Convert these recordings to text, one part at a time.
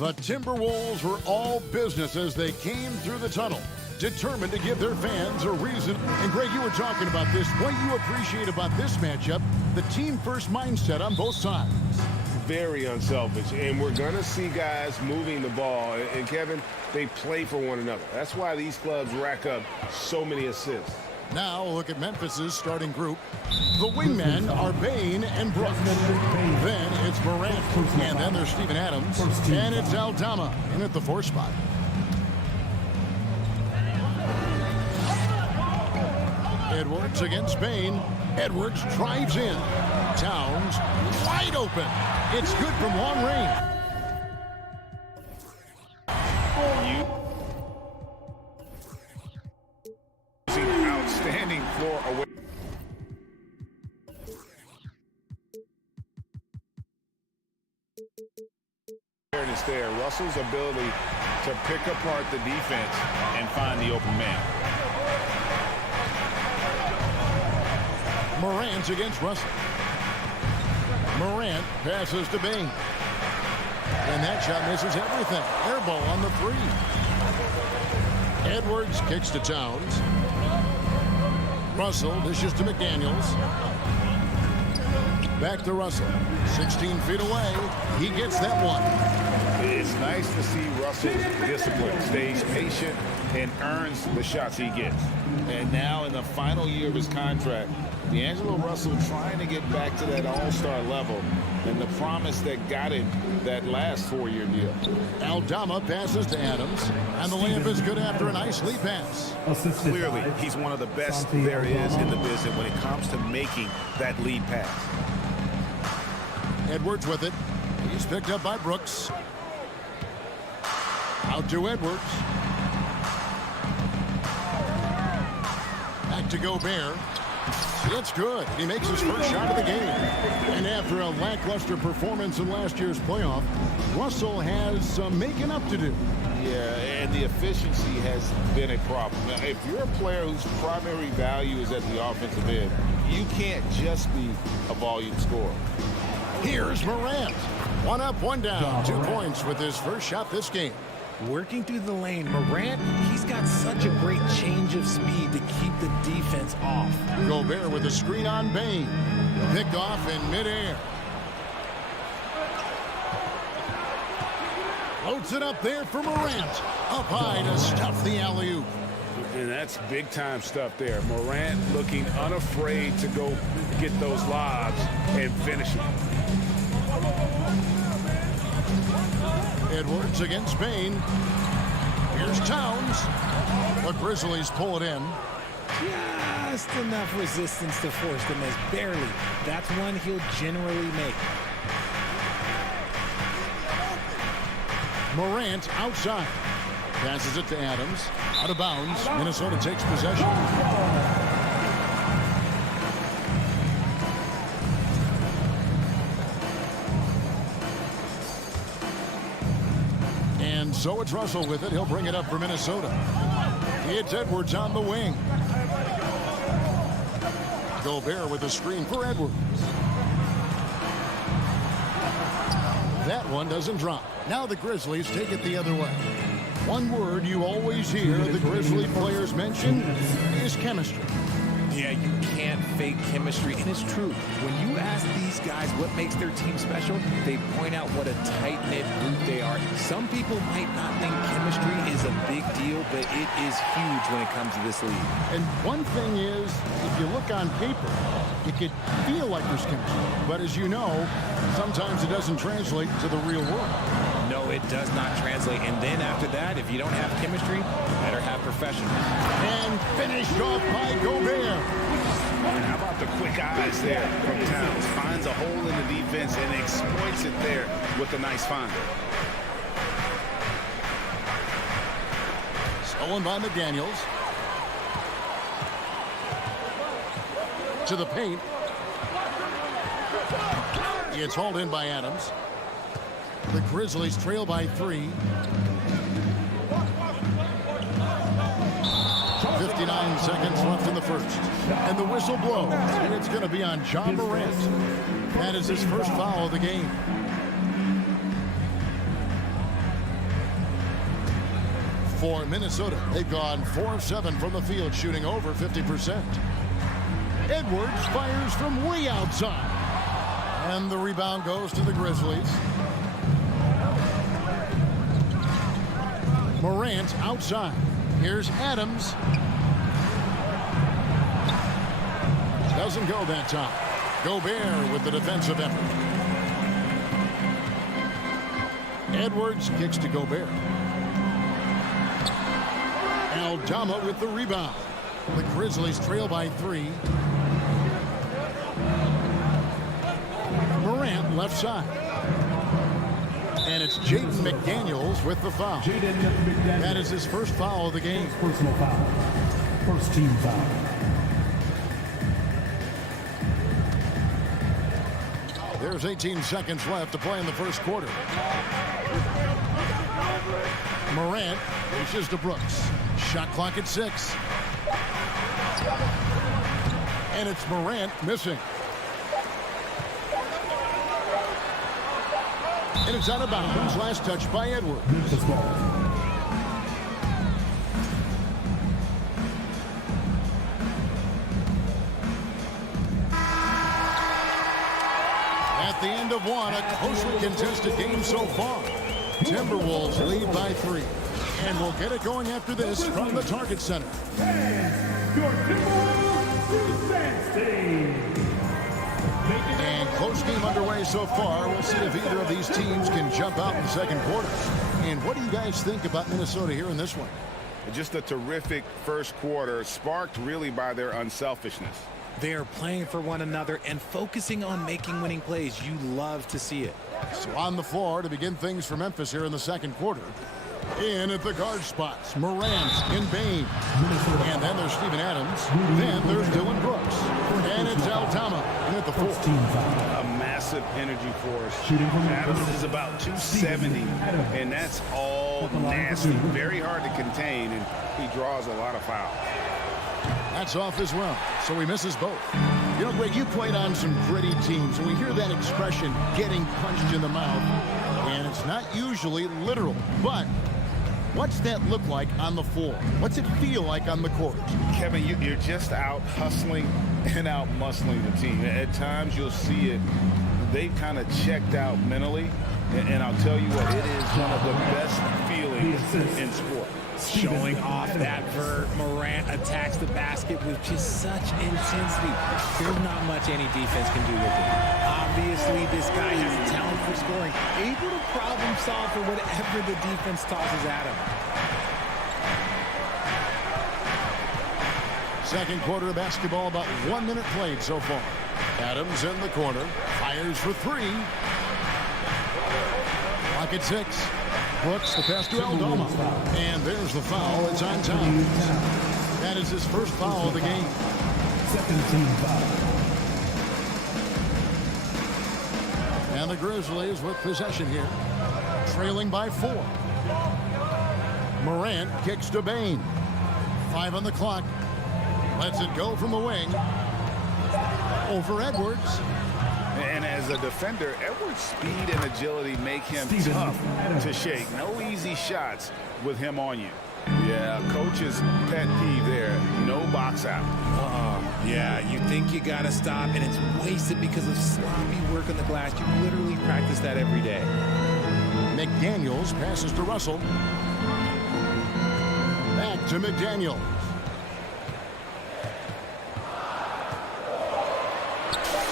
The Timberwolves were all business as they came through the tunnel, determined to give their fans a reason. And Greg, you were talking about this. What you appreciate about this matchup, the team-first mindset on both sides. Very unselfish, and we're going to see guys moving the ball. And Kevin, they play for one another. That's why these clubs rack up so many assists. Now look at Memphis's starting group. The wingmen are Bain and Brooks. Then it's Morant, and then there's Steven Adams, and it's Aldama in at the 4 spot. Edwards against Bain. Edwards drives in. Towns wide open. It's good from long range. Outstanding floor away. Fairness there. Russell's ability to pick apart the defense and find the open man. Morant against Russell. Morant passes to Bain. And that shot misses everything. Air ball on the 3. Edwards kicks to Towns. Russell dishes to McDaniels. Back to Russell. 16 feet away. He gets that one. It's nice to see Russell's discipline. Stays patient and earns the shots he gets. And now in the final year of his contract, D'Angelo Russell trying to get back to that all-star level and the promise that got him that last 4-year deal. Aldama passes to Adams, and the layup is good after a nice lead pass. Clearly, he's one of the best there is in the business when it comes to making that lead pass. Edwards with it. He's picked up by Brooks. Out to Edwards. Back to Gobert. It's good. He makes his first shot of the game. And after a lackluster performance in last year's playoff, Russell has some making up to do. Yeah, and the efficiency has been a problem. Now, if you're a player whose primary value is at the offensive end, you can't just be a volume scorer. Here's Morant. 1 up, 1 down. 2 points with his first shot this game. Working through the lane, Morant, he's got such a great change of speed to keep the defense off. Gobert with a screen on Bain. Picked off in midair. Loads it up there for Morant. Up high to stuff the alley-oop. And that's big-time stuff there. Morant looking unafraid to go get those lobs and finish them. Edwards against Bain. Here's Towns. The Grizzlies pull it in. Just enough resistance to force the miss. Barely. That's one he'll generally make. Morant outside. Passes it to Adams. Out of bounds. Minnesota takes possession. And so it's Russell with it. He'll bring it up for Minnesota. It's Edwards on the wing. Gobert with a screen for Edwards. That one doesn't drop. Now the Grizzlies take it the other way. One word you always hear the Grizzly players mention is chemistry. Yeah, you can't fake chemistry, and it's true. When you ask these guys what makes their team special, they point out what a tight-knit group they are. Some people might not think chemistry is a big deal, but it is huge when it comes to this league. And one thing is, if you look on paper, it could feel like there's chemistry. But as you know, sometimes it doesn't translate to the real world. No, it does not translate. And then after that, if you don't have chemistry, better have professionals. And finished off by Gobert. How about the quick eyes there from Towns? Finds a hole in the defense and exploits it there with a nice find. Stolen by McDaniels. To the paint. It's hauled in by Adams. The Grizzlies trail by 3. 59 seconds left in the first. And the whistle blows. And it's going to be on John Morant. That is his first foul of the game. For Minnesota, they've gone 4 of 7 from the field, shooting over 50%. Edwards fires from way outside. And the rebound goes to the Grizzlies. Morant outside. Here's Adams. Doesn't go that time. Gobert with the defensive effort. Edwards kicks to Gobert. Aldama with the rebound. The Grizzlies trail by 3. Morant left side. And it's Jaden McDaniels with the foul. That is his first foul of the game. Personal foul. First team foul. There's 18 seconds left to play in the first quarter. Morant reaches to Brooks. Shot clock at 6. And it's Morant missing. And it's out of bounds. Last touch by Edwards. Memphis ball. At the end of one, a closely contested game so far. Timberwolves lead by 3. And we'll get it going after this from the Target Center. Your Timberwolves And close game underway so far. We'll see if either of these teams can jump out in the second quarter. And what do you guys think about Minnesota here in this one? Just a terrific first quarter, sparked really by their unselfishness. They are playing for one another and focusing on making winning plays. You love to see it. So on the floor to begin things for Memphis here in the second quarter. In at the guard spots, Morant in Bain. And then there's Steven Adams. Then there's Dylan Brooks. And it's Aldama at the 4. A massive energy force. Adams is about 270, and that's all nasty. Very hard to contain, and he draws a lot of fouls. That's off as well, so he misses both. You know, Greg, you played on some gritty teams, and we hear that expression, getting punched in the mouth, and it's not usually literal, but what's that look like on the floor? What's it feel like on the court? Kevin, you're just out hustling and out muscling the team. At times you'll see it. They've kind of checked out mentally, and I'll tell you what, it is one of the best feelings in sport. Showing off that vert. Morant attacks the basket with just such intensity. There's not much any defense can do with it. Obviously, this guy has a talent for scoring. Able to problem solve for whatever the defense tosses at him. Second quarter of basketball, about 1 minute played so far. Adams in the corner, fires for 3. Clock at 6. Brooks, the pass to Aldama. And there's the foul. It's on time. That is his first foul of the game. Second team foul. And the Grizzlies with possession here. Trailing by 4. Morant kicks to Bain. 5 on the clock. Lets it go from the wing. Over Edwards. And as a defender, Edwards' speed and agility make him tough to shake. No easy shots with him on you. Yeah, coach's pet peeve there. No box out. Yeah, you think you got to stop, and it's wasted because of sloppy work on the glass. You literally practice that every day. McDaniels passes to Russell. Back to McDaniels.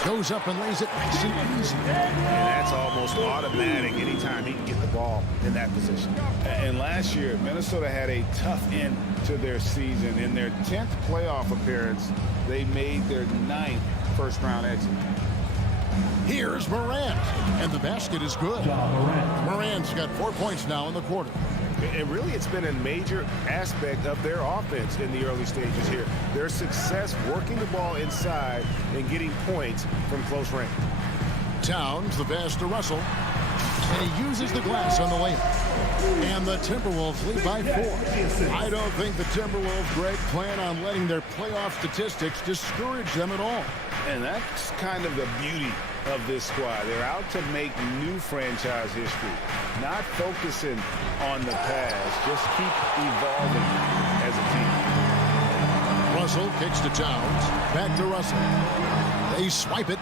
Goes up and lays it nice and easy. And that's almost automatic anytime he can get the ball in that position. And last year, Minnesota had a tough end to their season. In their 10th playoff appearance, they made their 9th first-round exit. Here's Morant. And the basket is good. Morant's got 4 points now in the quarter. And really, it's been a major aspect of their offense in the early stages here. Their success working the ball inside and getting points from close range. Towns, the pass to Russell. And he uses the glass on the layup. And the Timberwolves lead by 4. I don't think the Timberwolves, Greg, plan on letting their playoff statistics discourage them at all. And that's kind of the beauty of this squad. They're out to make new franchise history, not focusing on the past. Just keep evolving as a team. Russell kicks to Towns. Back to Russell. They swipe it.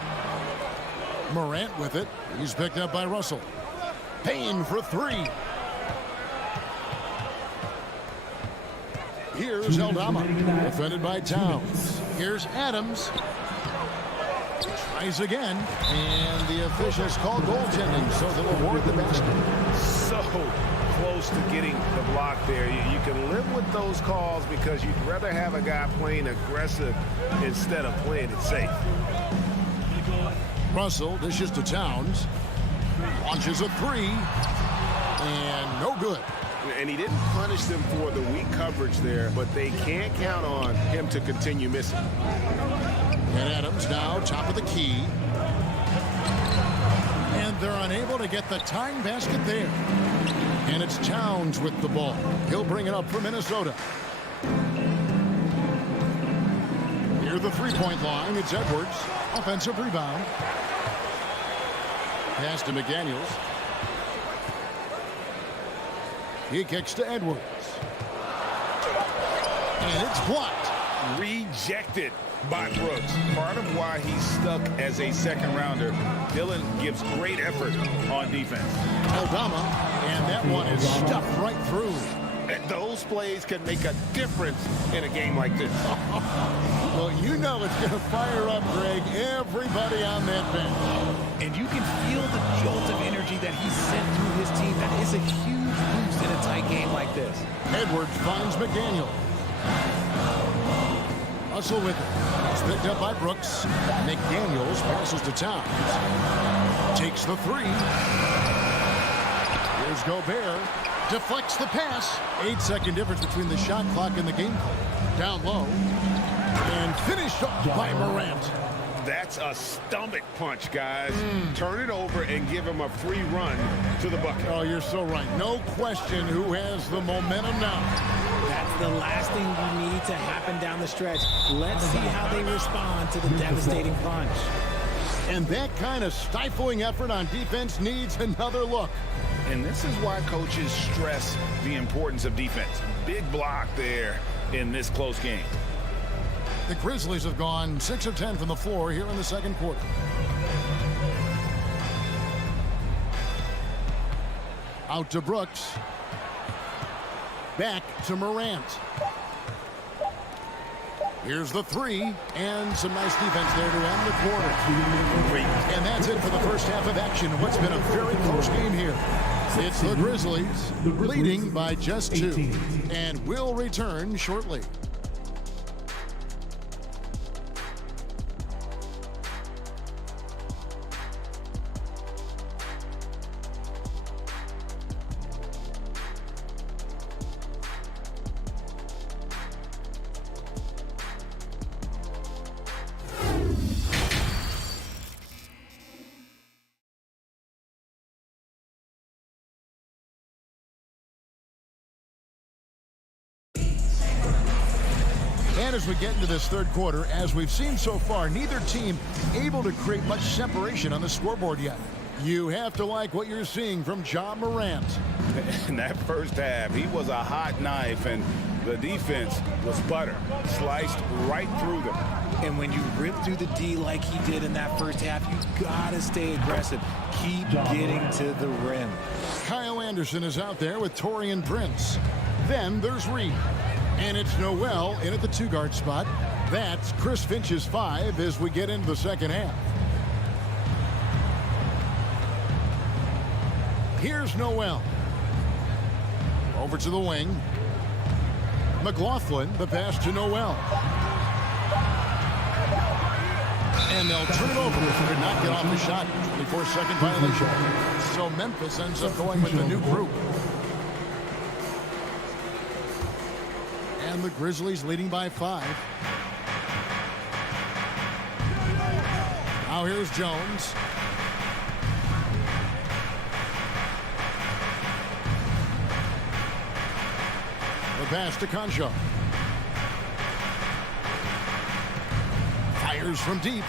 Morant with it. He's picked up by Russell. Payne for three. Here's Aldama. Defended by Towns. Here's Adams. Tries again. And the officials call goaltending, so they'll award the basket. So close to getting the block there. You can live with those calls because you'd rather have a guy playing aggressive instead of playing it safe. Russell dishes to Towns. Launches a three. And no good. And he didn't punish them for the weak coverage there, but they can't count on him to continue missing. And Adams now top of the key. And they're unable to get the tying basket there. And it's Towns with the ball. He'll bring it up for Minnesota. Near the three-point line, it's Edwards. Offensive rebound. Pass to McDaniels. He kicks to Edwards. And it's blocked. Rejected by Brooks. Part of why he's stuck as a second rounder. Dillon gives great effort on defense. Aldama, and that one is stuffed right through. And those plays can make a difference in a game like this. Well, you know it's going to fire up, Greg, everybody on that bench. And you can feel the jolt of energy that he sent through his team. That is a huge boost in a tight game like this. Edwards finds McDaniel. Russell with it. It's picked up by Brooks. McDaniels passes to Towns. Takes the three. Here's Gobert. Deflects the pass. 8-second difference between the shot clock and the game clock. Down low. And finished off by Morant. That's a stomach punch, guys. Turn it over and give him a free run to the bucket. Oh, you're so right. No question who has the momentum now. That's the last thing you need to happen down the stretch. Let's see how they respond to the devastating punch. And that kind of stifling effort on defense needs another look. And this is why coaches stress the importance of defense. Big block there in this close game. The Grizzlies have gone 6 of 10 from the floor here in the second quarter. Out to Brooks. Back to Morant. Here's the three, and some nice defense there to end the quarter. And that's it for the first half of action. What's been a very close game here. It's the Grizzlies leading by just 2, and will return shortly. And as we get into this third quarter, as we've seen so far, neither team able to create much separation on the scoreboard yet. You have to like what you're seeing from Ja Morant. In that first half, he was a hot knife, and the defense was butter. Sliced right through them. And when you rip through the D like he did in that first half, you gotta stay aggressive. Keep getting to the rim. Kyle Anderson is out there with Taurean Prince. Then there's Reed. And it's Noel in at the 2-guard spot. That's Chris Finch's 5 as we get into the second half. Here's Noel. Over to the wing. McLaughlin, the pass to Noel. And they'll turn it over. Could not get off the shot. 24-second violation. So Memphis ends up going with the new group. And the Grizzlies leading by 5. Now here's Jones. The pass to Concho. Fires from deep.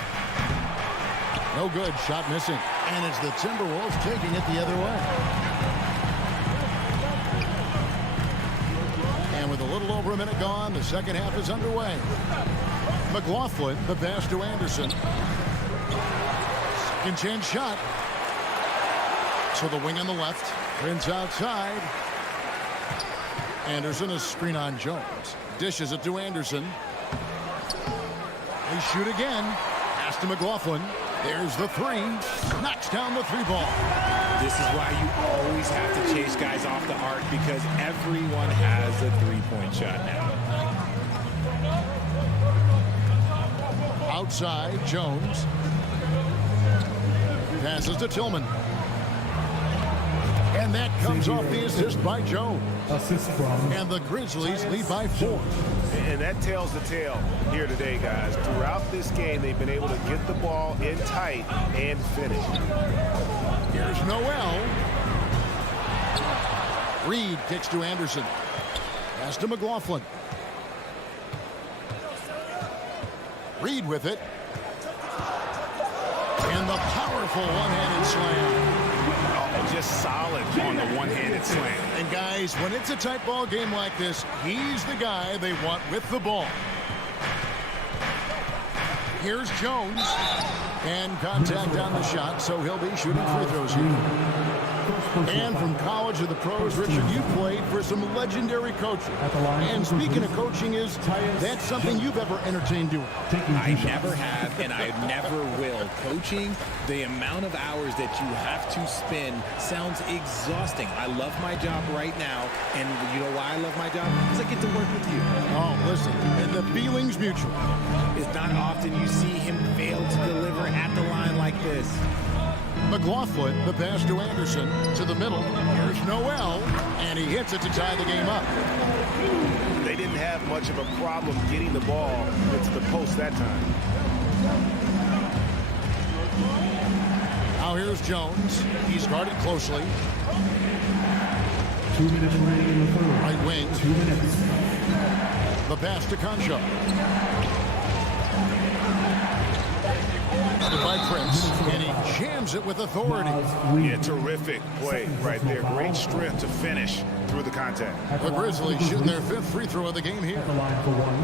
No good. Shot missing. And it's the Timberwolves taking it the other way. And with a little over a minute gone, the second half is underway. McLaughlin, the pass to Anderson. Second chance shot. To the wing on the left. Prince outside. Anderson, a screen on Jones. Dishes it to Anderson. They shoot again. Pass to McLaughlin. There's the three. Knocks down the three ball. This is why you always have to chase guys off the arc, because everyone has a three-point shot now. Outside, Jones. Passes to Tillman. And that comes off the assist by Jones. Assist from. And the Grizzlies lead by 4. And that tells the tale here today, guys. Throughout this game, they've been able to get the ball in tight and finish. Here's Noel. Reed kicks to Anderson. Pass to McLaughlin. Reed with it. And the powerful one-handed slam. Oh, just solid on the one-handed slam. And guys, when it's a tight ball game like this, he's the guy they want with the ball. Here's Jones. And contact on the shot, so he'll be shooting free throws here. And from college to the pros, Richard, you played for some legendary coaches. And speaking of coaching, that's something you've ever entertained doing? I never have, and I never will. Coaching, the amount of hours that you have to spend sounds exhausting. I love my job right now, and you know why I love my job? Because I get to work with you. Oh, listen, and the feeling's mutual. It's not often you see him fail to deliver at the line like this. McLaughlin, the pass to Anderson, to the middle. Here's Noel, and he hits it to tie the game up. They didn't have much of a problem getting the ball into the post that time. Now here's Jones. He's guarded closely. 2 minutes remaining in the third. Right wing. 2 minutes. The pass to Concho. By Prince, and he jams it with authority. Yeah, terrific play right there. Great strength to finish through the contact. The Grizzlies shooting their 5th free throw of the game here. At the line for one.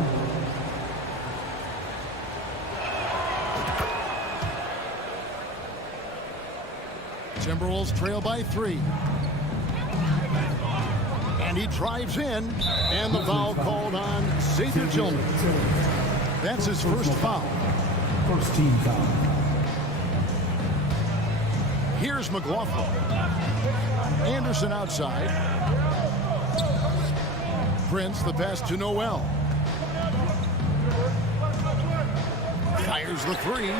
Timberwolves trail by 3. And he drives in, and the foul called on Xavier Tillman. That's his first foul. First team foul. Here's McLaughlin. Anderson outside. Prince, the pass to Noel. Fires the three.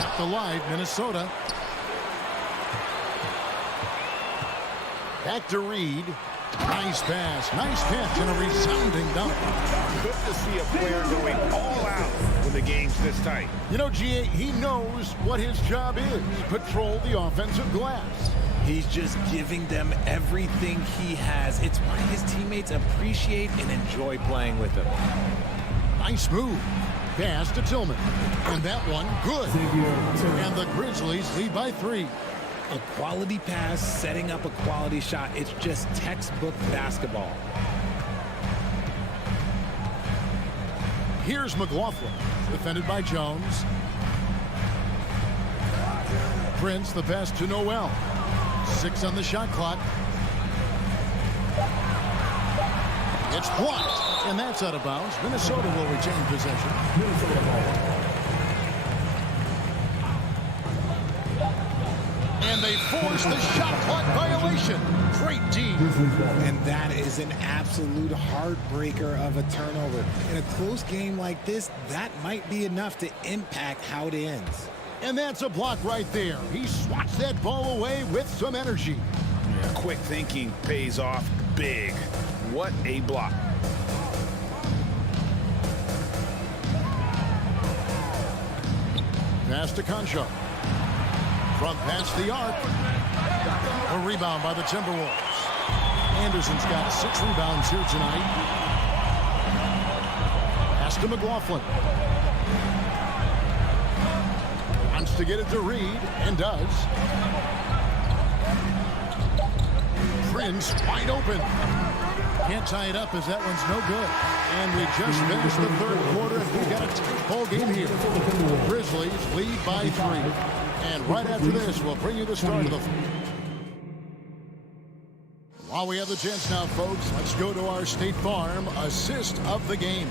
Kept alive, Minnesota. Back to Reed. Nice pass, nice catch, and a resounding dunk. Good to see a player going all out when the game's this tight. You know, G.A., he knows what his job is. Patrol the offensive glass. He's just giving them everything he has. It's why his teammates appreciate and enjoy playing with him. Nice move. Pass to Tillman. And that one, good. And the Grizzlies lead by 3. A quality pass, setting up a quality shot. It's just textbook basketball. Here's McLaughlin, defended by Jones. Prince, the pass to Noel. 6 on the shot clock. It's blocked, and that's out of bounds. Minnesota will retain possession. And they force the shot clock violation. Great team. And that is an absolute heartbreaker of a turnover. In a close game like this, that might be enough to impact how it ends. And that's a block right there. He swats that ball away with some energy. Yeah, quick thinking pays off big. What a block. Pass to Concho. From past the arc. A rebound by the Timberwolves. Anderson's got 6 rebounds here tonight. Pass to McLaughlin. Wants to get it to Reed, and does. Prince wide open. Can't tie it up as that one's no good. And we just finished the third quarter, and we've got a tight ball game here. Grizzlies lead by 3. And right after this, we'll bring you the start of the... While we have the chance now, folks, let's go to our State Farm assist of the game.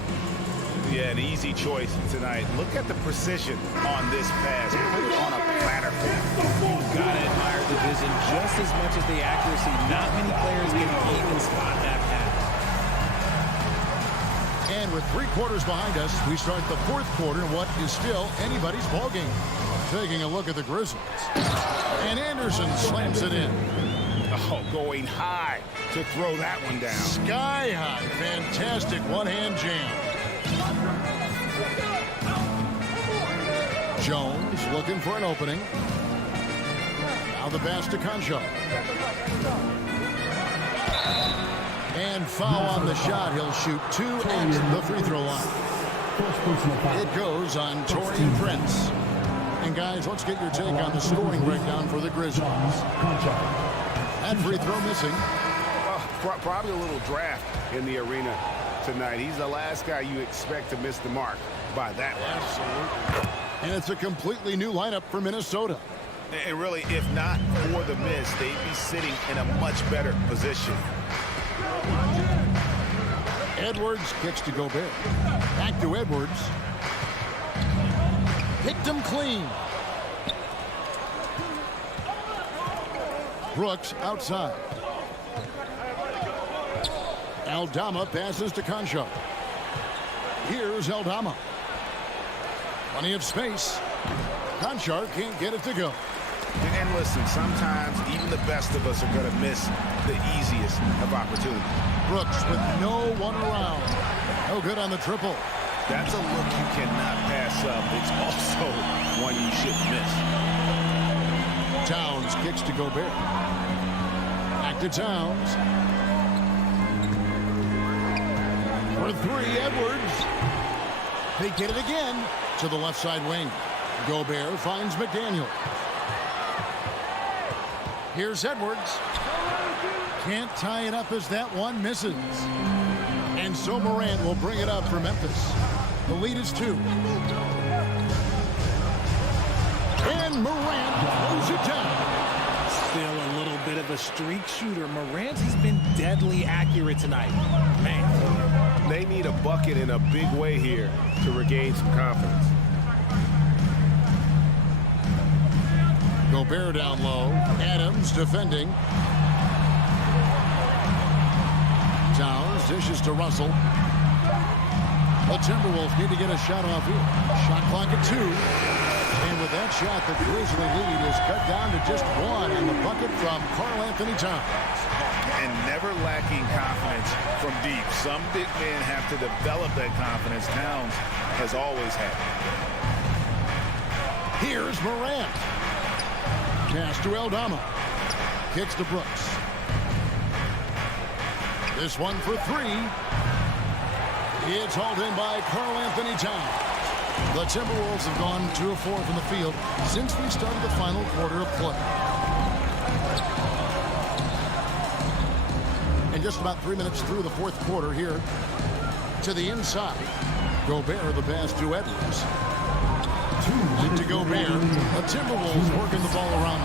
Yeah, an easy choice tonight. Look at the precision on this pass. Put it on a platter. You've got to admire the vision just as much as the accuracy. Not many players can even spot that pass. And with 3 quarters behind us, we start the fourth quarter in what is still anybody's ball game. Taking a look at the Grizzlies. And Anderson slams it in. Oh, going high to throw that one down. Sky high. Fantastic one-hand jam. Jones looking for an opening. Now the pass to Concho. And foul on the shot. He'll shoot 2 at the free throw line. It goes on Taurean Prince. And guys, let's get your take on the scoring breakdown for the Grizzlies. That free throw missing. Probably a little draft in the arena tonight. He's the last guy you expect to miss the mark by that much. Absolutely. And it's a completely new lineup for Minnesota. And really, if not for the miss, they'd be sitting in a much better position. Edwards kicks to Gobert. Back to Edwards. Picked him clean. Brooks outside. Aldama passes to Concho. Here's Aldama. Plenty of space. Concho can't get it to go. And listen, sometimes even the best of us are going to miss the easiest of opportunities. Brooks with no one around. No good on the triple. That's a look you cannot pass up. It's also one you shouldn't miss. Towns kicks to Gobert. Back to Towns. For 3, Edwards. They get it again to the left side wing. Gobert finds McDaniel. Here's Edwards. Can't tie it up as that one misses. And so Morant will bring it up for Memphis. The lead is 2. And Morant throws it down. Still a little bit of a streak shooter. Morant has been deadly accurate tonight. Man. They need a bucket in a big way here to regain some confidence. Gobert down low. Adams defending. Towns dishes to Russell. The Timberwolves need to get a shot off here. Shot clock at 2. And with that shot, the Grizzly lead is cut down to just 1 on the bucket from Karl-Anthony Towns. And never lacking confidence from deep. Some big men have to develop that confidence. Towns has always had it. Here's Morant. Pass to Aldama. Kicks to Brooks. This one for 3. It's hauled in by Karl-Anthony Towns. The Timberwolves have gone 2 of 4 from the field since we started the final quarter of play. And just about 3 minutes through the fourth quarter here to the inside. Gobert the pass to Edwards. To Gobert. The Timberwolves working the ball around.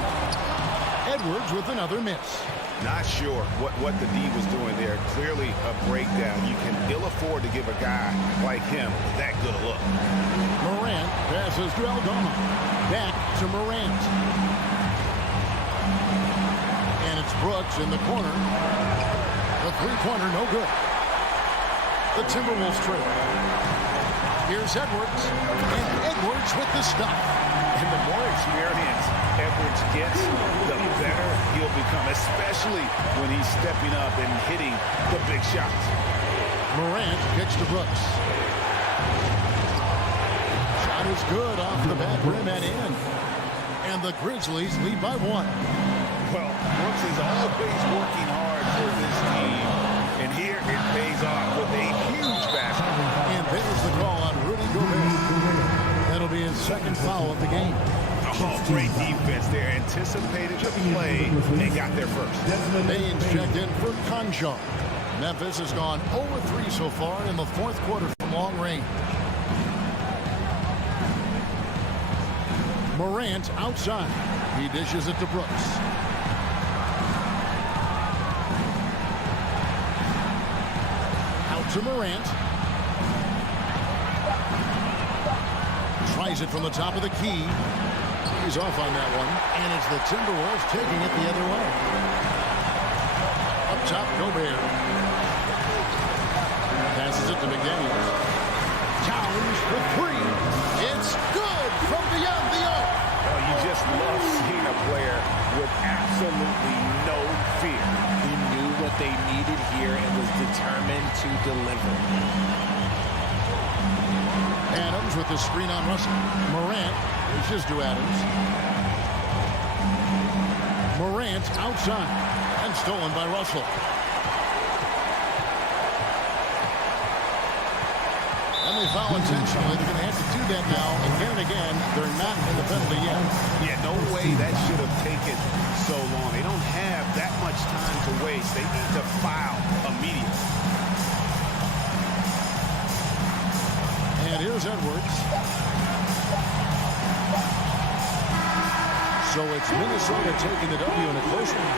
Edwards with another miss. Not sure what the D was doing there. Clearly a breakdown. You can ill afford to give a guy like him that good a look. Morant passes to Aldama. Back to Morant. And it's Brooks in the corner. The three-pointer no good. The Timberwolves trail. Here's Edwards. And Edwards with the stop. And the more experience Edwards gets, the better he'll become, especially when he's stepping up and hitting the big shots. Morant kicks to Brooks. Shot is good off the back rim and in. And the Grizzlies lead by 1. Well, Brooks is always working hard for this team. And here it pays off with a huge basket. And there's the call on Rudy Gobert. That'll be his second foul of the game. Oh, great defense there. Anticipated the play and got there first. Baines checked in for Conjo. Memphis has gone 0-3 so far in the fourth quarter from long range. Morant outside. He dishes it to Brooks. Out to Morant. Tries it from the top of the key. He's off on that one. And it's the Timberwolves taking it the other way. Up top, Gobert. Passes it to McDaniels. Towns for three. It's good from beyond the arc. Oh, you just love seeing a player with absolutely no fear. He knew what they needed here and was determined to deliver. Adams with the screen on Russell. Morant reaches to Adams. Morant outside and stolen by Russell. And they foul intentionally. They're going to have to do that now. Again, they're not in the penalty yet. Yeah, no way that should have taken so long. They don't have that much time to waste. They need to foul immediately. And here's Edwards. So it's Minnesota taking the W in a close one.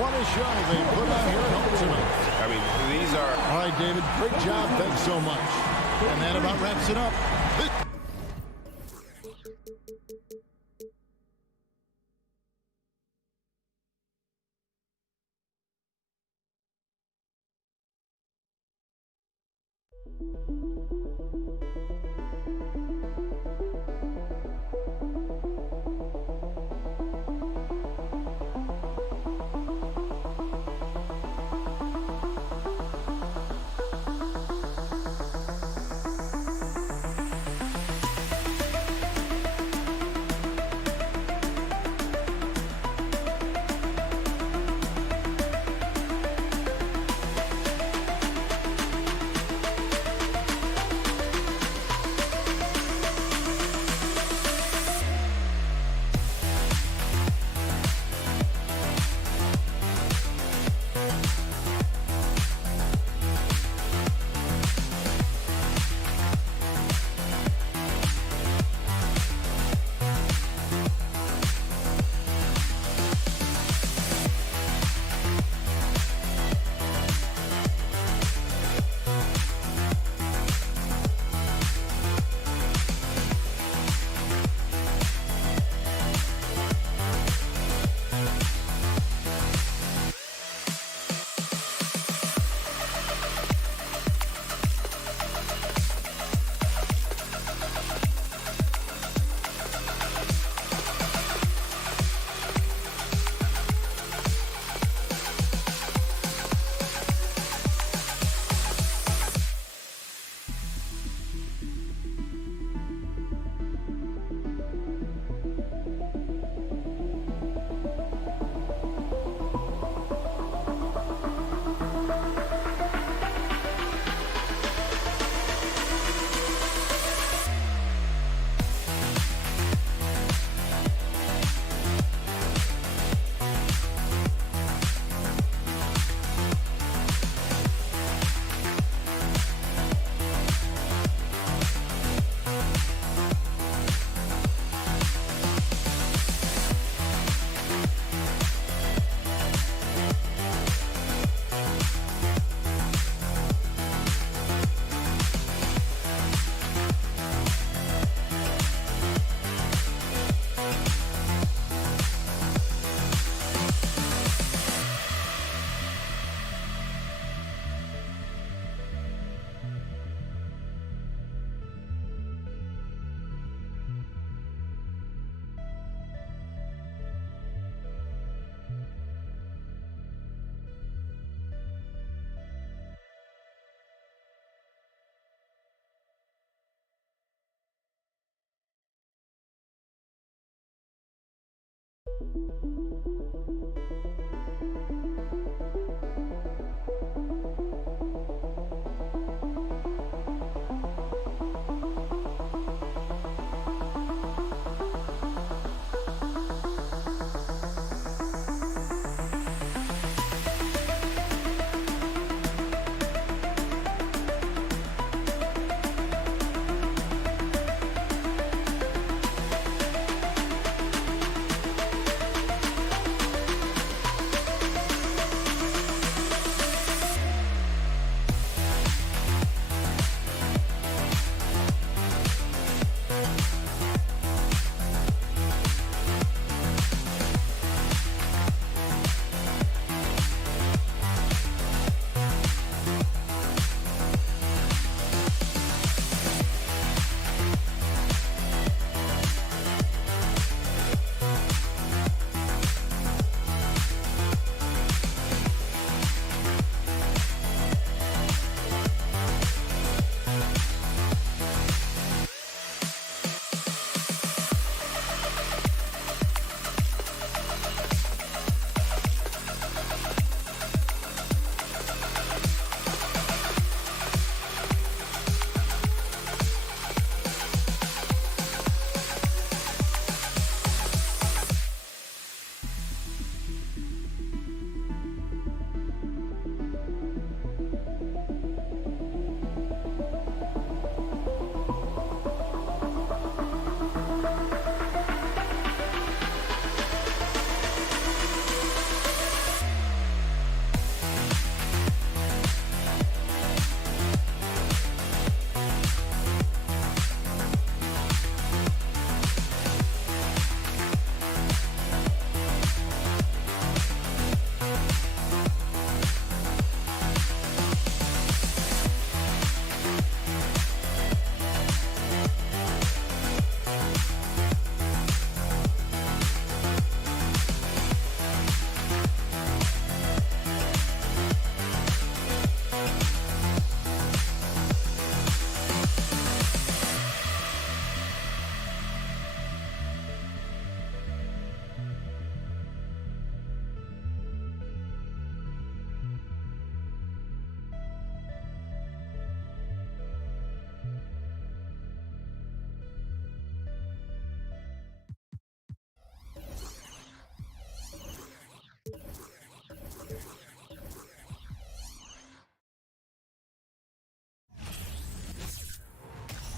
What a show they put on here at home tonight. I mean, these are... All right, David, great job. Thanks so much. And that about wraps it up.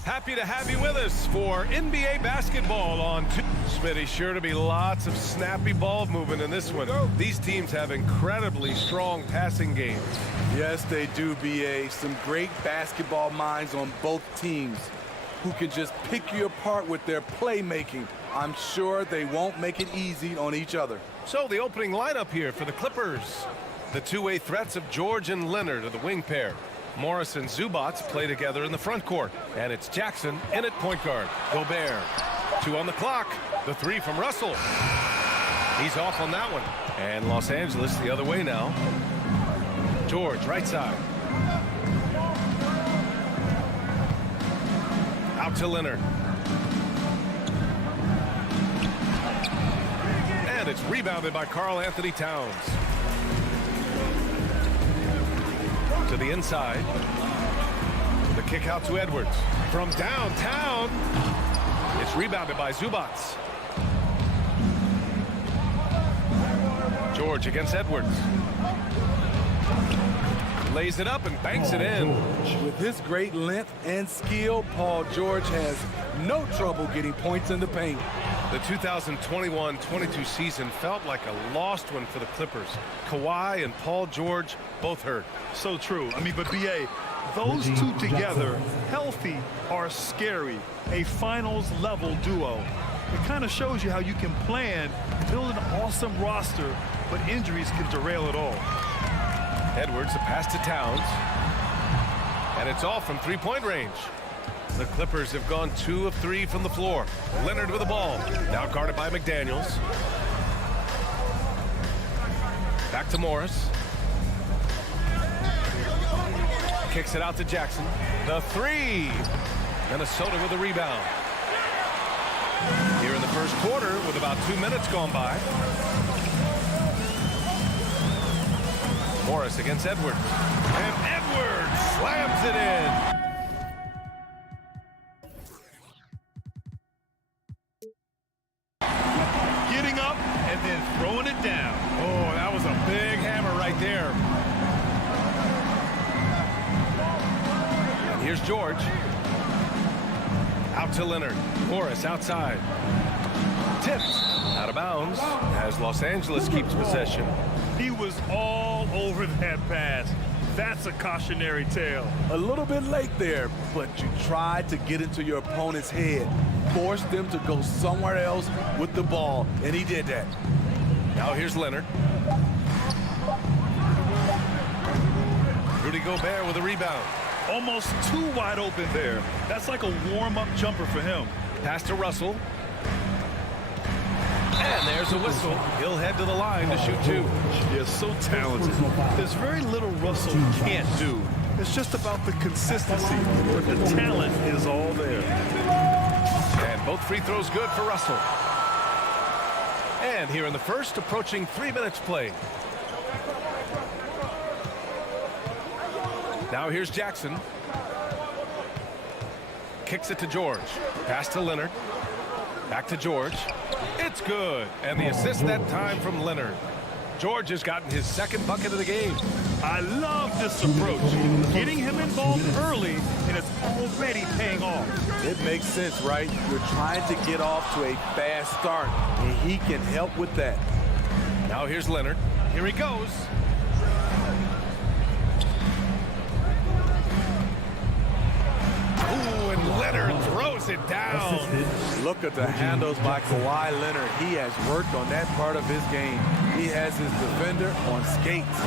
Happy to have you with us for NBA basketball on Spydi. Sure to be lots of snappy ball movement in this one. These teams have incredibly strong passing games. Yes, they do, BA. Some great basketball minds on both teams who can just pick you apart with their playmaking. I'm sure they won't make it easy on each other. So the opening lineup here for the Clippers. The two-way threats of George and Leonard are the wing pair. Morris and Zubac play together in the front court. And it's Jackson in at point guard. Gobert. 2 on the clock. The 3 from Russell. He's off on that one. And Los Angeles the other way now. George, right side. Out to Leonard. And it's rebounded by Karl Anthony Towns. To the inside. The kick out to Edwards. From downtown. It's rebounded by Zubac. George against Edwards. Lays it up and banks it in. With his great length and skill, Paul George has no trouble getting points in the paint. The 2021-22 season felt like a lost one for the Clippers. Kawhi and Paul George both hurt. So true. I mean, but BA, those two together, healthy, are scary. A finals-level duo. It kind of shows you how you can plan, build an awesome roster, but injuries can derail it all. Edwards, the pass to Towns. And it's all from three-point range. The Clippers have gone 2 of 3 from the floor. Leonard with the ball. Now guarded by McDaniels. Back to Morris. Kicks it out to Jackson. The 3. Minnesota with the rebound. Here in the first quarter with about 2 minutes gone by. Morris against Edwards. And Edwards slams it in. Getting up and then throwing it down. Oh, that was a big hammer right there. And here's George. Out to Leonard. Morris outside. Tipped. Out of bounds as Los Angeles keeps possession. He was all over that pass. That's a cautionary tale. A little bit late there, but you tried to get into your opponent's head. Force them to go somewhere else with the ball, and he did that. Now here's Leonard. Rudy Gobert with a rebound. Almost too wide open there. That's like a warm-up jumper for him. Pass to Russell. And there's a whistle. He'll head to the line to shoot 2. He so talented. There's very little Russell can't do. It's just about the consistency, but the talent is all there. And both free throws good for Russell. And here in the first, approaching 3 minutes played. Now here's Jackson. Kicks it to George. Pass to Leonard. Back to George. It's good. And the assist that time from Leonard. George has gotten his second bucket of the game. I love this approach. Getting him involved early, and it's already paying off. It makes sense, right? You're trying to get off to a fast start, and he can help with that. Now here's Leonard. Here he goes. Ooh, and Leonard throws it down. Look at the handles by Kawhi Leonard. He has worked on that part of his game. He has his defender on skates.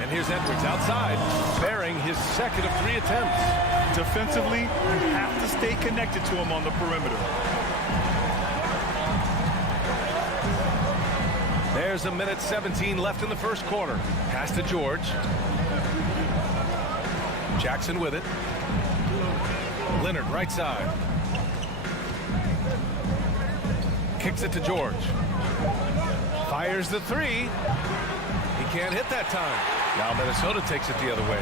And here's Edwards outside, bearing his second of 3 attempts. Defensively, you have to stay connected to him on the perimeter. There's a minute 17 left in the first quarter. Pass to George. Jackson with it. Leonard right side. Kicks it to George. Fires the 3. He can't hit that time. Now Minnesota takes it the other way.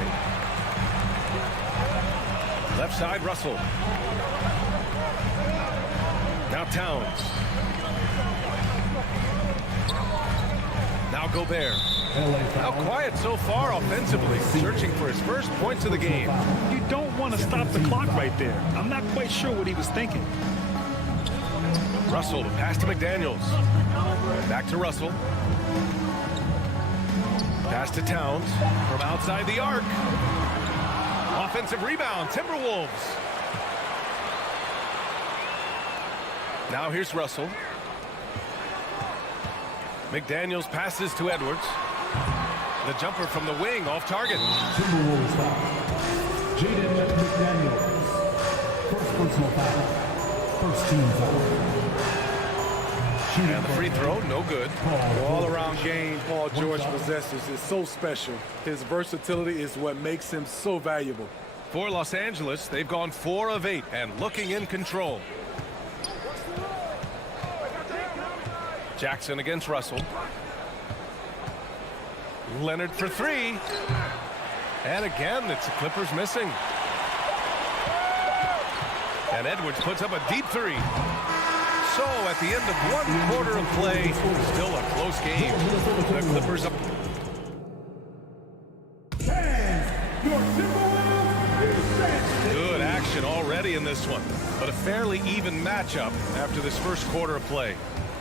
Left side, Russell. Now Towns. Now Gobert. Now quiet so far offensively, searching for his first points of the game. You don't want to stop the clock right there. I'm not quite sure what he was thinking. Russell to pass to McDaniels. Back to Russell. Pass to Towns from outside the arc. Offensive rebound, Timberwolves. Now here's Russell. McDaniels passes to Edwards. The jumper from the wing off target. Timberwolves foul. Jaden McDaniels. First personal foul. First team foul. And the free throw, no good. The all-around game Paul George possesses is so special. His versatility is what makes him so valuable. For Los Angeles, they've gone 4 of 8 and looking in control. Jackson against Russell. Leonard for 3. And again, it's the Clippers missing. And Edwards puts up a deep 3. So at the end of 1 quarter of play, still a close game. The Clippers up. Good action already in this one, but a fairly even matchup after this first quarter of play.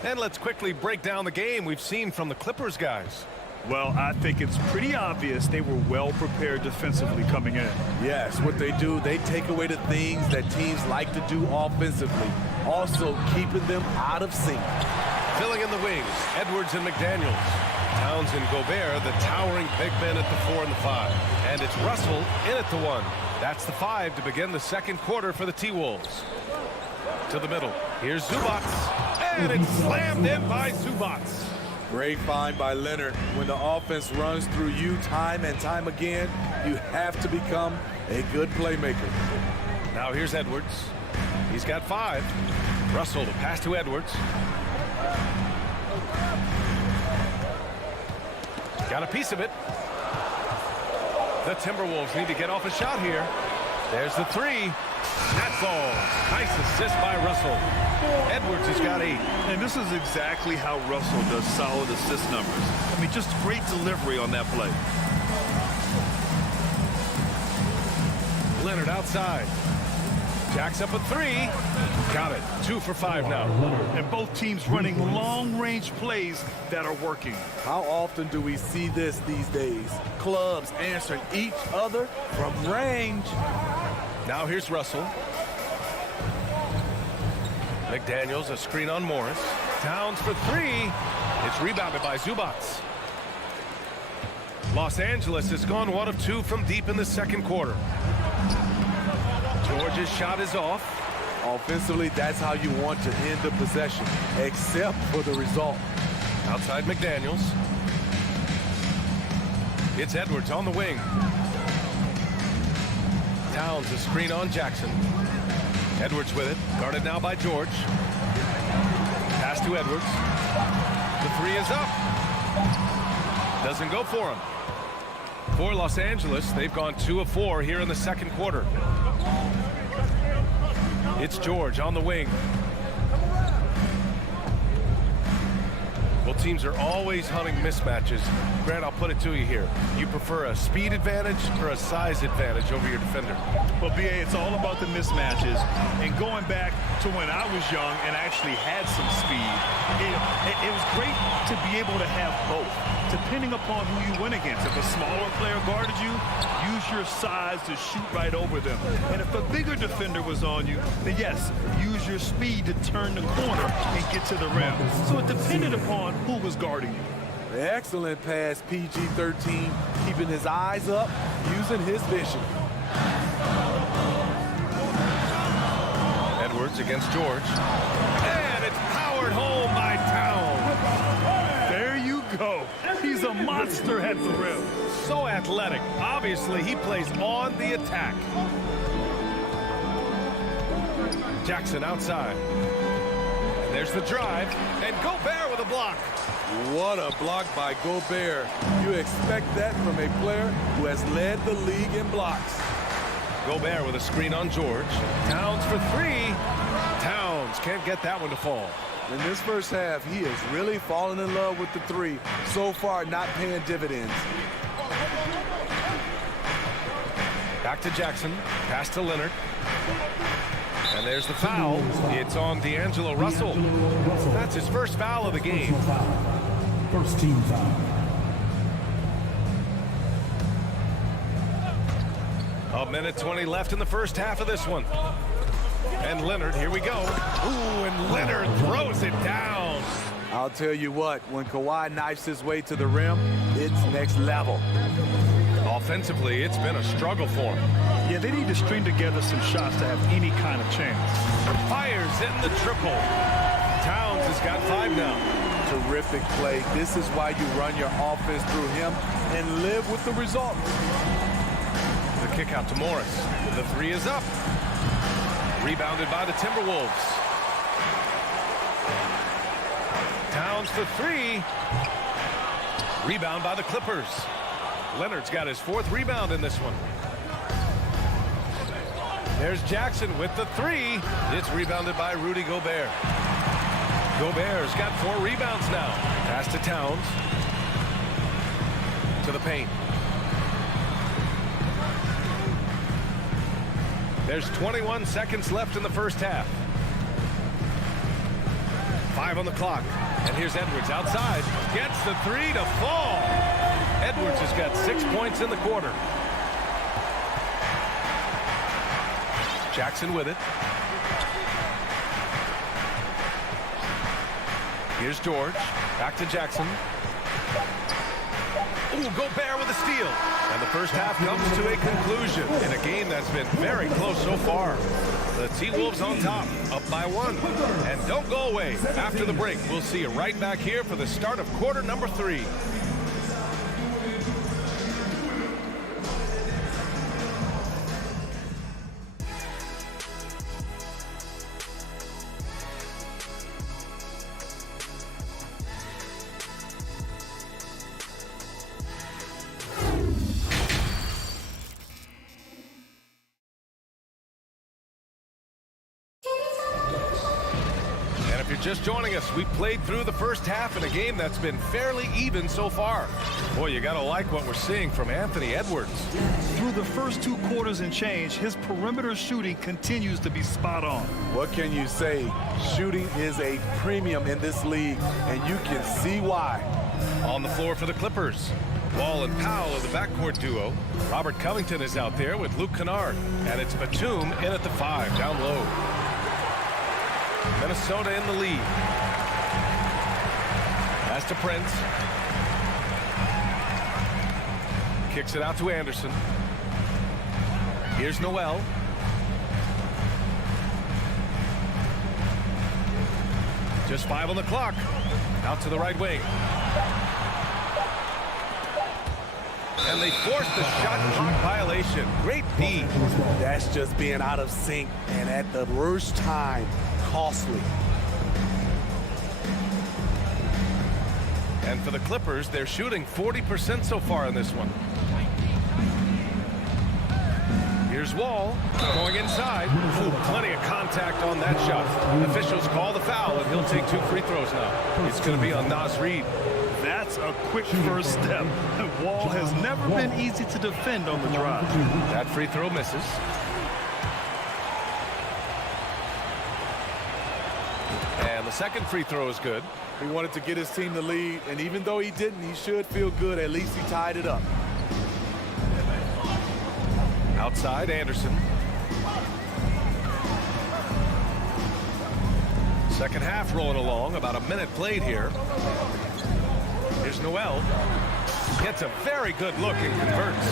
And let's quickly break down the game we've seen from the Clippers guys. Well, I think it's pretty obvious they were well prepared defensively coming in. Yes, what they do, they take away the things that teams like to do offensively, also keeping them out of sync. Filling in the wings, Edwards and McDaniels. Towns and Gobert, the towering big men at the 4 and the 5. And it's Russell in at the 1. That's the 5 to begin the second quarter for the T-Wolves. To the middle, here's Zubats, and it's slammed in by Zubats. Great find by Leonard. When the offense runs through you time and time again, you have to become a good playmaker. Now here's Edwards. He's got 5. Russell to pass to Edwards. Got a piece of it. The Timberwolves need to get off a shot here. There's the 3. That's all. Nice assist by Russell. Edwards has got 8. And this is exactly how Russell does solid assist numbers. I mean, just great delivery on that play. Leonard outside. Jacks up a 3. Got it. 2 for 5 now. And both teams running long-range plays that are working. How often do we see this these days? Clubs answering each other from range. Now here's Russell. McDaniels, a screen on Morris. Towns for 3. It's rebounded by Zubats. Los Angeles has gone 1 of 2 from deep in the second quarter. George's shot is off. Offensively, that's how you want to end the possession, except for the result. Outside McDaniels. It's Edwards on the wing. Towns, a screen on Jackson. Edwards with it, guarded now by George. Pass to Edwards. The 3 is up. Doesn't go for him. For Los Angeles, they've gone 2 of 4 here in the second quarter. It's George on the wing. Well, teams are always hunting mismatches. Grant, I'll put it to you here. You prefer a speed advantage or a size advantage over your defender? Well, BA, it's all about the mismatches. And going back to when I was young and actually had some speed, it was great to be able to have both, depending upon who you went against. If a smaller player guarded you, use your size to shoot right over them. And if a bigger defender was on you, then yes, use your speed to turn the corner and get to the rim. So it depended upon who was guarding you. Excellent pass, PG-13, keeping his eyes up, using his vision. Edwards against George. And it's powered home by Towns. There you go. He's a monster at the rim. So athletic. Obviously, he plays on the attack. Jackson outside. And there's the drive. And Gobert with a block. What a block by Gobert. You expect that from a player who has led the league in blocks. Gobert with a screen on George. Towns for 3. Towns can't get that one to fall. In this first half, he has really fallen in love with the three. So far, not paying dividends. Back to Jackson. Pass to Leonard. And there's the foul. It's on D'Angelo Russell. That's his first foul of the game. First team foul. A minute 20 left in the first half of this one. And Leonard, here we go. Ooh, and Leonard throws it down. I'll tell you what, when Kawhi knifes his way to the rim, it's next level. Offensively, it's been a struggle for him. Yeah, they need to string together some shots to have any kind of chance. Fires in the triple. Towns has got 5 now. Terrific play. This is why you run your offense through him and live with the result. The kick out to Morris. The 3 is up. Rebounded by the Timberwolves. Towns for 3. Rebound by the Clippers. Leonard's got his 4th rebound in this one. There's Jackson with the 3. It's rebounded by Rudy Gobert. Gobert's got 4 rebounds now. Pass to Towns. To the paint. There's 21 seconds left in the first half. 5 on the clock. And here's Edwards outside. Gets the 3 to fall. Edwards has got 6 points in the quarter. Jackson with it. Here's George. Back to Jackson. Ooh, Gobert with a steal. And the first half comes to a conclusion in a game that's been very close so far. The T-Wolves on top, up by 1. And don't go away. After the break, we'll see you right back here for the start of quarter number 3. Just joining us, we played through the first half in a game that's been fairly even so far. Boy, you gotta like what we're seeing from Anthony Edwards. Through the first 2 quarters and change, his perimeter shooting continues to be spot on. What can you say? Shooting is a premium in this league, and you can see why. On the floor for the Clippers, Wall and Powell are the backcourt duo. Robert Covington is out there with Luke Kennard, and it's Batum in at the 5, down low. Minnesota in the lead. Pass to Prince. Kicks it out to Anderson. Here's Noel. Just 5 on the clock. Out to the right wing. And they forced the shot clock violation. Great D. That's just being out of sync, and at the worst time, costly. And for the Clippers, they're shooting 40% so far in this one. Here's Wall going inside. Ooh, plenty of contact on that shot. Officials call the foul, and he'll take 2 free throws now. It's going to be on Naz Reid. That's a quick first step. Wall has never been easy to defend on the drive. That free throw misses. And the second free throw is good. He wanted to get his team the lead, and even though he didn't, he should feel good. At least he tied it up. Outside, Anderson. Second half rolling along, about a minute played here. Here's Noel. Gets a very good look and converts.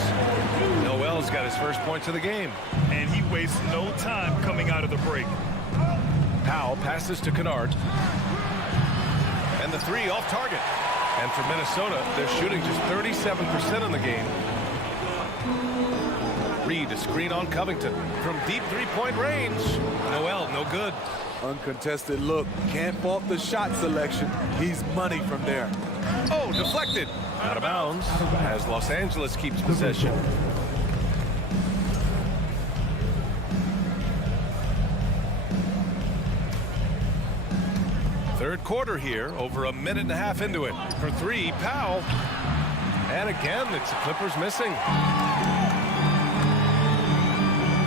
Noel's got his first points of the game. And he wastes no time coming out of the break. Powell passes to Kennard. And the 3 off target. And for Minnesota, they're shooting just 37% in the game. Reid, a screen on Covington. From deep 3-point range. Noel, no good. Uncontested look. Can't fault the shot selection. He's money from there. Oh, deflected. Out of bounds as Los Angeles keeps possession. Third quarter here, over a minute and a half into it. For three, Powell. And again, it's the Clippers missing.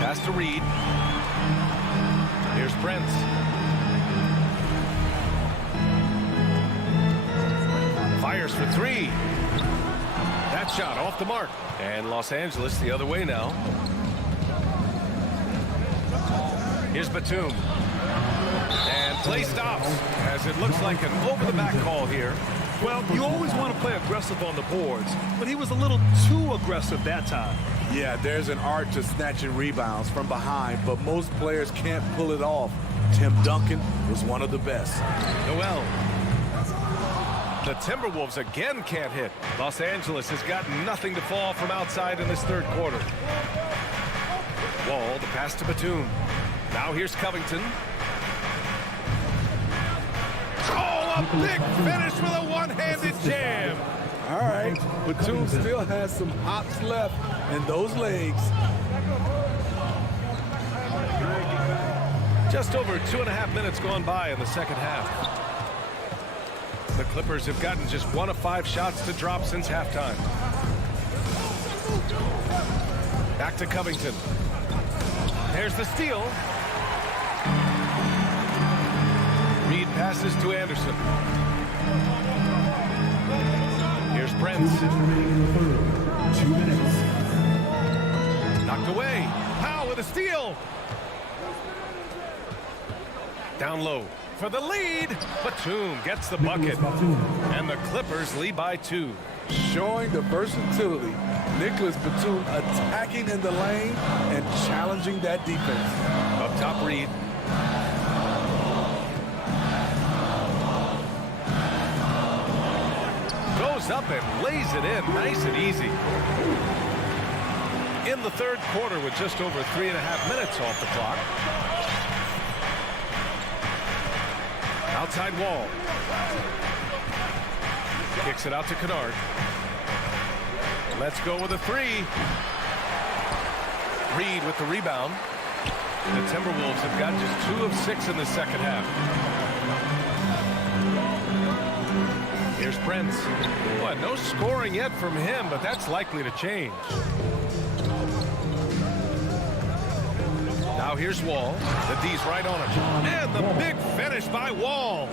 Pass to Reed. Here's Brent. Fires for three. That shot off the mark. And Los Angeles the other way now. Here's Batum. And play stops as it looks like an over-the-back call here. Well, you always want to play aggressive on the boards, but he was a little too aggressive that time. Yeah, there's an art to snatching rebounds from behind, but most players can't pull it off. Tim Duncan was one of the best. Noel. The Timberwolves again can't hit. Los Angeles has got nothing to fall from outside in this third quarter. Wall, the pass to Batum. Now here's Covington. Oh, a big finish with a one-handed jam. All right, Batum still has some hops left in those legs. Just over 2.5 minutes gone by in the second half. The Clippers have gotten just 1 of 5 shots to drop since halftime. Back to Covington. There's the steal. Reed passes to Anderson. Here's Brent. 2 minutes. Knocked away. Powell with a steal. Down low for the lead. Batum gets the bucket. And the Clippers lead by 2. Showing the versatility. Nicholas Batum attacking in the lane and challenging that defense. Up top, Reed. Goes up and lays it in nice and easy. In the third quarter with just over 3.5 minutes off the clock. Outside Wall. Kicks it out to Kennard. Let's go with a three. Reed with the rebound. The Timberwolves have got just 2 of 6 in the second half. Here's Brent. Boy, no scoring yet from him, but that's likely to change. Now here's Wall. The D's right on him. And the big finish by Wall.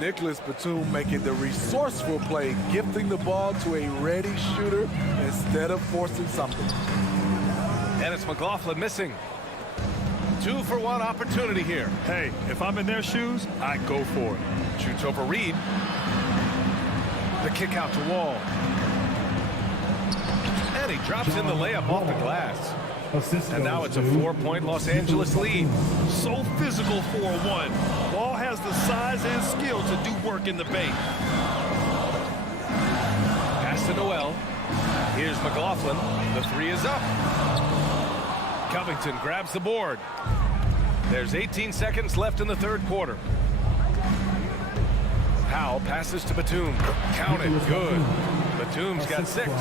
Nicholas Batum making the resourceful play, gifting the ball to a ready shooter instead of forcing something. And it's McLaughlin missing. 2-for-1 opportunity here. Hey, if I'm in their shoes, I'd go for it. Shoots over Reed. The kick out to Wall. And he drops in the layup off the glass. And now it's a 4-point Los Angeles lead. So physical for a 1. Ball has the size and skill to do work in the paint. Pass to Noel. Here's McLaughlin. The 3 is up. Covington grabs the board. There's 18 seconds left in the third quarter. Powell passes to Batum. Counted. Good. Batum's got 6.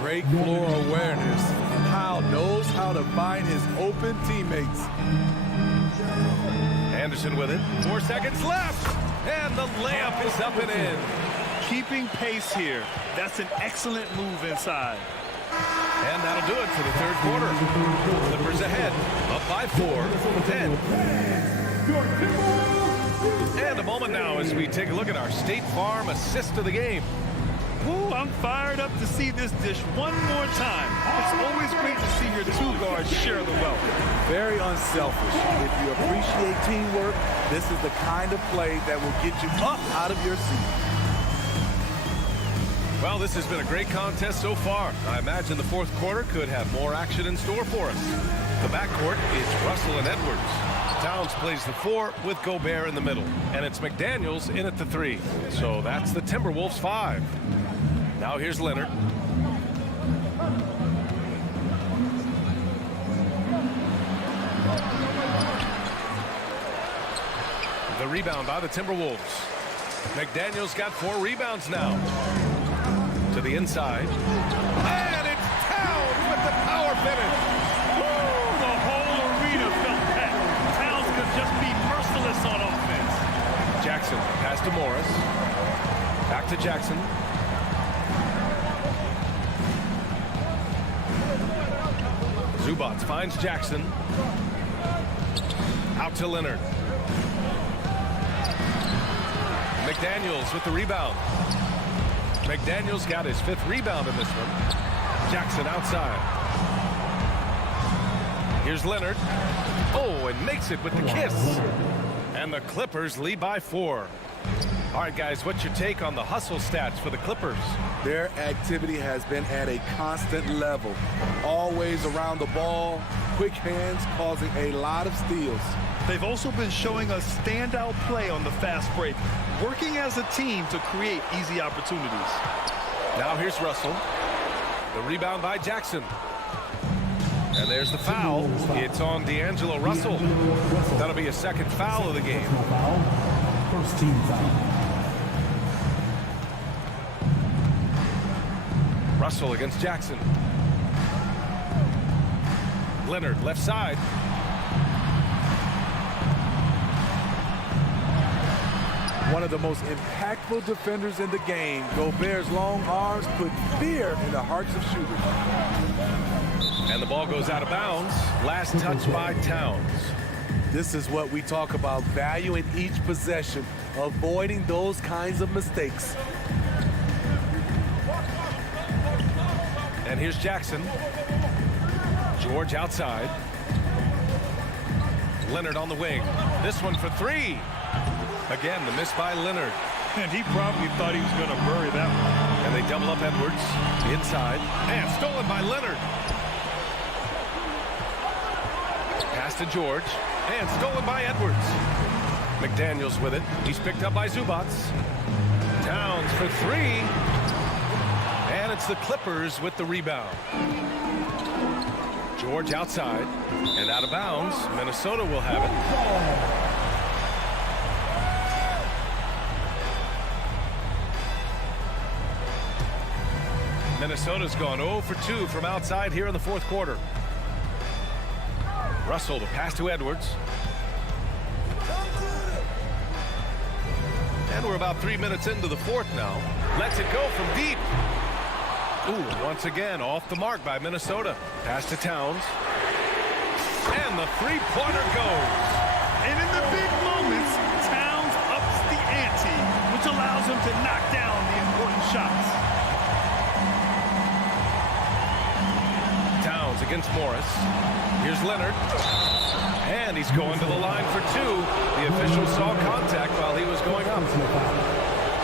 Great floor awareness. Powell knows how to find his open teammates. Anderson with it. 4 seconds left. And the layup is up and in. Keeping pace here. That's an excellent move inside. And that'll do it for the third quarter. Clippers ahead. Up by 4. 10. And a moment now as we take a look at our State Farm assist of the game. Ooh, I'm fired up to see this dish one more time. It's always great to see your 2 guards share the wealth. Very unselfish. If you appreciate teamwork, this is the kind of play that will get you up out of your seat. Well, this has been a great contest so far. I imagine the fourth quarter could have more action in store for us. The backcourt is Russell and Edwards. Towns plays the 4 with Gobert in the middle. And it's McDaniels in at the 3. So that's the Timberwolves 5. Now here's Leonard. The rebound by the Timberwolves. McDaniels got 4 rebounds now. To the inside. And it's Towns with the power finish. Woo, the whole arena felt that. Towns could just be merciless on offense. Jackson pass to to Jackson. Zubac finds Jackson. Out to Leonard. McDaniels with the rebound. McDaniels got his 5th rebound in this one. Jackson outside. Here's Leonard. Oh, and makes it with the kiss. And the Clippers lead by 4. All right, guys, what's your take on the hustle stats for the Clippers? Their activity has been at a constant level. Always around the ball, quick hands causing a lot of steals. They've also been showing us standout play on the fast break, working as a team to create easy opportunities. Now here's Russell. The rebound by Jackson. And there's the foul. It's on D'Angelo Russell. That'll be a 2nd foul of the game. First team foul. Russell against Jackson. Leonard left side. One of the most impactful defenders in the game. Gobert's long arms put fear in the hearts of shooters. And the ball goes out of bounds. Last touch by Towns. This is what we talk about, valuing each possession, avoiding those kinds of mistakes. And here's Jackson. George outside. Leonard on the wing. This one for 3. Again, the miss by Leonard. And he probably thought he was going to bury that one. And they double up Edwards. Inside. And stolen by Leonard. Pass to George. And stolen by Edwards. McDaniels with it. He's picked up by Zubac. Towns for 3. And it's the Clippers with the rebound. George outside. And out of bounds. Minnesota will have it. Minnesota's gone 0 for 2 from outside here in the 4th quarter. Russell to pass to Edwards. And we're about 3 minutes into the 4th now. Lets it go from deep. Ooh, once again off the mark by Minnesota. Pass to Towns. And the 3-pointer goes. And in the big moments, Towns ups the ante, which allows him to knock down the important shots. Towns against Morris. Here's Leonard. And he's going to the line for 2. The official saw contact while he was going up.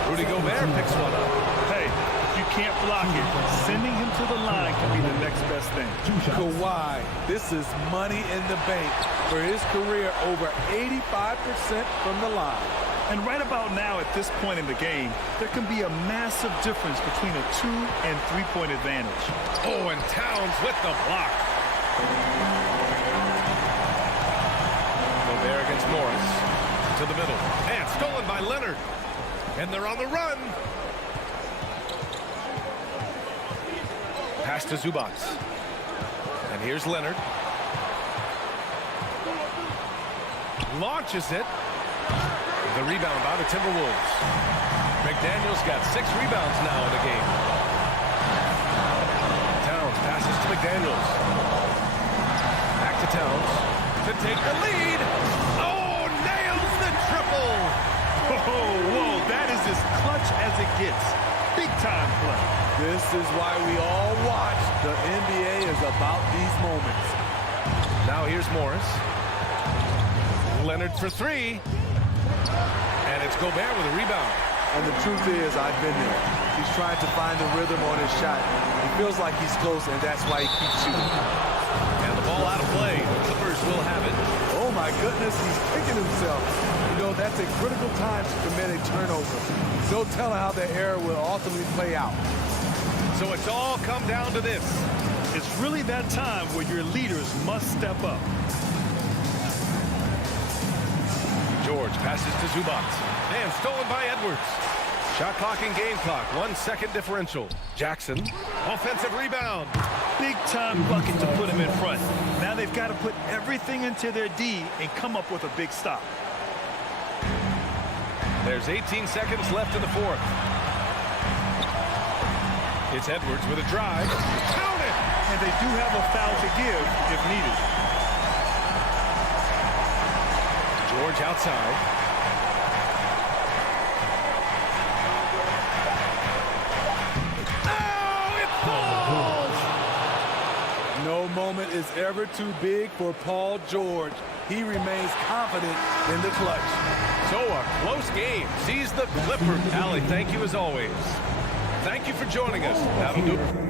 Rudy Gobert picks one up. Hey, if you can't block it, sending him to the line can be the next best thing. Kawhi, this is money in the bank for his career, over 85% from the line. And right about now, at this point in the game, there can be a massive difference between a 2- and 3-point advantage. Oh, and Towns with the block. Gobert against Morris. To the middle. And stolen by Leonard. And they're on the run. Pass to Zubac. And here's Leonard. Launches it. The rebound by the Timberwolves. McDaniels got 6 rebounds now in the game. Towns passes to McDaniels. Back to Towns to take the lead. Oh, nails the triple. Whoa, that is as clutch as it gets. Big time play. This is why we all watch. The NBA is about these moments. Now here's Morris. Leonard for 3. And it's Gobert with a rebound. And the truth is, I've been there. He's trying to find the rhythm on his shot. He feels like he's close, and that's why he keeps shooting. And the ball out of play. The Clippers will have it. Oh, my goodness, he's kicking himself. You know, that's a critical time to commit a turnover. No telling how the error will ultimately play out. So it's all come down to this. It's really that time where your leaders must step up. George passes to Zubac. And stolen by Edwards. Shot clock and game clock. 1 second differential. Jackson. Offensive rebound. Big time bucket to put him in front. Now they've got to put everything into their D and come up with a big stop. There's 18 seconds left in the 4th. It's Edwards with a drive. Count it! And they do have a foul to give if needed. George outside. Oh, it falls! No moment is ever too big for Paul George. He remains confident in the clutch. So a close game sees the Clipper. Allie, thank you as always. Thank you for joining us. That'll do it.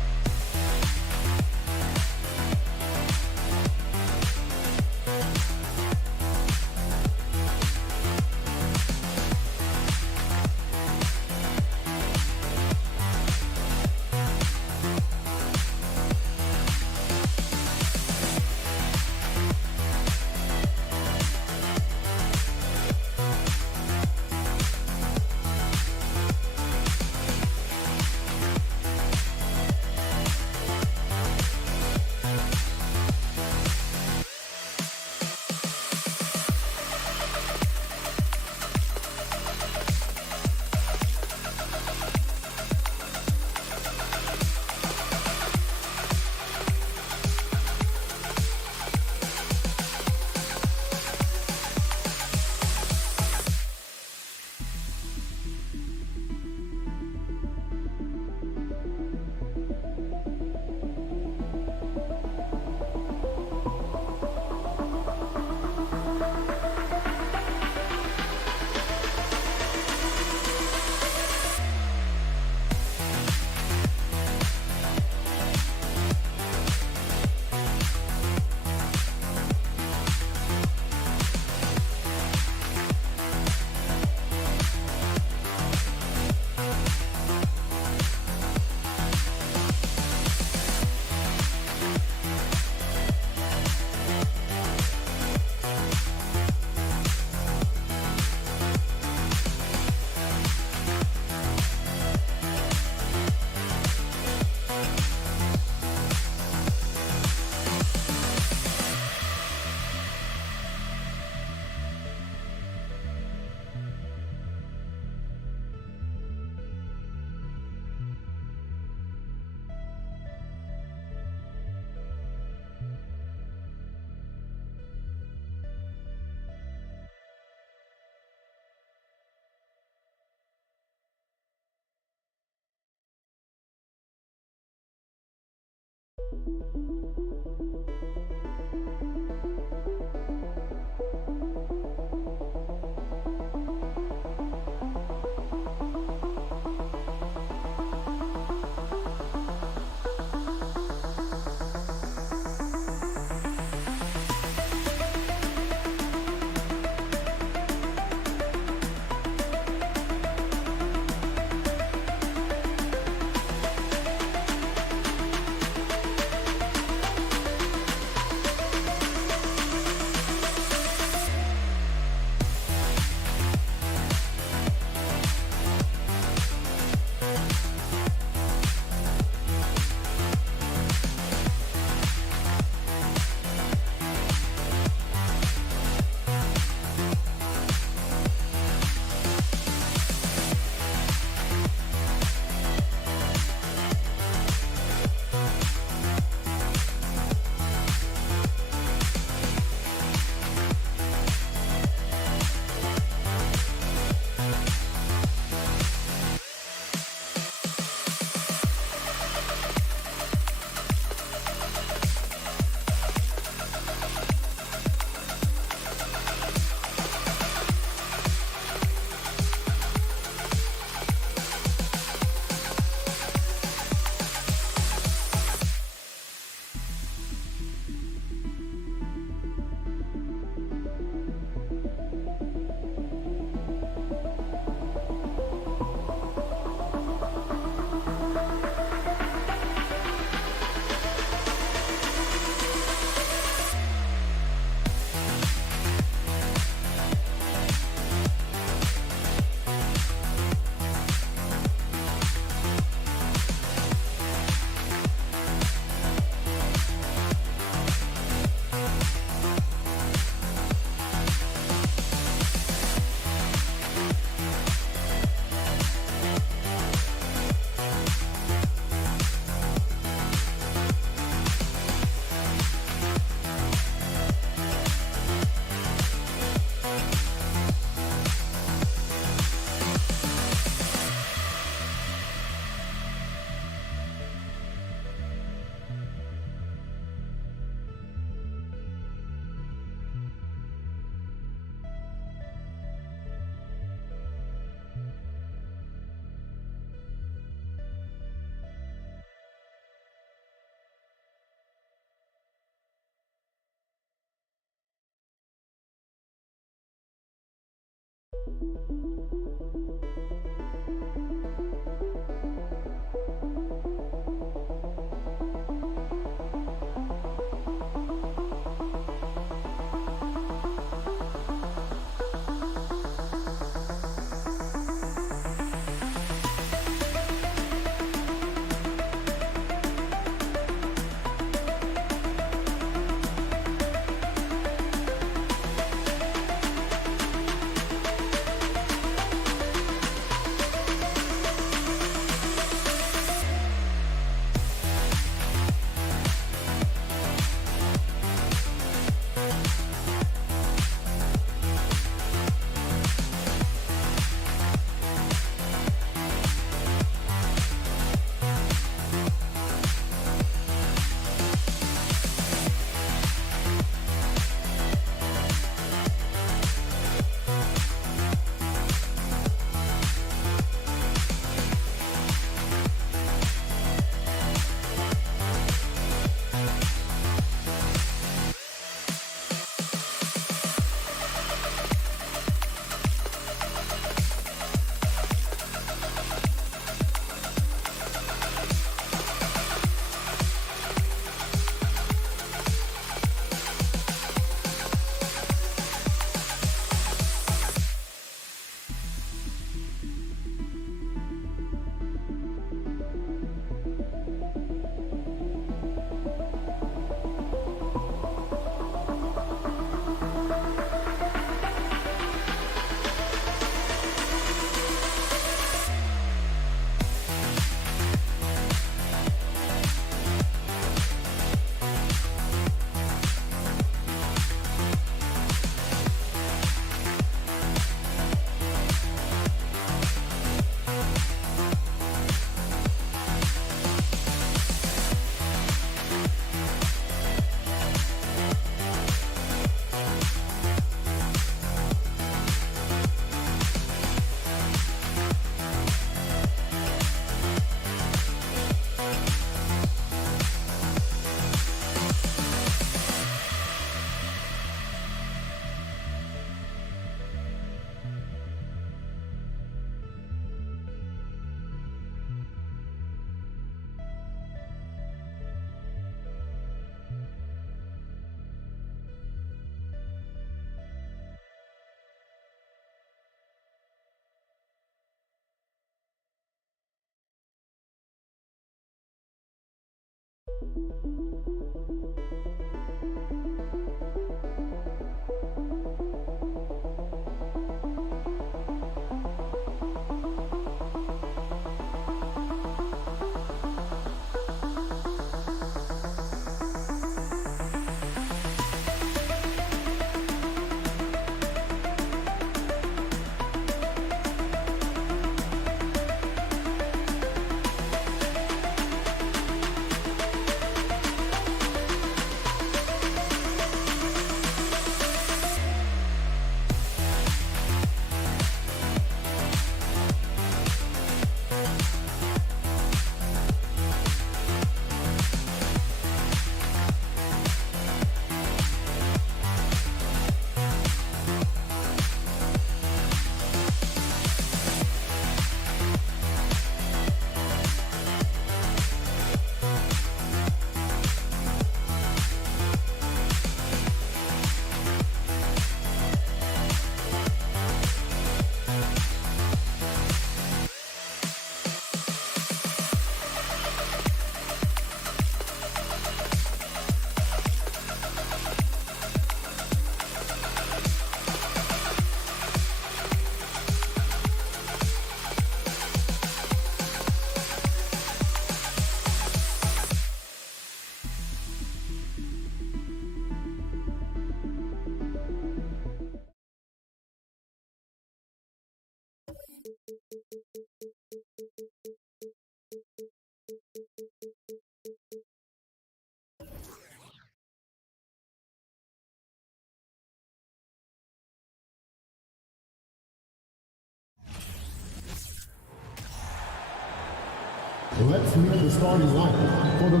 Let's hear the starting lineup for the...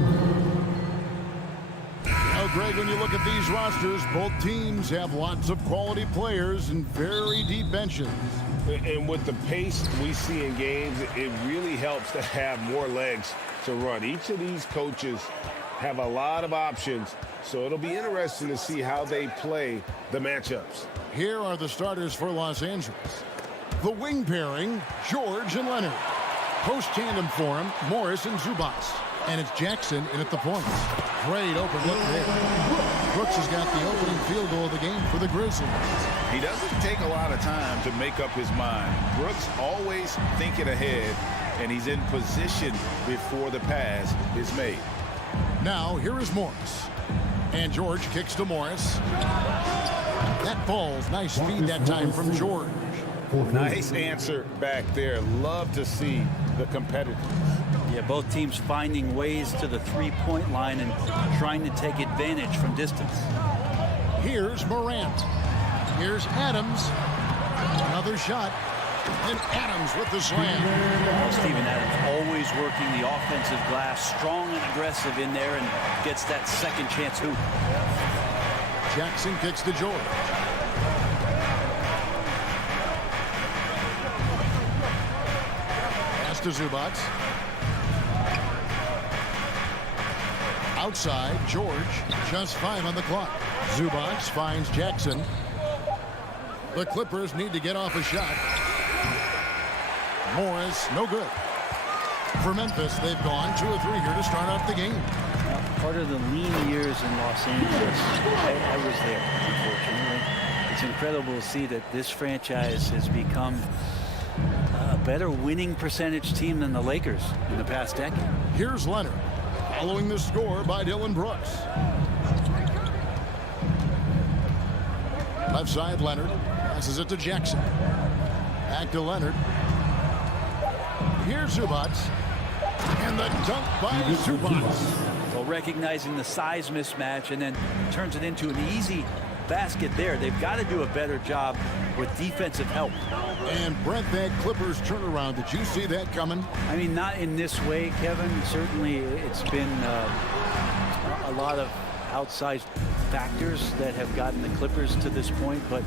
Greg, when you look at these rosters, both teams have lots of quality players and very deep benches. And with the pace we see in games, it really helps to have more legs to run. Each of these coaches have a lot of options, so it'll be interesting to see how they play the matchups. Here are the starters for Los Angeles. The wing pairing, George and Leonard. Post tandem for him, Morris and Zubac. And it's Jackson in at the point. Great open look there. Brooks has got the opening field goal of the game for the Grizzlies. He doesn't take a lot of time to make up his mind. Brooks always thinking ahead, and he's in position before the pass is made. Now, here is Morris. And George kicks to Morris. That falls. Nice feed that time from George. Nice answer back there. Love to see the competitors. Yeah, both teams finding ways to the three-point line and trying to take advantage from distance. Here's Morant. Here's Adams. Another shot. And Adams with the slam. Well, Steven Adams always working the offensive glass, strong and aggressive in there, and gets that second chance hoop. Jackson kicks to George. Pass to Zubac. Outside, George, just 5 on the clock. Zubac finds Jackson. The Clippers need to get off a shot. Morris, no good. For Memphis, they've gone 2 of 3 here to start off the game. Part of the lean years in Los Angeles, I was there, unfortunately. It's incredible to see that this franchise has become a better winning percentage team than the Lakers in the past decade. Here's Leonard, following the score by Dylan Brooks. Left side, Leonard passes it to Jackson. Back to Leonard. Here's Zubac. And the dunk by Zubac. Well, recognizing the size mismatch and then turns it into an easy basket there. They've got to do a better job with defensive help. And Brent, that Clippers turnaround, did you see that coming? I mean, not in this way, Kevin. Certainly it's been a lot of outsized factors that have gotten the Clippers to this point, but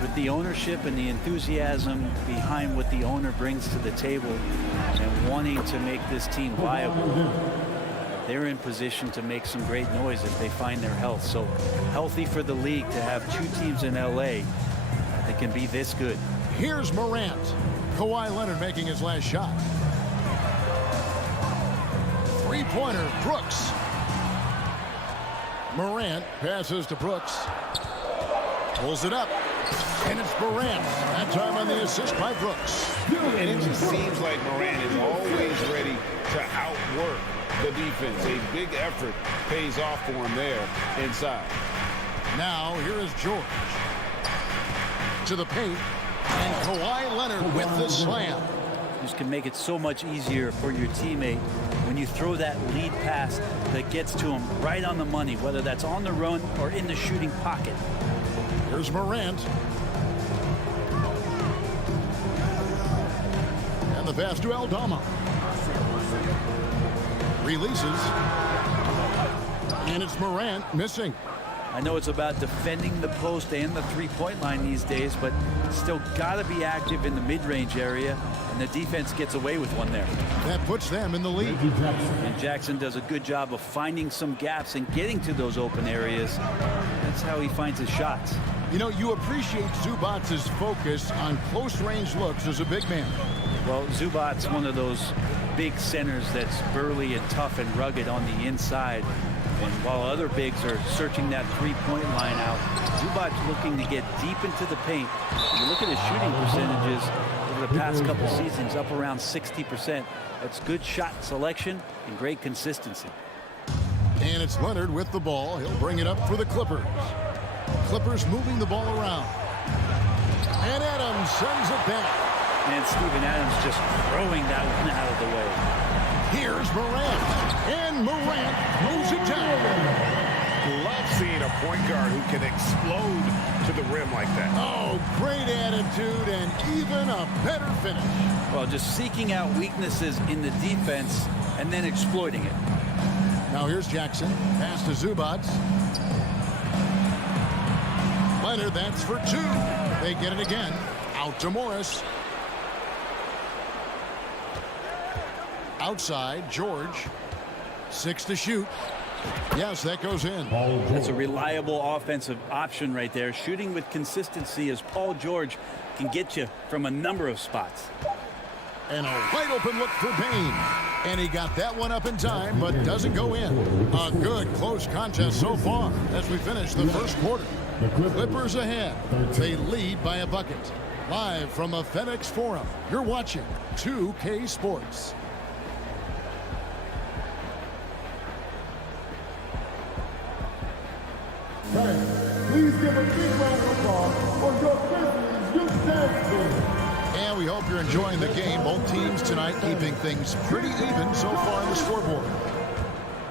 with the ownership and the enthusiasm behind what the owner brings to the table and wanting to make this team viable, they're in position to make some great noise if they find their health. So healthy for the league to have 2 teams in LA that can be this good. Here's Morant. Kawhi Leonard making his last shot. Three-pointer, Brooks. Morant passes to Brooks. Pulls it up. And it's Morant. That time on the assist by Brooks. And it just seems like Morant is always ready to outwork the defense. A big effort pays off for him there inside. Now here is George. To the paint. And Kawhi Leonard with the slam. Just can make it so much easier for your teammate when you throw that lead pass that gets to him right on the money, whether that's on the run or in the shooting pocket. Here's Morant. And the pass to Aldama. Releases. And it's Morant missing. I know it's about defending the post and the three-point line these days, but still got to be active in the mid-range area, and the defense gets away with one there. That puts them in the lead. And Jackson does a good job of finding some gaps and getting to those open areas. That's how he finds his shots. You know, you appreciate Zubac's focus on close-range looks as a big man. Well, Zubac's one of those big centers that's burly and tough and rugged on the inside. And while other bigs are searching that three-point line out, Zubac's looking to get deep into the paint. You look at his shooting percentages over the past couple seasons, up around 60%. That's good shot selection and great consistency. And it's Leonard with the ball. He'll bring it up for the Clippers. Clippers moving the ball around. And Adams sends it back. And Steven Adams just throwing that one out of the way. Here's Morant. And Morant moves it down. Love seeing a point guard who can explode to the rim like that. Oh, great attitude and even a better finish. Well, just seeking out weaknesses in the defense and then exploiting it. Now here's Jackson. Pass to Zubats. Leonard, that's for 2. They get it again. Out to Morris. Outside, George. 6 to shoot. Yes, that goes in. That's a reliable offensive option right there. Shooting with consistency as Paul George can get you from a number of spots. And a wide open look for Payne. And he got that one up in time, but doesn't go in. A good close contest so far as we finish the first quarter. Clippers ahead. They lead by a bucket. Live from a FedEx Forum, you're watching 2K Sports. Please give a big round of applause for your Grizzlies youth dance team. And we hope you're enjoying the game. Both teams tonight keeping things pretty even so far on the scoreboard.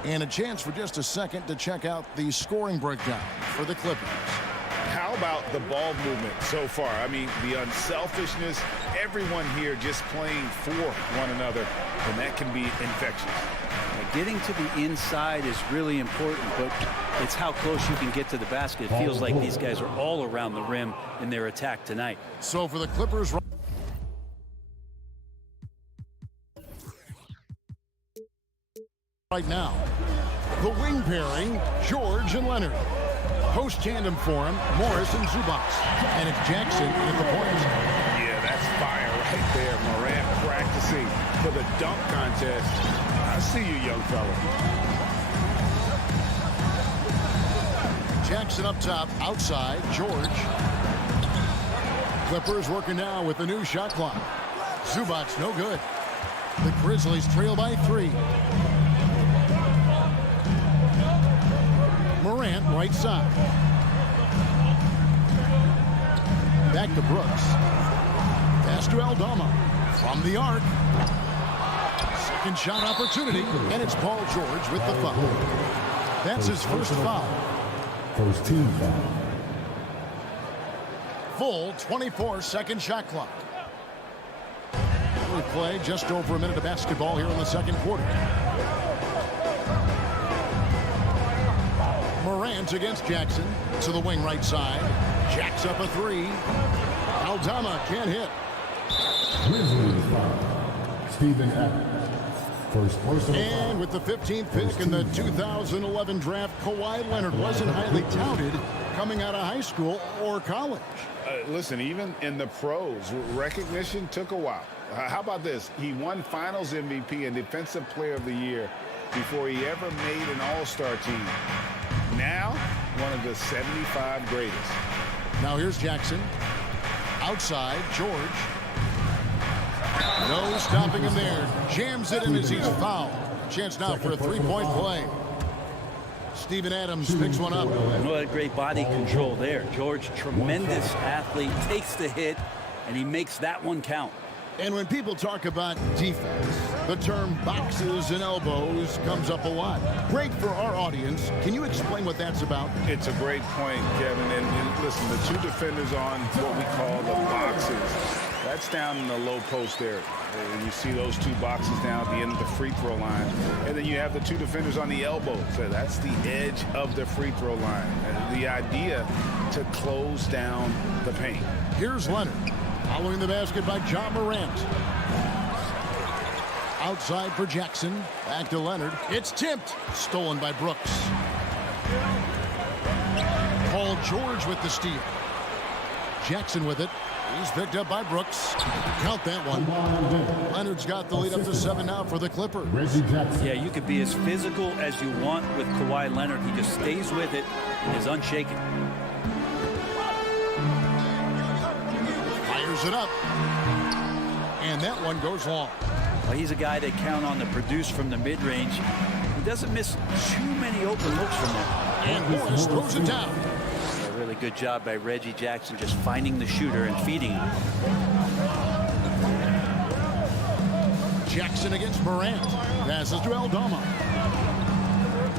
And a chance for just a second to check out the scoring breakdown for the Clippers. How about the ball movement so far? I mean, the unselfishness, everyone here just playing for one another, and that can be infectious. Getting to the inside is really important, but it's how close you can get to the basket. It feels like these guys are all around the rim in their attack tonight. So for the Clippers right now, the wing pairing, George and Leonard. Post tandem for him, Morris and Zubats. And it's Jackson at the point. Yeah, that's fire right there. Morant practicing for the dunk contest. I see you, young fella. Jackson up top, outside, George. Clippers working now with the new shot clock. Zubats no good. The Grizzlies trail by 3. Morant right side. Back to Brooks. Pass to Aldama. From the arc. Second shot opportunity, and it's Paul George with the foul. That's his first foul. First team foul. Full 24-second shot clock. We play just over a minute of basketball here in the second quarter. Morant against Jackson to the wing right side. Jacks up a 3. Aldama can't hit. Grizzlies foul. Stephen Adams. First personal foul. And with the 15th pick in the 2011 draft, Kawhi Leonard wasn't highly touted coming out of high school or college. Listen, even in the pros, recognition took a while. How about this? He won Finals MVP and Defensive Player of the Year before he ever made an All-Star team. Now, one of the 75 greatest. Now here's Jackson. Outside, George. No stopping him there. Jams it in as he's fouled. Chance now for a three-point play. Steven Adams picks one up. What great body control there. George, tremendous athlete, takes the hit, and he makes that one count. And when people talk about defense, the term boxes and elbows comes up a lot. Great for our audience. Can you explain what that's about? It's a great point, Kevin. And listen, the two defenders on what we call the boxes, that's down in the low post area. And you see those two boxes down at the end of the free throw line. And then you have the two defenders on the elbows. So that's the edge of the free throw line. And the idea to close down the paint. Here's Leonard. Following the basket by John Morant. Outside for Jackson. Back to Leonard. It's tipped. Stolen by Brooks. Paul George with the steal. Jackson with it. He's picked up by Brooks. Count that one. Leonard's got the lead up to 7 now for the Clippers. Yeah, you could be as physical as you want with Kawhi Leonard. He just stays with it and is unshaken. Fires it up. And that one goes long. Well, he's a guy they count on to produce from the mid-range. He doesn't miss too many open looks from there. And Morris throws it down. A really good job by Reggie Jackson just finding the shooter and feeding him. Jackson against Morant. Passes to Aldama.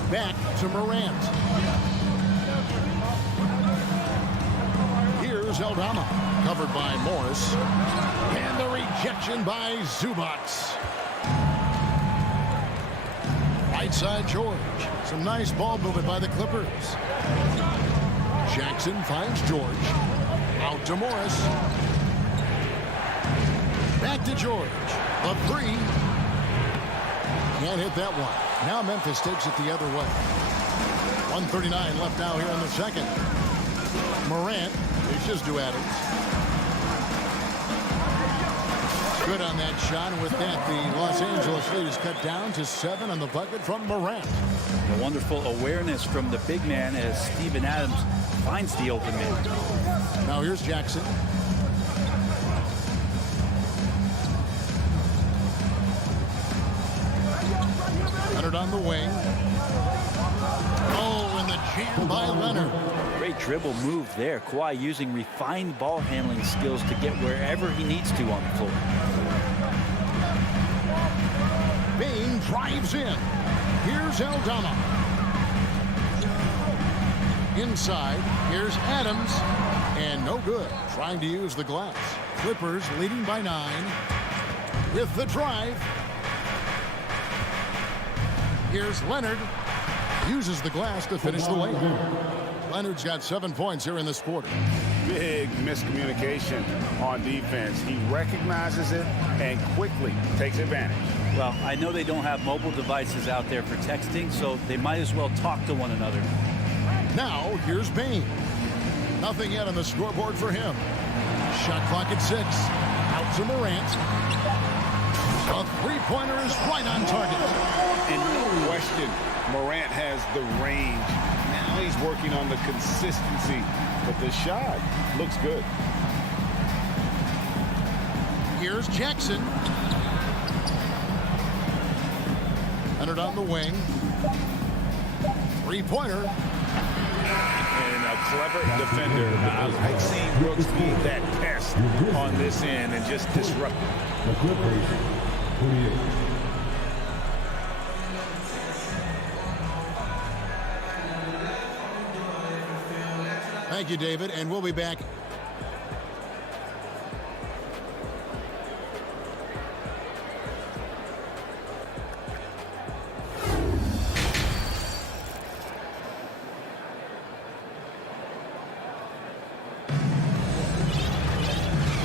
Back to Morant. Here's Aldama. Covered by Morris. And the rejection by Zubats. Right Right side, George. Some nice ball movement by the Clippers. Jackson finds George. Out to Morris. Back to George. A three. Can't hit that one. Now Memphis takes it the other way. 1:39 left now here in the second. Morant dishes to Adams. Good on that shot. And with that, the Los Angeles lead is cut down to 7 on the bucket from Morant. A wonderful awareness from the big man as Steven Adams finds the open man. Now here's Jackson. Leonard on the wing. Oh, and the jam by Leonard. Great dribble move there. Kawhi using refined ball handling skills to get wherever he needs to on the floor. Bain drives in. Here's Aldama. Inside, here's Adams. And no good. Trying to use the glass. Clippers leading by 9. With the drive. Here's Leonard. Uses the glass to finish the layup. Leonard's got 7 points here in this quarter. Big miscommunication on defense. He recognizes it and quickly takes advantage. Well, I know they don't have mobile devices out there for texting, so they might as well talk to one another. Now, here's Bain. Nothing yet on the scoreboard for him. Shot clock at 6. Out to Morant. A three-pointer is right on target. And no question, Morant has the range. Now he's working on the consistency, but the shot looks good. Here's Jackson. Leonard on the wing. Three-pointer. And a clever defender. I like seeing Brooks be that pest on this end and just disrupt it. The Clippers, 28. Thank you, David, and we'll be back.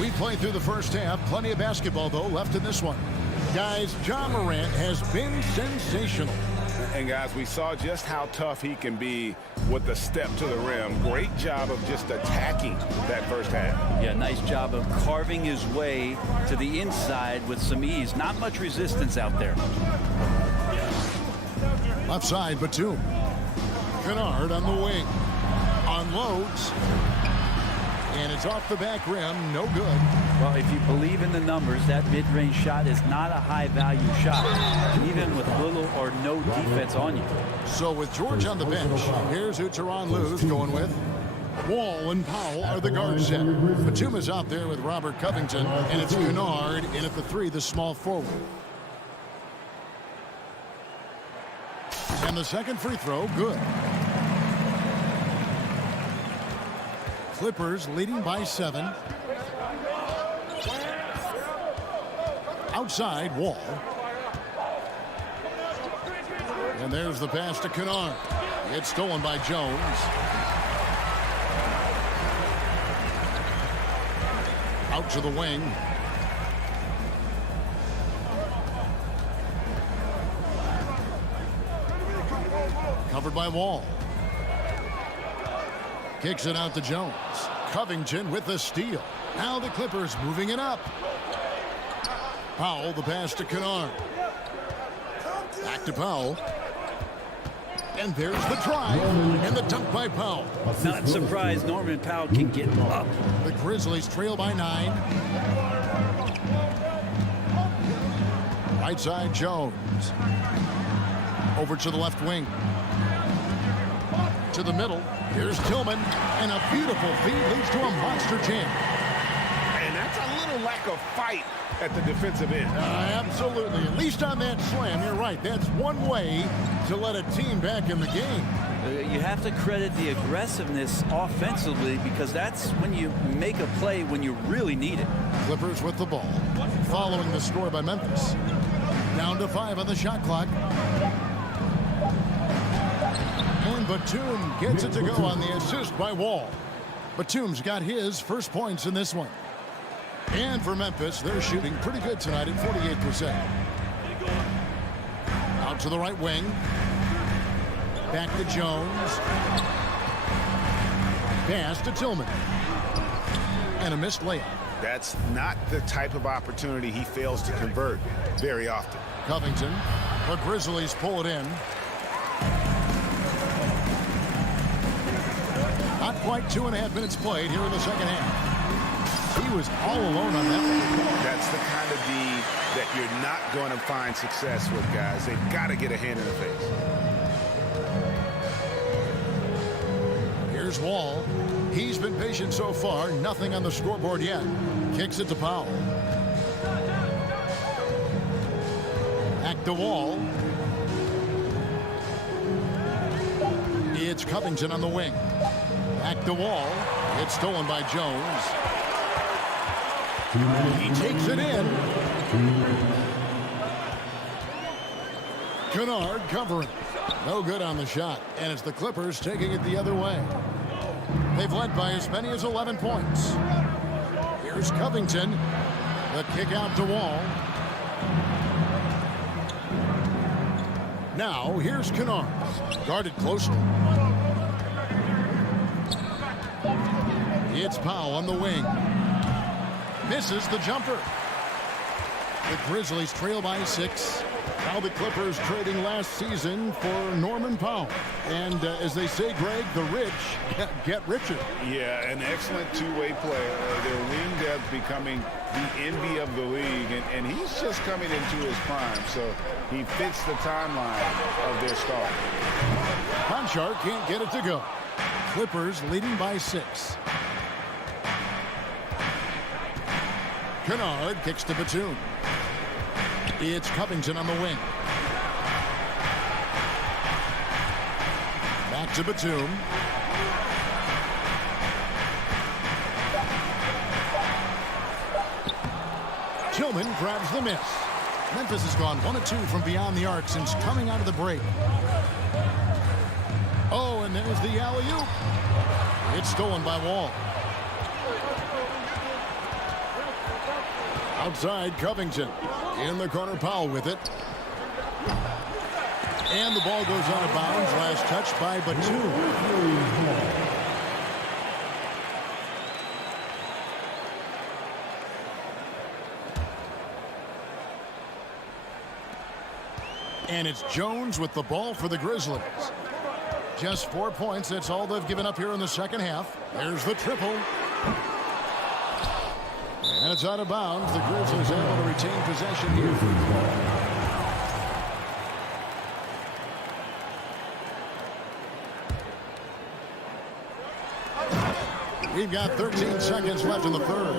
We played through the first half. Plenty of basketball, though, left in this one. Guys, Ja Morant has been sensational. And guys, we saw just how tough he can be with the step to the rim. Great job of just attacking that first half. Yeah, nice job of carving his way to the inside with some ease. Not much resistance out there. Left side, Batum. Kennard on the wing. Unloads. And it's off the back rim. No good. Well, if you believe in the numbers, that mid-range shot is not a high-value shot, even with little or no defense on you. So with George on the bench, here's who Tyronn Lue's going with. Wall and Powell are the guard set. Batum is out there with Robert Covington, and it's Kennard in at the 3, the small forward. And the second free throw, good. Clippers leading by 7. Outside, Wall. And there's the pass to Kennard. It's stolen by Jones. Out to the wing. Covered by Wall. Kicks it out to Jones. Covington with the steal. Now the Clippers moving it up. Powell, the pass to Kennard. Back to Powell. And there's the drive. And the dunk by Powell. Not surprised Norman Powell can get up. The Grizzlies trail by 9. Right side, Jones. Over to the left wing. To the middle. Here's Tillman. And a beautiful feed leads to a monster jam. And that's a little lack of fight at the defensive end. Absolutely. At least on that slam, you're right. That's one way to let a team back in the game. You have to credit the aggressiveness offensively because that's when you make a play when you really need it. Clippers with the ball. Following the score by Memphis. Down to 5 on the shot clock. And Batum gets it to go on the assist by Wall. Batum's got his first points in this one. And for Memphis, they're shooting pretty good tonight at 48%. Out to the right wing. Back to Jones. Pass to Tillman. And a missed layup. That's not the type of opportunity he fails to convert very often. Covington. The Grizzlies pull it in. Not quite 2.5 minutes played here in the second half. He was all alone on that one. That's the kind of D that you're not going to find success with, guys. They've got to get a hand in the face. Here's Wall. He's been patient so far. Nothing on the scoreboard yet. Kicks it to Powell. Back to Wall. It's Covington on the wing. Back to Wall. It's stolen by Jones. He takes it in. Kennard covering. No good on the shot. And it's the Clippers taking it the other way. They've led by as many as 11 points. Here's Covington. The kick out to Wall. Now here's Kennard. Guarded closely. It's Powell on the wing. Misses the jumper. The Grizzlies trail by 6. Now the Clippers trading last season for Norman Powell. And as they say, Greg, the rich get richer. Yeah, an excellent two-way player. Their wing depth becoming the envy of the league. And he's just coming into his prime. So he fits the timeline of their star. Conchar can't get it to go. Clippers leading by 6. Kennard kicks to Batum. It's Covington on the wing. Back to Batum. Tillman grabs the miss. Memphis has gone 1 of 2 from beyond the arc since coming out of the break. Oh, and there's the alley-oop. It's stolen by Wall. Outside, Covington. In the corner, Powell with it. And the ball goes out of bounds. Last touch by Batum. And it's Jones with the ball for the Grizzlies. Just 4 points. That's all they've given up here in the second half. There's the triple. And it's out of bounds. The Grizzlies able to retain possession here. We've got 13 seconds left in the third.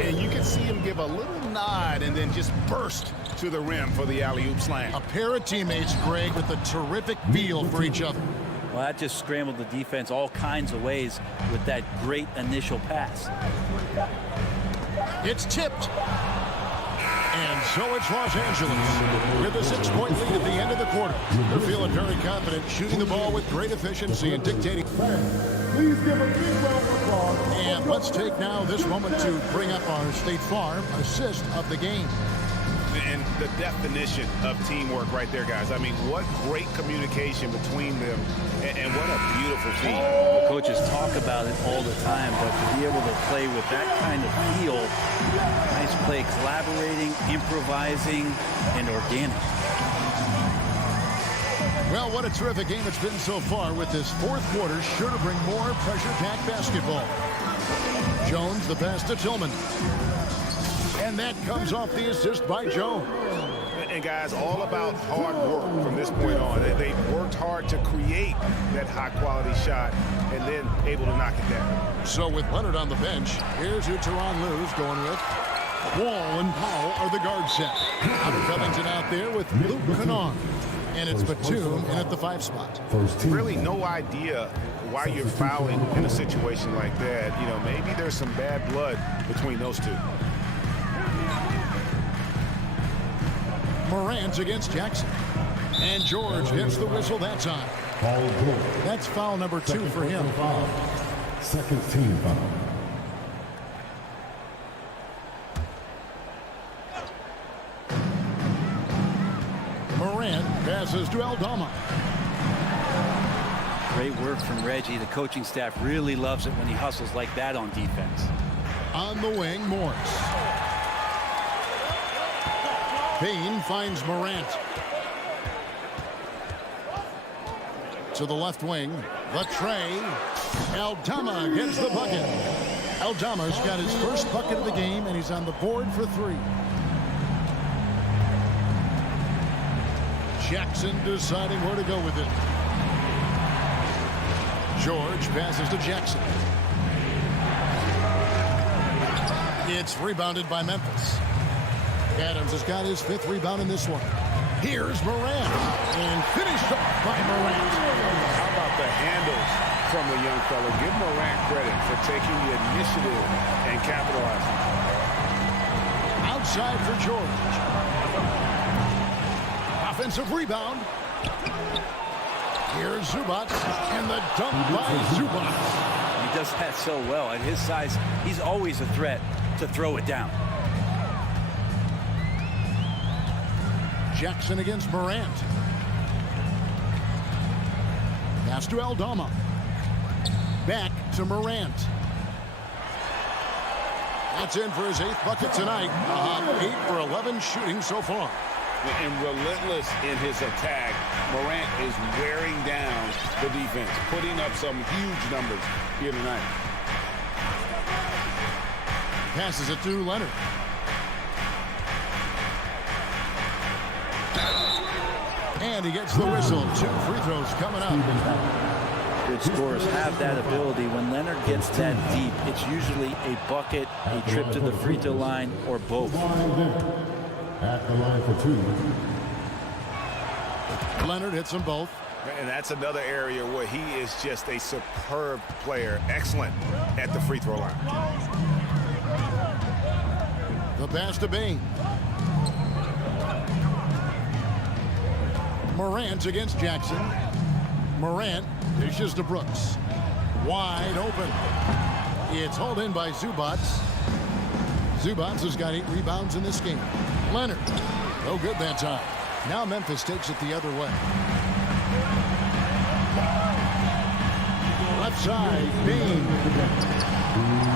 And you can see him give a little nod and then just burst to the rim for the alley-oop slam. A pair of teammates, Greg, with a terrific feel for each other. Well, that just scrambled the defense all kinds of ways with that great initial pass. It's tipped. And so it's Los Angeles with a 6-point lead at the end of the quarter. They're feeling very confident, shooting the ball with great efficiency and dictating. Please give a big round of applause. And let's take now this moment to bring up our State Farm assist of the game. And the definition of teamwork right there, guys. I mean, what great communication between them, and what a beautiful team. The coaches talk about it all the time, but to be able to play with that kind of feel, nice play, collaborating, improvising, and organic. Well, what a terrific game it's been so far, with this fourth quarter sure to bring more pressure-packed basketball. Jones, the pass to Tillman. And that comes off the assist by Jones. And guys, all about hard work from this point on. They've worked hard to create that high-quality shot and then able to knock it down. So with Leonard on the bench, here's who Teron Lue's going with. Wall and Powell are the guard set. Covington out there with Luke Kennard. And it's Batum in at the 5 spot. Really no idea why you're fouling in a situation like that. You know, maybe there's some bad blood between those two. Morant against Jackson. And George gets the whistle that time. That's foul number 2 for him. Second team foul. Morant passes to Aldama. Great work from Reggie. The coaching staff really loves it when he hustles like that on defense. On the wing, Morris. Payne finds Morant. To the left wing, the tray. Aldama gets the bucket. Aldama's got his first bucket of the game, and he's on the board for 3. Jackson deciding where to go with it. George passes to Jackson. It's rebounded by Memphis. Adams has got his 5th rebound in this one. Here's Morant, and finished off by Morant. How about the handles from the young fella? Give Morant credit for taking the initiative and capitalizing. Outside for George. Offensive rebound. Here's Zubac, and the dunk by Zubac. He does that so well. At his size, he's always a threat to throw it down. Jackson against Morant. Pass to Aldama. Back to Morant. That's in for his 8th bucket tonight. 8 for 11 shooting so far. And relentless in his attack, Morant is wearing down the defense, putting up some huge numbers here tonight. Passes it to Leonard. And he gets the whistle. 2 free throws coming up. Good scorers have that ability. When Leonard gets that deep, it's usually a bucket, a trip to the free throw line, or both. At the line for 2. Leonard hits them both. And that's another area where he is just a superb player. Excellent at the free throw line. The pass to Bain. Morant against Jackson. Morant dishes to Brooks. Wide open. It's hauled in by Zubac. Zubac has got 8 rebounds in this game. Leonard, no good that time. Now Memphis takes it the other way. Left side, Bain.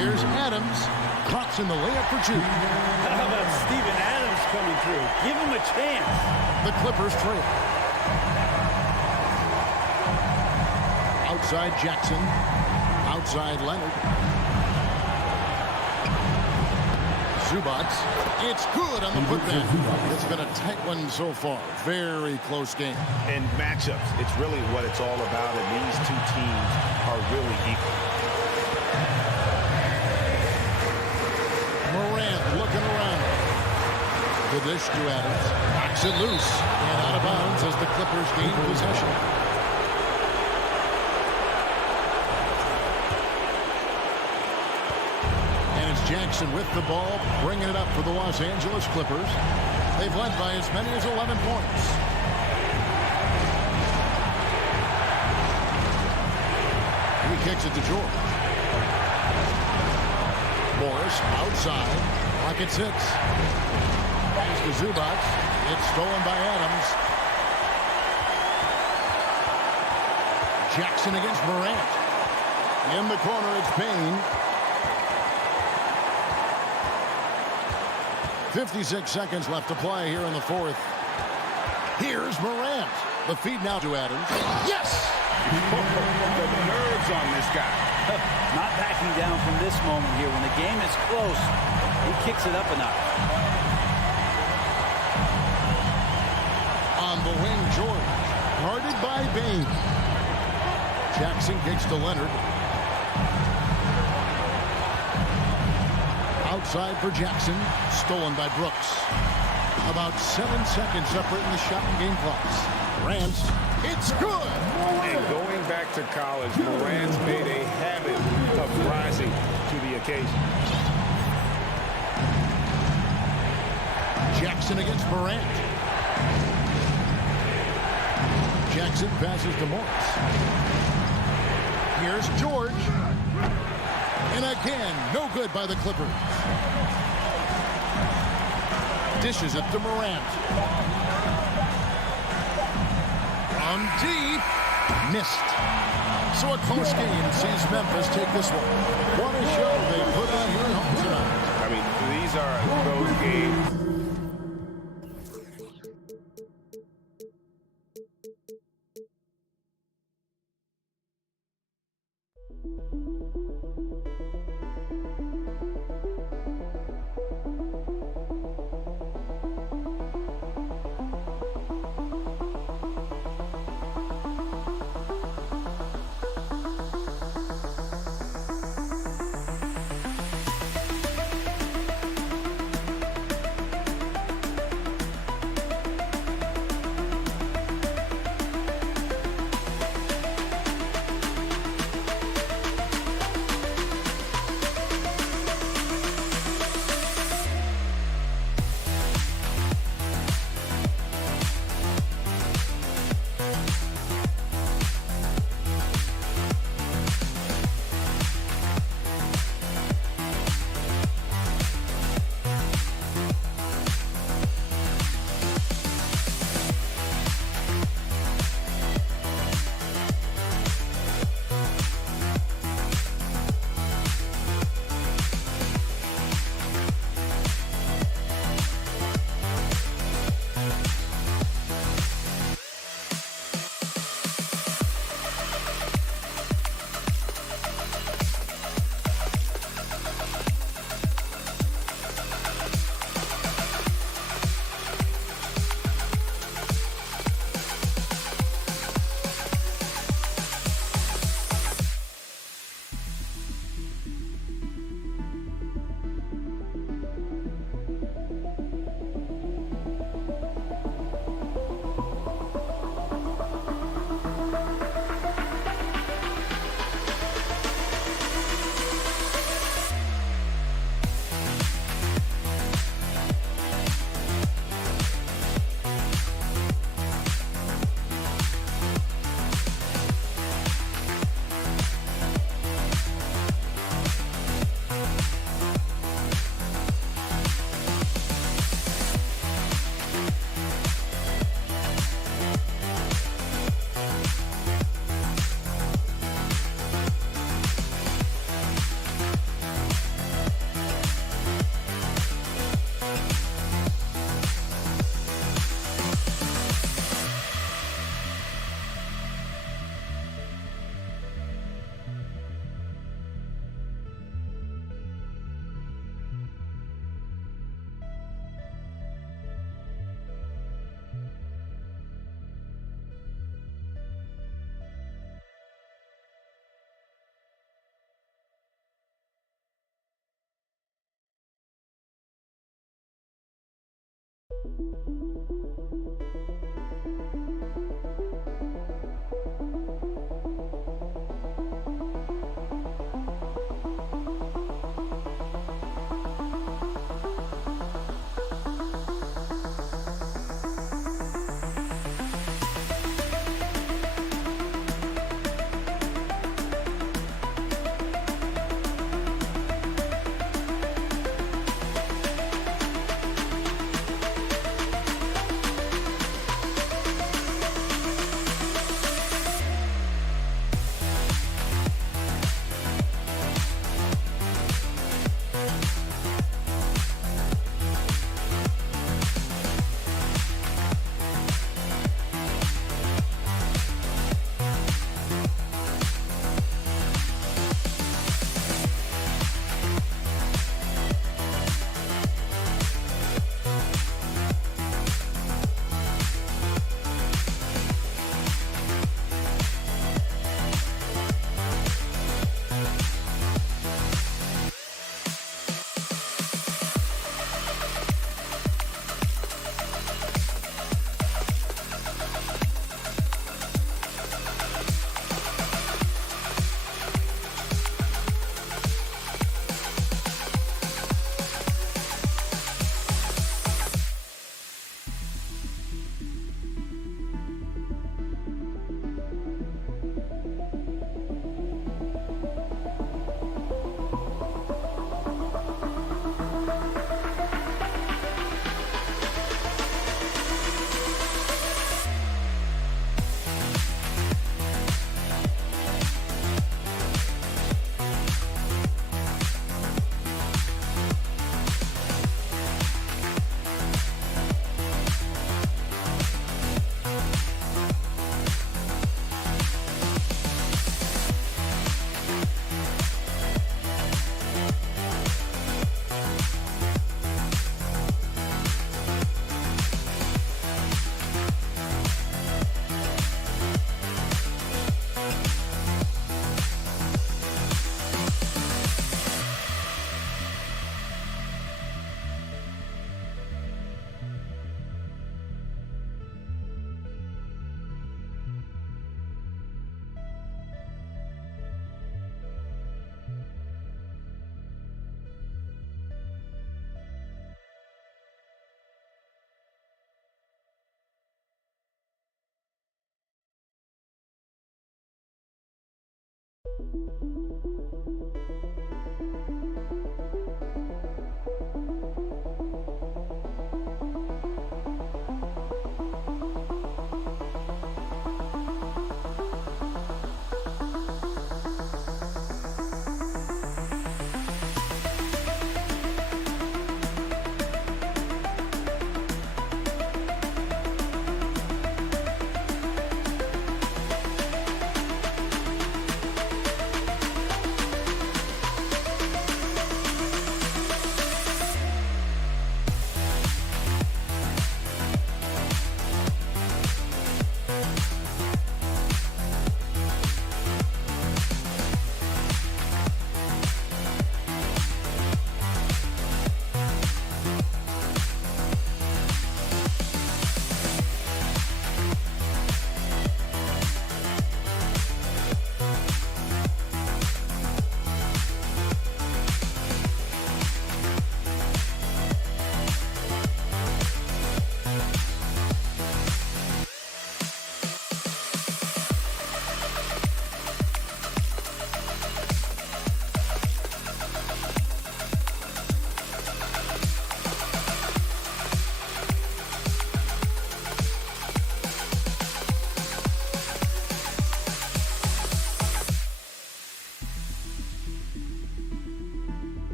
Here's Adams. Clocks in the layup for 2. How about Steven Adams coming through? Give him a chance. The Clippers trail. Outside Jackson. Outside Leonard. Zubac. It's good on the putback. It's been a tight one so far. Very close game. And matchups, it's really what it's all about, and these 2 teams are really equal. Morant looking around. The dish to Adams. Knocks it loose and out of bounds as the Clippers gain possession. Jackson with the ball, bringing it up for the Los Angeles Clippers. They've led by as many as 11 points. He kicks it to George. Morris outside. Pocket 6. Pass to Zubac. It's stolen by Adams. Jackson against Morant. In the corner, it's Payne. 56 seconds left to play here in the 4th. Here's Morant. The feed now to Adams. Yes! The nerves on this guy. Not backing down from this moment here. When the game is close, he kicks it up a notch. On the wing, George. Guarded by Bain. Jackson kicks to Leonard. Outside for Jackson. Stolen by Brooks. About 7 seconds separating the shot and game clocks. Morant. It's good! And going back to college, Morant's made a habit of rising to the occasion. Jackson against Morant. Jackson passes to Morris. Here's George. And again, no good by the Clippers. Dishes it to Morant. From deep. Missed. So a close game sees Memphis take this one. What a show they put on here at home tonight. I mean, these are those games.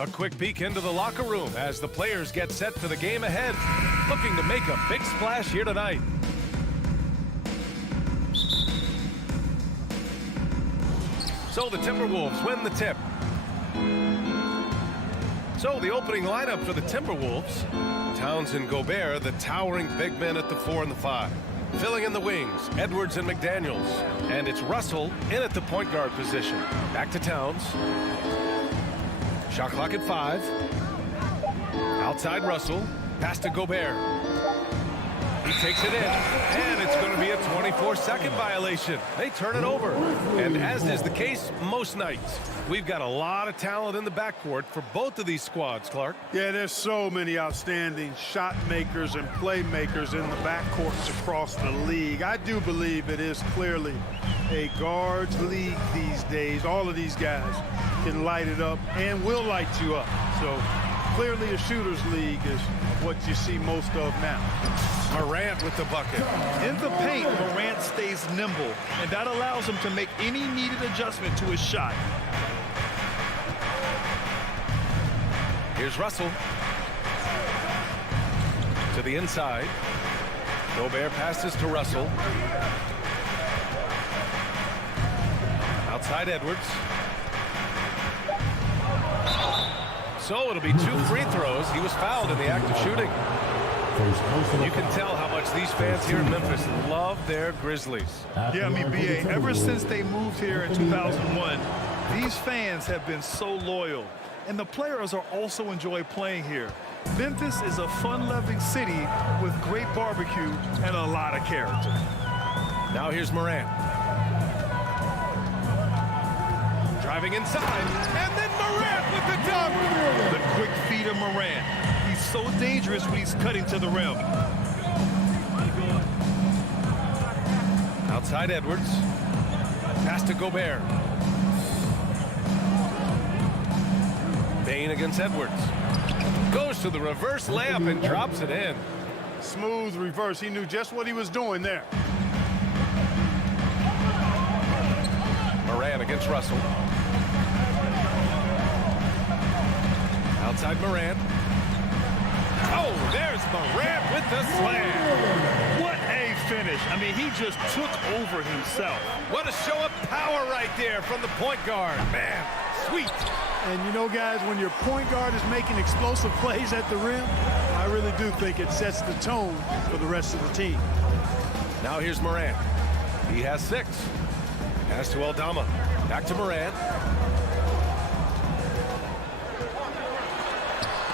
A quick peek into the locker room as the players get set for the game ahead, looking to make a big splash here tonight. So the Timberwolves win the tip. So the opening lineup for the Timberwolves: Towns and Gobert, the towering big men at the 4 and the 5. Filling in the wings, Edwards and McDaniels. And it's Russell in at the point guard position. Back to Towns. Shot clock at 5. Outside Russell. Pass to Gobert. He takes it in, and it's going to be a 24-second violation. They turn it over. And as is the case most nights, we've got a lot of talent in the backcourt for both of these squads, Clark. Yeah, there's so many outstanding shot makers and playmakers in the backcourts across the league. I do believe it is clearly a guards league these days. All of these guys can light it up and will light you up. So clearly a shooter's league is what you see most of now. Morant with the bucket. In the paint, Morant stays nimble, and that allows him to make any needed adjustment to his shot. Here's Russell. To the inside. Gobert passes to Russell. Outside Edwards. So it'll be 2 free throws. He was fouled in the act of shooting. You can tell how much these fans here in Memphis love their Grizzlies. Yeah, I mean, B.A., ever since they moved here in 2001, these fans have been so loyal. And the players are also enjoy playing here. Memphis is a fun-loving city with great barbecue and a lot of character. Now here's Morant. Driving inside, and then Morant with the dunk. The quick feed of Morant. He's so dangerous when he's cutting to the rim. Outside Edwards. Pass to Gobert. Bain against Edwards. Goes to the reverse layup and drops it in. Smooth reverse. He knew just what he was doing there. Morant against Russell. Outside Morant. Oh, there's Morant with the slam. What a finish. I mean, he just took over himself. What a show of power right there from the point guard. Man, sweet. And you know, guys, when your point guard is making explosive plays at the rim, I really do think it sets the tone for the rest of the team. Now here's Morant. He has 6. Pass to Aldama. Back to Morant.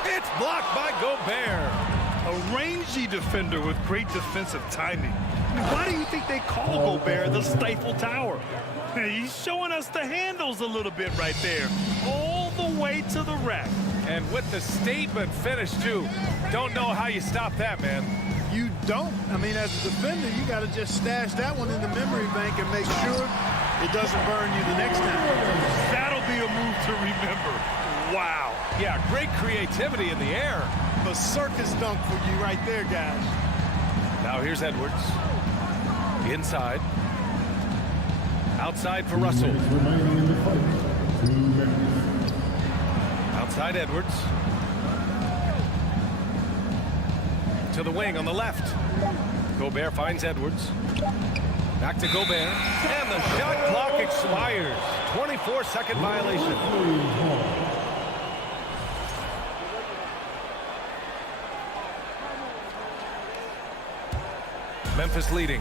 It's blocked by Gobert. A rangy defender with great defensive timing. Why do you think they call Gobert the Stifle Tower? He's showing us the handles a little bit right there. All the way to the rack. And with the statement finish, too. Don't know how you stop that, man. You don't. I mean, as a defender, you got to just stash that one in the memory bank and make sure it doesn't burn you the next time. That'll be a move to remember. Wow. Yeah, great creativity in the air. A circus dunk for you right there, guys. Now here's Edwards. Inside. Outside for Russell. Outside Edwards. To the wing on the left. Gobert finds Edwards. Back to Gobert. And the shot clock expires. 24-second violation. Memphis leading.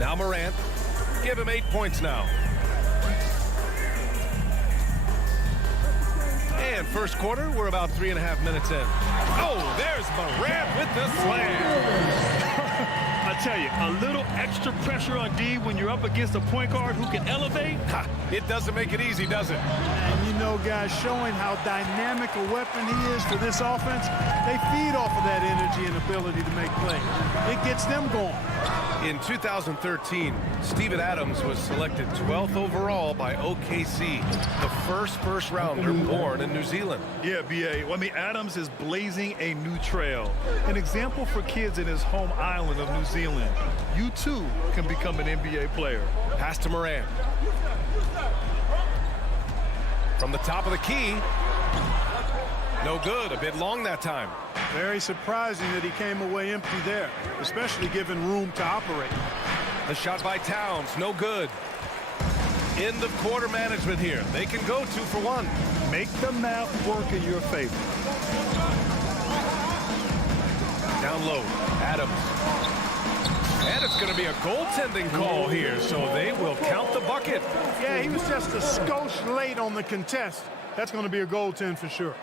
Now Morant. Give him 8 points now. And first quarter, we're about 3.5 minutes in. Oh, there's Morant with the slam. I tell you, a little extra pressure on D when you're up against a point guard who can elevate. It doesn't make it easy, does it? And you know, guys, showing how dynamic a weapon he is for this offense, they feed off of that energy and ability to make plays. It gets them going. In 2013, Steven Adams was selected 12th overall by OKC, the first rounder born in New Zealand. Yeah, B.A. Well, I mean, Adams is blazing a new trail. An example for kids in his home island of New Zealand. You, too, can become an NBA player. Pass to Morant. From the top of the key. No good. A bit long that time. Very surprising that he came away empty there, especially given room to operate. The shot by Towns, no good. End of quarter management here. They can go 2 for 1. Make the math work in your favor. Down low, Adams. And it's going to be a goaltending call here, so they will count the bucket. Yeah, he was just a skosh late on the contest. That's going to be a goaltend for sure.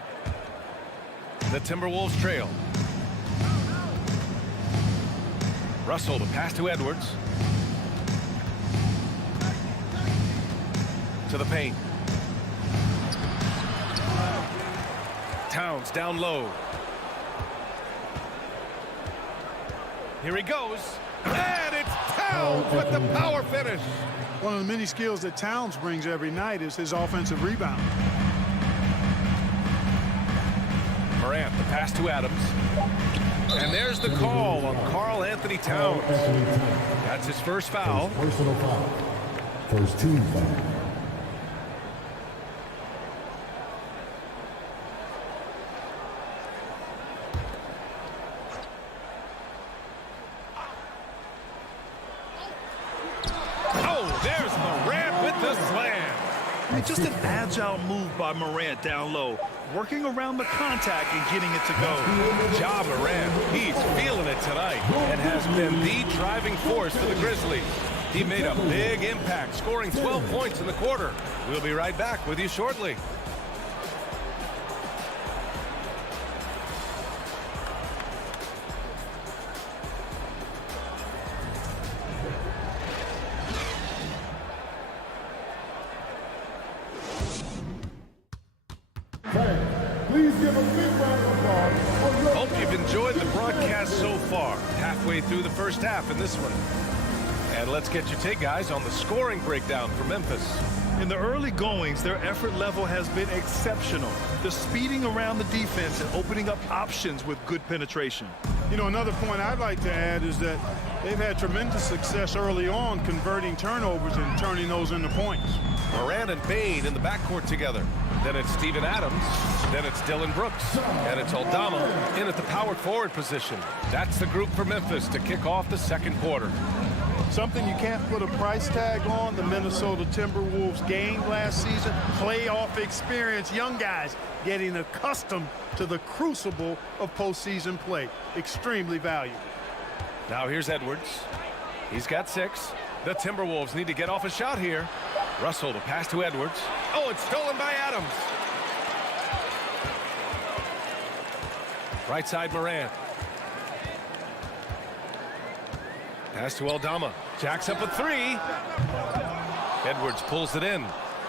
The Timberwolves trail. Russell to pass to Edwards. To the paint. Towns down low. Here he goes. And it's Towns with the power finish. One of the many skills that Towns brings every night is his offensive rebound. Morant, the pass to Adams. And there's the call on Karl Anthony Towns. That's his first foul. Personal foul. First team foul. Just an agile move by Morant down low, working around the contact and getting it to go. Ja Morant, he's feeling it tonight and has been the driving force for the Grizzlies. He made a big impact, scoring 12 points in the quarter. We'll be right back with you shortly. Please give a big round of applause. Hope you've enjoyed the broadcast so far. Halfway through the first half in this one. And let's get your take, guys, on the scoring breakdown for Memphis. In the early goings, their effort level has been exceptional. They're speeding around the defense and opening up options with good penetration. You know, another point I'd like to add is that they've had tremendous success early on converting turnovers and turning those into points. Morant and Bane in the backcourt together. Then it's Steven Adams. Then it's Dylan Brooks. And it's Aldama in at the power forward position. That's the group for Memphis to kick off the second quarter. Something you can't put a price tag on, the Minnesota Timberwolves gained last season. Playoff experience, young guys getting accustomed to the crucible of postseason play. Extremely valuable. Now here's Edwards. He's got 6. The Timberwolves need to get off a shot here. Russell to pass to Edwards. Oh, it's stolen by Adams. Right side Morant. Pass to Aldama. Jacks up a 3. Edwards pulls it in.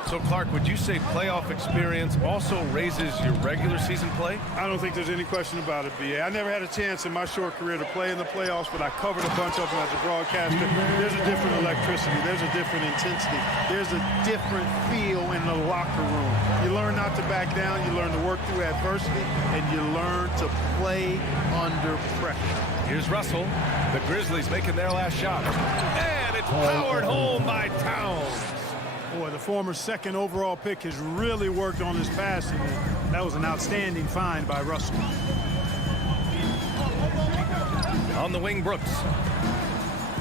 So, Clark, would you say playoff experience also raises your regular season play? I don't think there's any question about it, B.A. I never had a chance in my short career to play in the playoffs, but I covered a bunch of them as a broadcaster. There's a different electricity. There's a different intensity. There's a different feel in the locker room. You learn not to back down. You learn to work through adversity, and you learn to play under pressure. Here's Russell. The Grizzlies making their last shot. And it's powered home by Towns. Boy, the former second overall pick has really worked on his passing. That was an outstanding find by Russell. On the wing, Brooks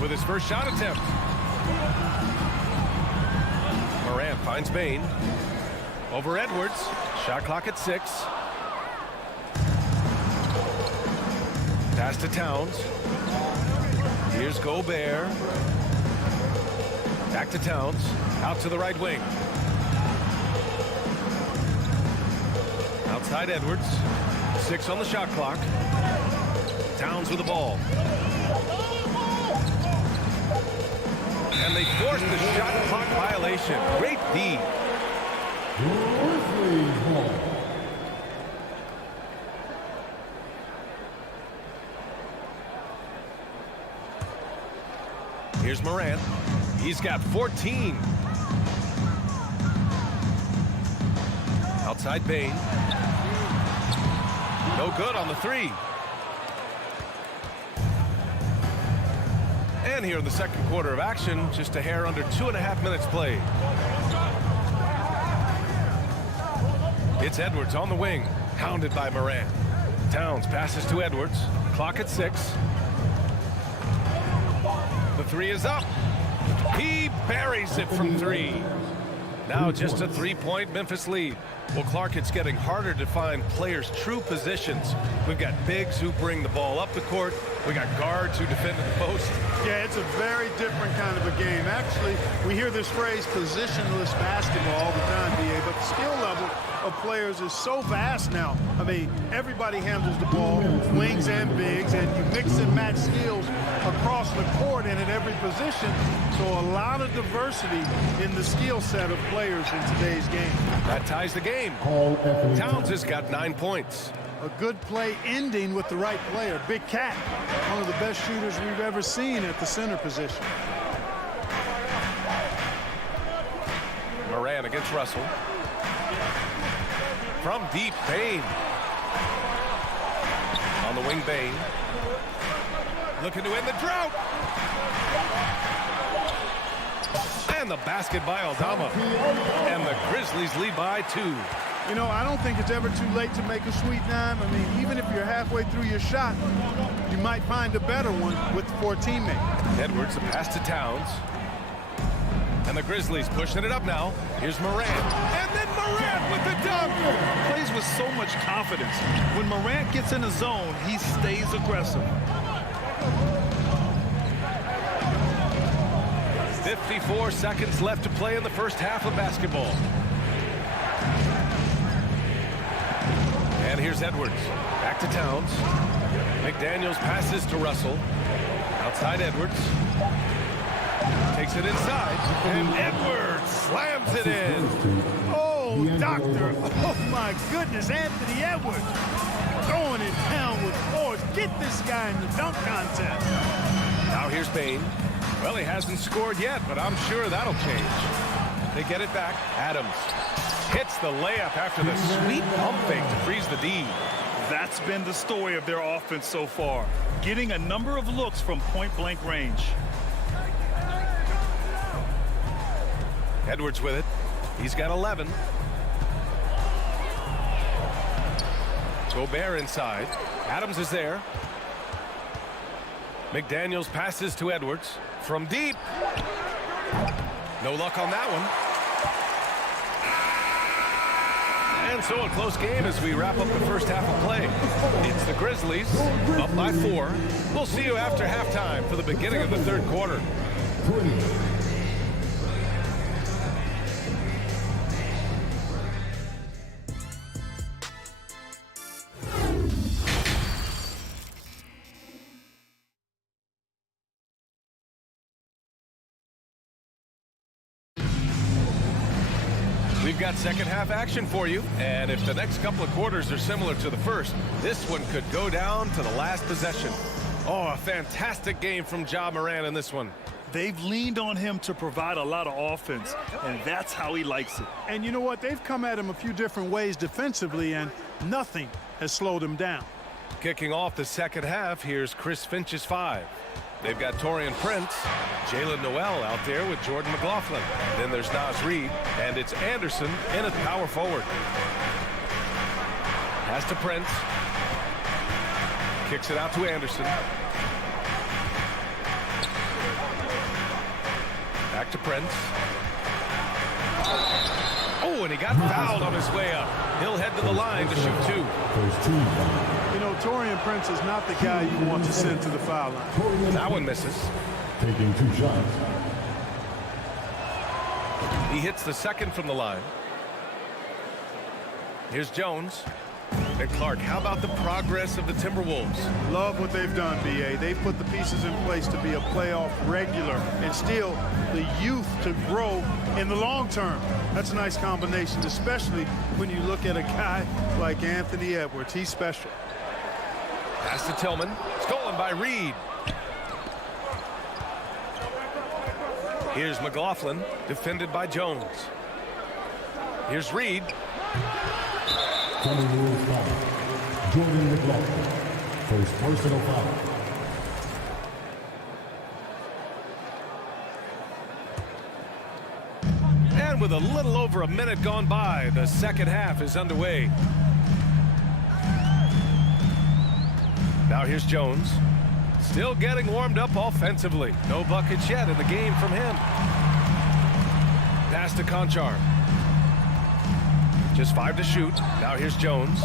with his first shot attempt. Morant finds Bane. Over Edwards. Shot clock at 6. Pass to Towns. Here's Gobert. Back to Towns. Out to the right wing. Outside Edwards. 6 on the shot clock. Towns with the ball. And they force the shot clock violation. Great D. Here's Morant. He's got 14. Outside Bane. No good on the 3. And here in the second quarter of action, just a hair under 2.5 minutes played. It's Edwards on the wing, hounded by Morant. Towns passes to Edwards. Clock at 6. The 3 is up. He buries it from 3. Now just a 3-point Memphis lead. Well, Clark, it's getting harder to find players' true positions. We've got bigs who bring the ball up the court. We got guards who defend at the post. Yeah, it's a very different kind of a game. Actually, we hear this phrase positionless basketball all the time, B.A., but the skill level of players is so vast now. I mean, everybody handles the ball, wings and bigs, and you mix and match skills across the court and at every position. So a lot of diversity in the skill set of players in today's game. That ties the game. Towns has got 9 points. A good play ending with the right player. Big Cat, one of the best shooters we've ever seen at the center position. Moran against Russell. From deep, Bain. On the wing, Bain. Looking to end the drought. And the basket by Aldama. And the Grizzlies lead by 2. You know, I don't think it's ever too late to make a sweet dime. I mean, even if you're halfway through your shot, you might find a better one with 4 teammates. Edwards, a pass to Towns. And the Grizzlies pushing it up now. Here's Morant. And then Morant with the dunk. Plays with so much confidence. When Morant gets in the zone, he stays aggressive. 54 seconds left to play in the first half of basketball. And here's Edwards. Back to Towns. McDaniels passes to Russell. Outside Edwards. Takes it inside. And Edwards slams it in. Oh, doctor. Oh, my goodness. Anthony Edwards throwing it down with force. Get this guy in the dunk contest. Now here's Bain. Well, he hasn't scored yet, but I'm sure that'll change. They get it back. Adams hits the layup after the sweet pump fake to freeze the D. That's been the story of their offense so far. Getting a number of looks from point-blank range. Edwards with it. He's got 11. Gobert inside. Adams is there. McDaniels passes to Edwards from deep. No luck on that one. And so a close game as we wrap up the first half of play. It's the Grizzlies up by 4. We'll see you after halftime for the beginning of the third quarter. We've got second half action for you, and if the next couple of quarters are similar to the first, this one could go down to the last possession. Oh, a fantastic game from Ja Morant in this one. They've leaned on him to provide a lot of offense, and that's how he likes it. And you know what? They've come at him a few different ways defensively, and nothing has slowed him down. Kicking off the second half, here's Chris Finch's 5. They've got Torian Prince, Jalen Noel out there with Jordan McLaughlin. Then there's Naz Reid, and it's Anderson in at power forward. Pass to Prince. Kicks it out to Anderson. Back to Prince. Oh, and he got fouled on his way up. He'll head to the line to shoot 2. You know, Torian Prince is not the guy you want to send to the foul line. That one misses. Taking 2 shots. He hits the second from the line. Here's Jones. And Clark, how about the progress of the Timberwolves? Love what they've done, B.A. They've put the pieces in place to be a playoff regular and still the youth to grow in the long term. That's a nice combination, especially when you look at a guy like Anthony Edwards. He's special. Pass to Tillman. Stolen by Reed. Here's McLaughlin, defended by Jones. Here's Reed. Jordan McLaughlin, first personal foul. And with a little over a minute gone by, the second half is underway. Now here's Jones. Still getting warmed up offensively. No buckets yet in the game from him. Pass to Conchar. Just 5 to shoot. Now here's Jones.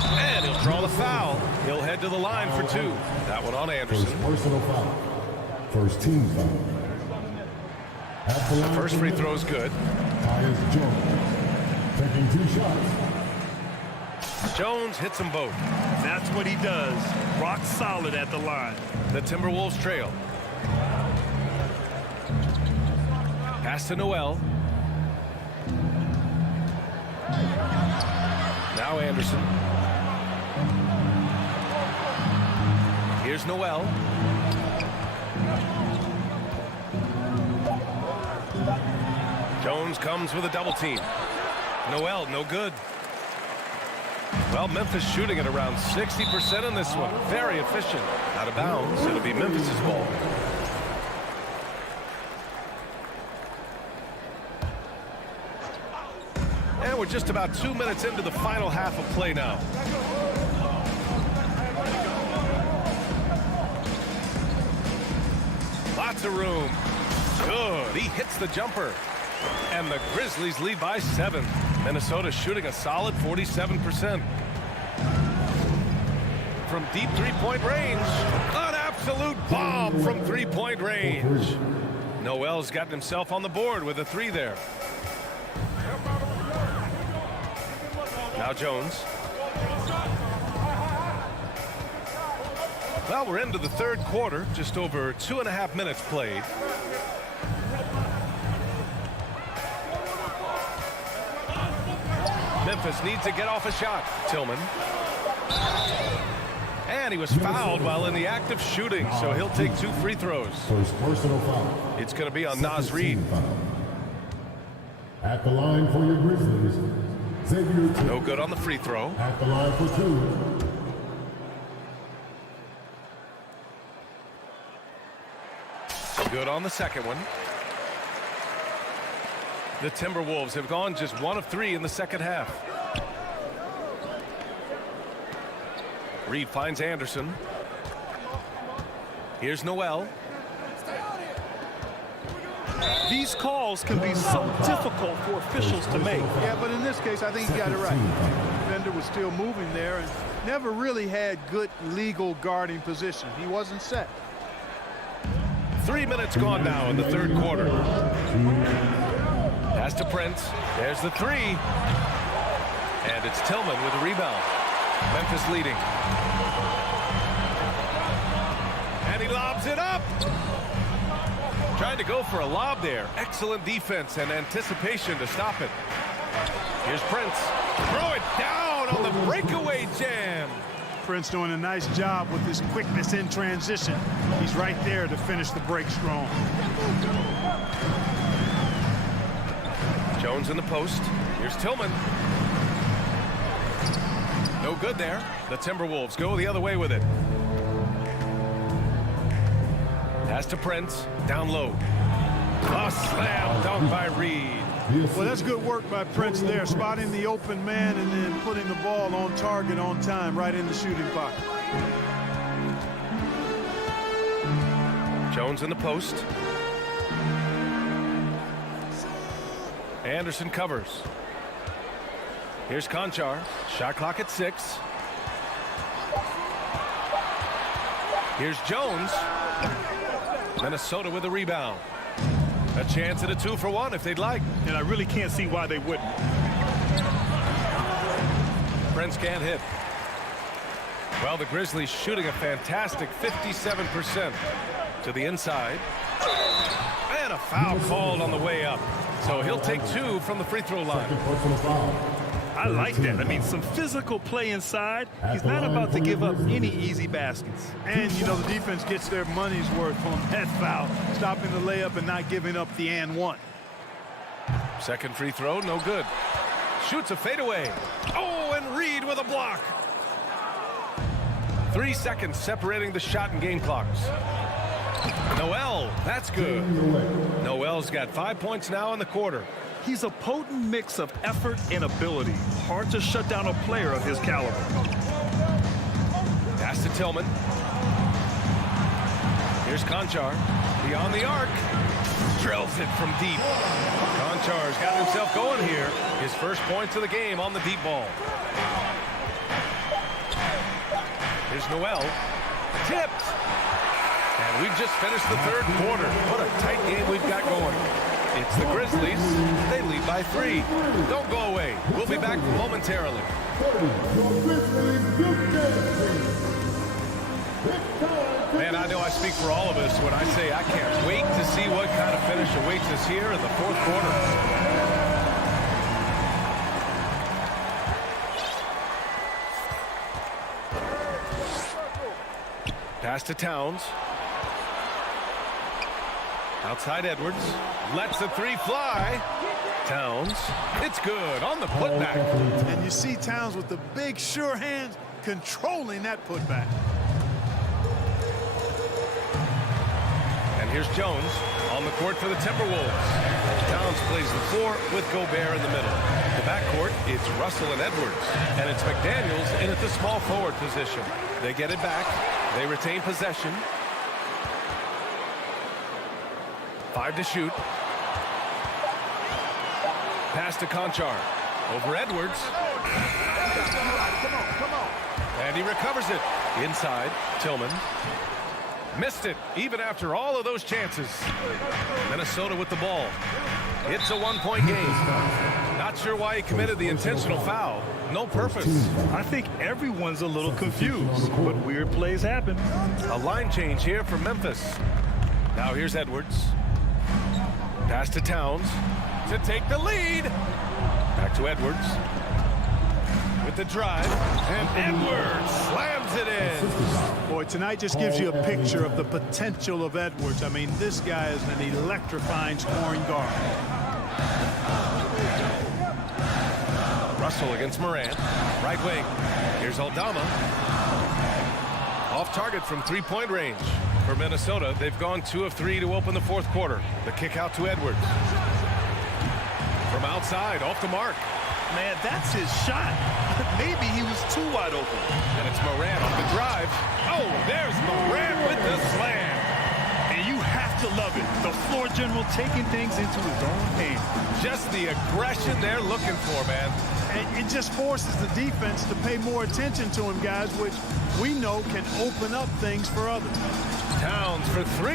And he'll draw the foul. He'll head to the line for 2. That one on Anderson. First personal foul. First team foul. The first free throw's good. Tyus Jones. Taking 2 shots. Jones hits them both. That's what he does. Rock solid at the line. The Timberwolves trail. Pass to Noel. Now Anderson. Here's Noel. Jones comes with a double team. Noel, no good. Well, Memphis shooting at around 60% on this one. Very efficient. Out of bounds. It'll be Memphis's ball. And we're just about 2 minutes into the final half of play now. Lots of room. Good. He hits the jumper. And the Grizzlies lead by 7. Minnesota shooting a solid 47%. From deep three-point range. An absolute bomb from three-point range. Noel's gotten himself on the board with a 3 there. Now Jones. Well, we're into the third quarter. Just over 2.5 minutes played. Memphis needs to get off a shot. Tillman. And he was fouled while in the act of shooting, so he'll take 2 free throws. First personal foul. It's going to be on Naz Reid. At the line for your Grizzlies, Xavier. No good on the free throw. At the line for 2. Good on the second one. The Timberwolves have gone just 1 of 3 in the second half. Reid finds Anderson. Here's Noel. These calls can be so difficult for officials to make. Yeah, but in this case, I think he got it right. The defender was still moving there and never really had good legal guarding position. He wasn't set. 3 minutes gone now in the third quarter. Pass to Prince. There's the 3. And it's Tillman with a rebound. Memphis leading. And he lobs it up. Trying to go for a lob there. Excellent defense and anticipation to stop it. Here's Prince. Throw it down on the breakaway jam. Prince doing a nice job with his quickness in transition. He's right there to finish the break strong. Jones in the post. Here's Tillman. No good there. The Timberwolves go the other way with it. Pass to Prince. Down low. A slam dunk by Reid. Well, that's good work by Prince there, spotting the open man and then putting the ball on target on time right in the shooting pocket. Jones in the post. Anderson covers. Here's Conchar. Shot clock at 6. Here's Jones. Minnesota with a rebound. A chance at a 2-for-1 if they'd like. And I really can't see why they wouldn't. Prince can't hit. Well, the Grizzlies shooting a fantastic 57% to the inside. And a foul called on the way up. So he'll take 2 from the free throw line. I like that. I mean, some physical play inside. He's not about to give up any easy baskets. And, you know, the defense gets their money's worth on that foul, stopping the layup and not giving up the and one. Second free throw, no good. Shoots a fadeaway. Oh, and Reid with a block. 3 seconds separating the shot and game clocks. Noel, that's good. Noel's got 5 points now in the quarter. He's a potent mix of effort and ability. Hard to shut down a player of his caliber. Pass to Tillman. Here's Conchar. Beyond the arc. Drills it from deep. Conchar's got himself going here. His first points of the game on the deep ball. Here's Noel. Tipped. And we've just finished the third quarter. What a tight game we've got going. It's the Grizzlies. They lead by 3. Don't go away. We'll be back momentarily. Man, I know I speak for all of us when I say I can't wait to see what kind of finish awaits us here in the fourth quarter. Pass to Towns. Outside Edwards. Lets the 3 fly. Towns. It's good on the putback. And you see Towns with the big, sure hands controlling that putback. And here's Jones on the court for the Timberwolves. Towns plays the 4 with Gobert in the middle. The backcourt, it's Russell and Edwards. And it's McDaniels in at the small forward position. They get it back. They retain possession. 5 to shoot. Pass to Conchar. Over Edwards. And he recovers it. Inside, Tillman. Missed it, even after all of those chances. Minnesota with the ball. It's a 1-point game. Not sure why he committed the intentional foul. No purpose. I think everyone's a little confused, but weird plays happen. A line change here for Memphis. Now here's Edwards. Pass to Towns to take the lead. Back to Edwards. With the drive, and Edwards slams it in. Boy, tonight just gives you a picture of the potential of Edwards. I mean, this guy is an electrifying scoring guard. Russell against Morant. Right wing. Here's Aldama. Off target from 3-point range. For Minnesota, they've gone 2 of 3 to open the fourth quarter. The kick out to Edwards. From outside, off the mark. Man, that's his shot. Maybe he was too wide open. And it's Morant on the drive. Oh, there's Morant with the slam. And you have to love it. The floor general taking things into his own hands. Just the aggression they're looking for, man. And it just forces the defense to pay more attention to him, guys, which we know can open up things for others. Towns for 3.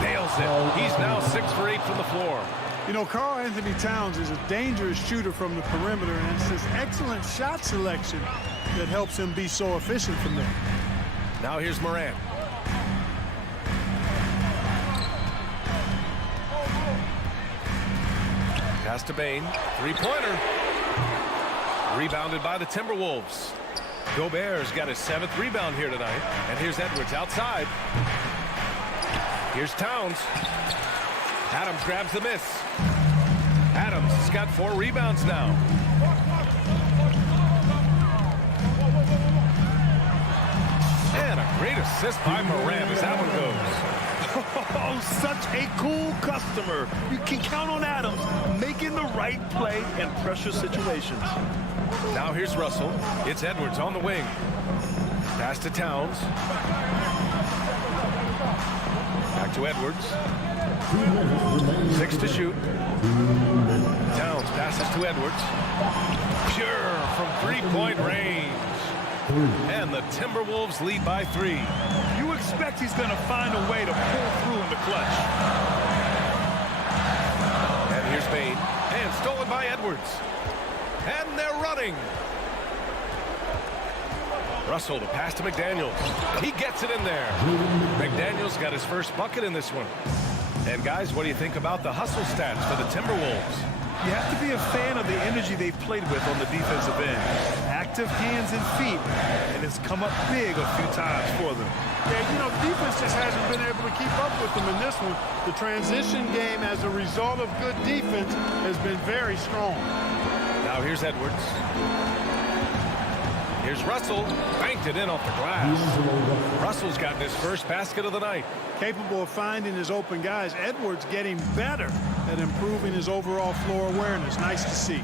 Nails it. He's now 6 for 8 from the floor. You know, Karl Anthony Towns is a dangerous shooter from the perimeter, and it's his excellent shot selection that helps him be so efficient from there. Now here's Morant. Pass to Bain. 3-pointer. Rebounded by the Timberwolves. Gobert's got his 7th rebound here tonight. And here's Edwards outside. Here's Towns. Adams grabs the miss. Adams has got 4 rebounds now. And a great assist by Morant as that one goes. Oh, such a cool customer. You can count on Adams making the right play in pressure situations. Now here's Russell. It's Edwards on the wing. Pass to Towns. Back to Edwards. 6 to shoot. Towns passes to Edwards. Pure from 3-point range. And the Timberwolves lead by 3. You expect he's going to find a way to pull through in the clutch. And here's Bain. And stolen by Edwards. And they're running. Russell to pass to McDaniels. He gets it in there. McDaniels got his first bucket in this one. And guys, what do you think about the hustle stats for the Timberwolves? You have to be a fan of the energy they've played with on the defensive end. Active hands and feet, and it's come up big a few times for them. Yeah, you know, defense just hasn't been able to keep up with them in this one. The transition game as a result of good defense has been very strong. Now here's Edwards. Here's Russell. Banked it in off the glass. Russell's gotten his first basket of the night. Capable of finding his open guys. Edwards getting better at improving his overall floor awareness. Nice to see.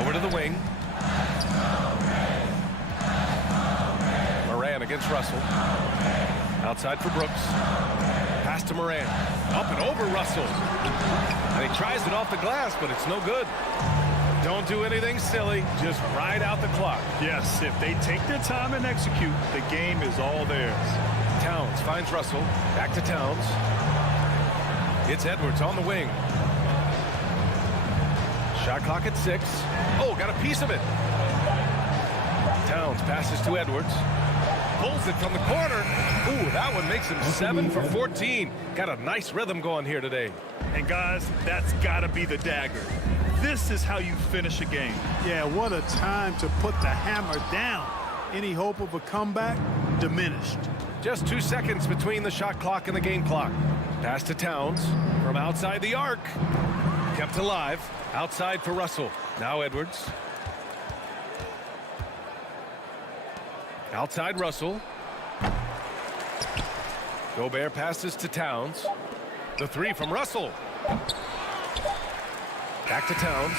Over to the wing. Morant against Russell. Outside for Brooks. Pass to Morant. Up and over Russell. And he tries it off the glass, but it's no good. Don't do anything silly. Just ride out the clock. Yes, if they take their time and execute, the game is all theirs. Towns finds Russell. Back to Towns. It's Edwards on the wing. Shot clock at 6. Oh, got a piece of it. Towns passes to Edwards. Pulls it from the corner. Ooh, that one makes him 7 for 14. Got a nice rhythm going here today. And guys, that's got to be the dagger. This is how you finish a game. Yeah, what a time to put the hammer down. Any hope of a comeback diminished. Just 2 seconds between the shot clock and the game clock. Pass to Towns from outside the arc. Kept alive. Outside for Russell. Now Edwards. Outside Russell. Gobert passes to Towns. The 3 from Russell. Back to Towns.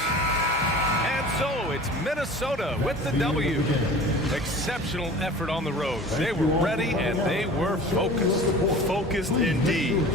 And so it's Minnesota with the W. Exceptional effort on the road. They were ready and they were focused. Focused indeed.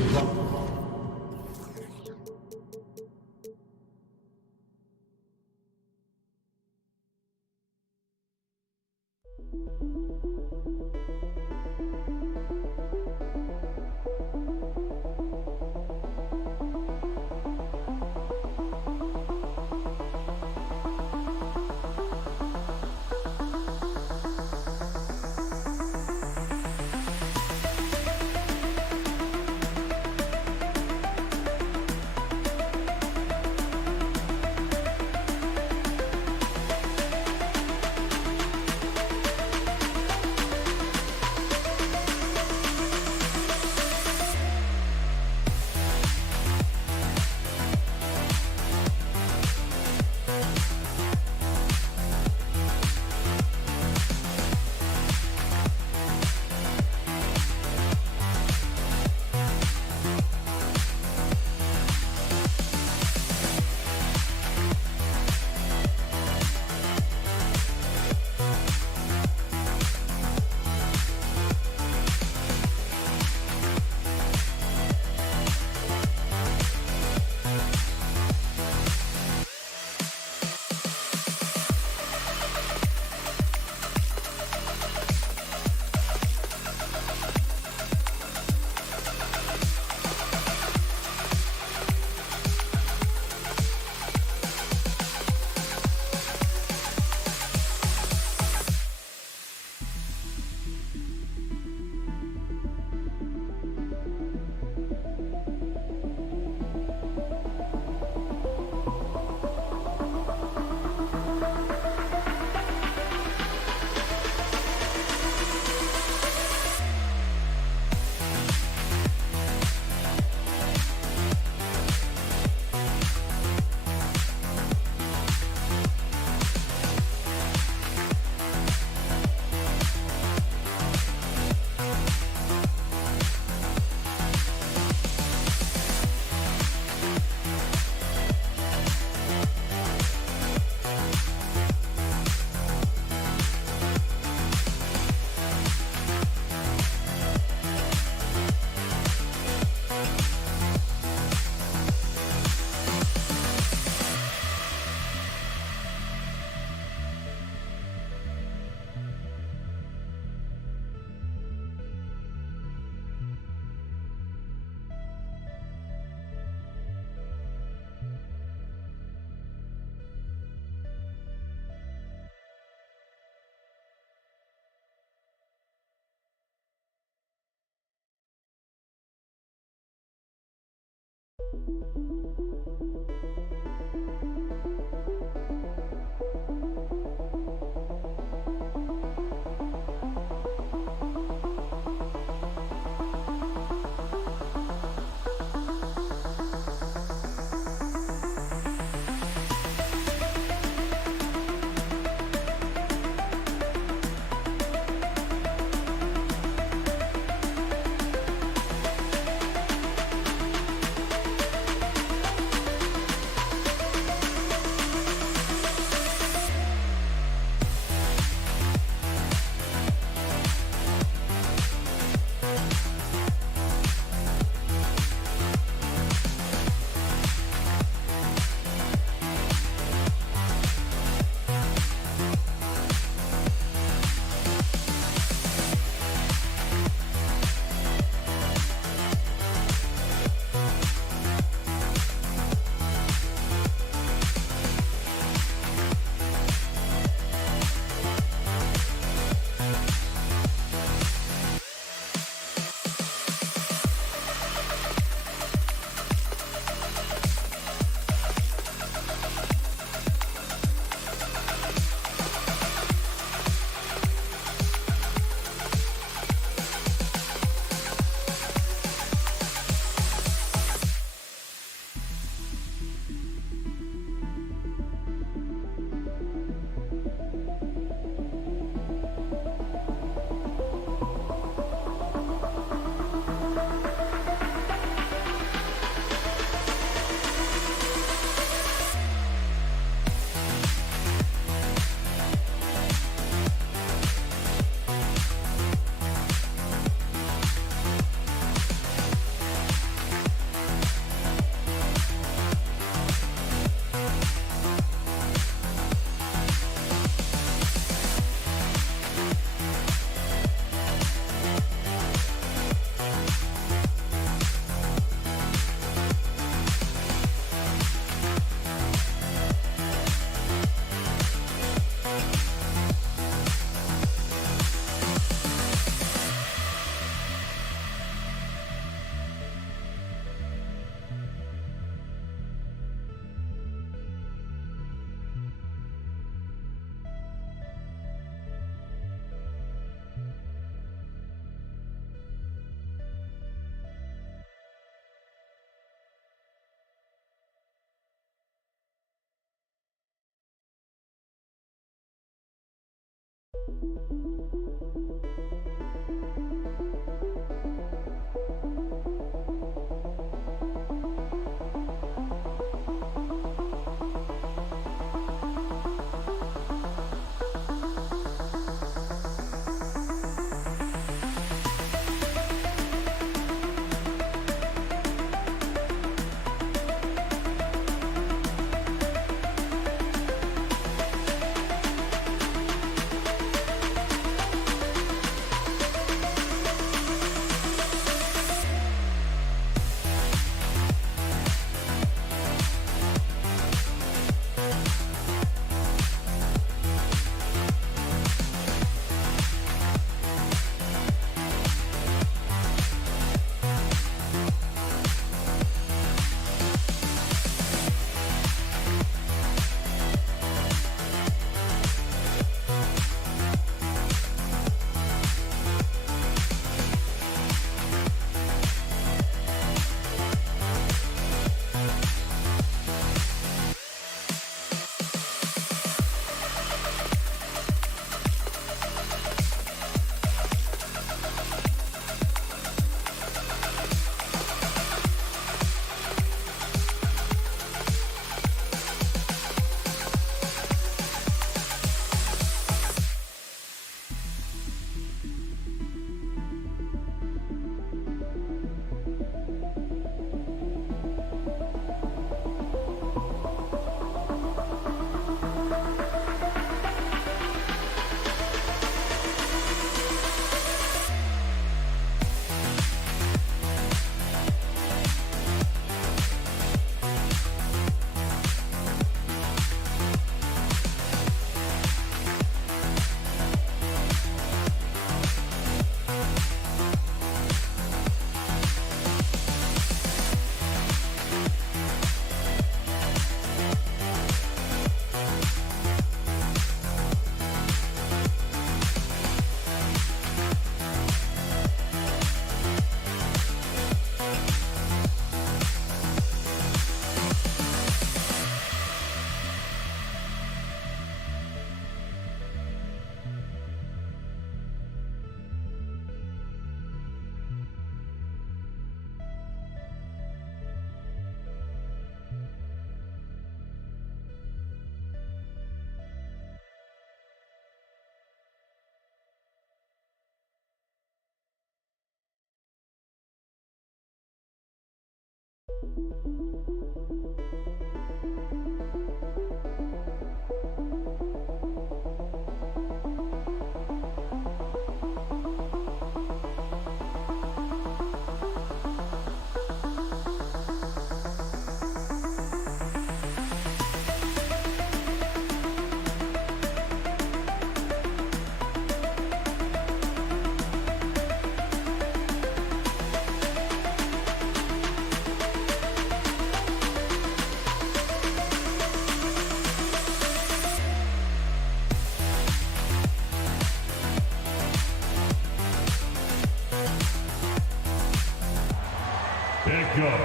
Pick up.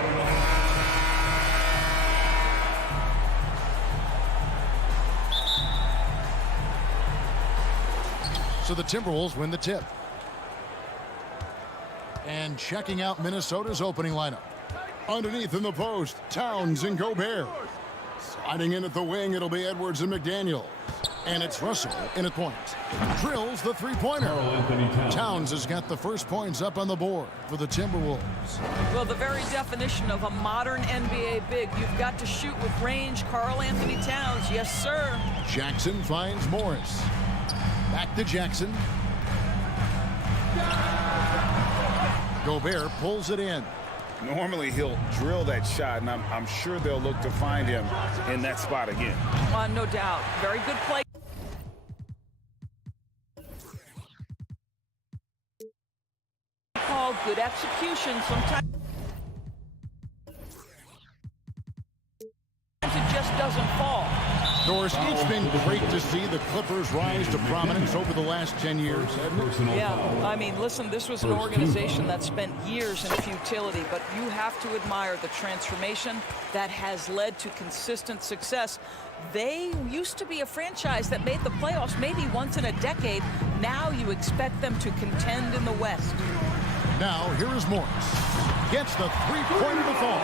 So the Timberwolves win the tip. And checking out Minnesota's opening lineup. Underneath in the post, Towns and Gobert. Sliding in at the wing, it'll be Edwards and McDaniel. And it's Russell in at point. Drills the three-pointer. Towns has got the first points up on the board for the Timberwolves. Well, the very definition of a modern NBA big. You've got to shoot with range. Karl Anthony Towns, yes, sir. Jackson finds Morris. Back to Jackson. Gobert pulls it in. Normally he'll drill that shot, and I'm sure they'll look to find him in that spot again. No doubt. Very good play. Call good execution. Sometimes it just doesn't fall. Doris, it's been great to see the Clippers rise to prominence over the last 10 years. Yeah, I mean, listen, this was an organization that spent years in futility, but you have to admire the transformation that has led to consistent success. They used to be a franchise that made the playoffs maybe once in a decade. Now you expect them to contend in the West. Now, here is Morris. Gets the three-pointer to fall.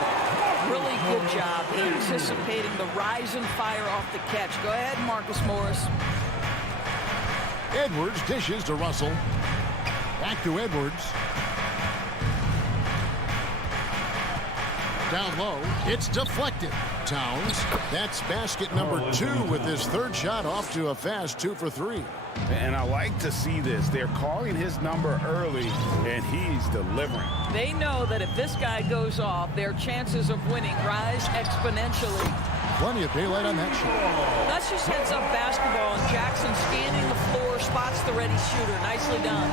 Really good job anticipating the rise and fire off the catch. Go ahead, Marcus Morris. Edwards dishes to Russell. Back to Edwards. Down low. It's deflected. Towns. That's basket number 2 with his third shot off to a fast 2 for 3. And I like to see this. They're calling his number early, and he's delivering. They know that if this guy goes off, their chances of winning rise exponentially. Plenty of daylight on that shot. That's just heads-up basketball, and Jackson scanning the floor, spots the ready shooter. Nicely done.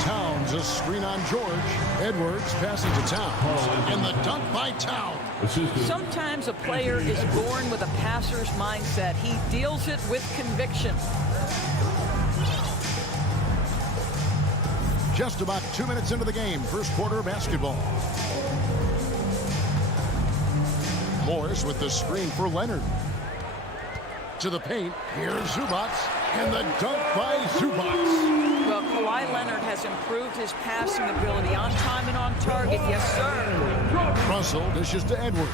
Towns, a screen on George. Edwards passes to Towns. And the dunk by Towns. Sometimes a player is born with a passer's mindset. He deals it with conviction. Just about 2 minutes into the game, first quarter basketball. Morris with the screen for Leonard. To the paint, here's Zubac, and the dunk by Zubac. Well, Kawhi Leonard has improved his passing ability on time and on target. Yes, sir. Russell dishes to Edwards.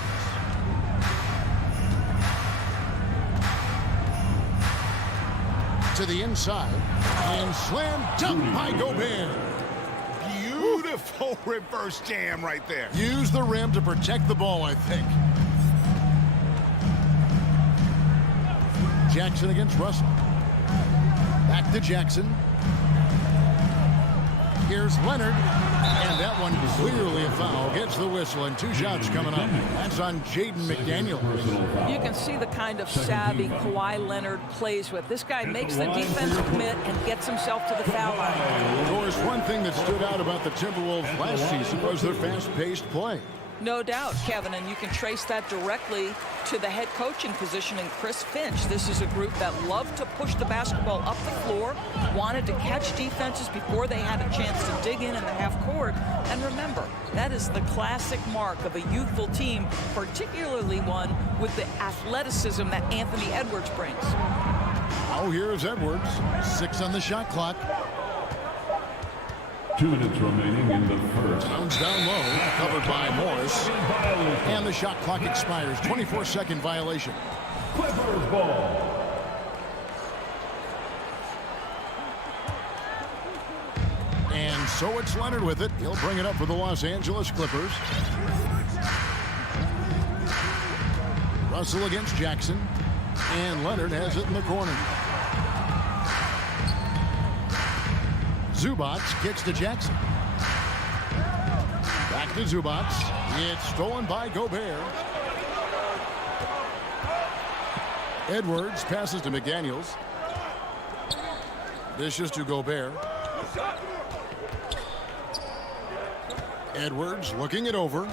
To the inside, and slam dunk by Gobert. Beautiful reverse jam right there. Use the rim to protect the ball, I think. Jackson against Russell. Back to Jackson. Here's Leonard. And that one clearly a foul. Gets the whistle, and 2 shots coming up. That's on Jaden McDaniel. You can see the kind of savvy Kawhi Leonard plays with. This guy makes the defense commit and gets himself to the foul line. Of course, one thing that stood out about the Timberwolves last season was their fast-paced play. No doubt, Kevin, and you can trace that directly to the head coaching position in Chris Finch. This is a group that loved to push the basketball up the floor, wanted to catch defenses before they had a chance to dig in the half court. And remember, that is the classic mark of a youthful team, particularly one with the athleticism that Anthony Edwards brings. Oh, here's Edwards. 6 on the shot clock. 2 minutes remaining in the first. Towns down low, covered by Morris. And the shot clock expires. 24-second violation. Clippers ball. And so it's Leonard with it. He'll bring it up for the Los Angeles Clippers. Russell against Jackson. And Leonard has it in the corner. Zubac kicks to Jackson. Back to Zubac. It's stolen by Gobert. Edwards passes to McDaniels. Dishes to Gobert. Edwards looking it over.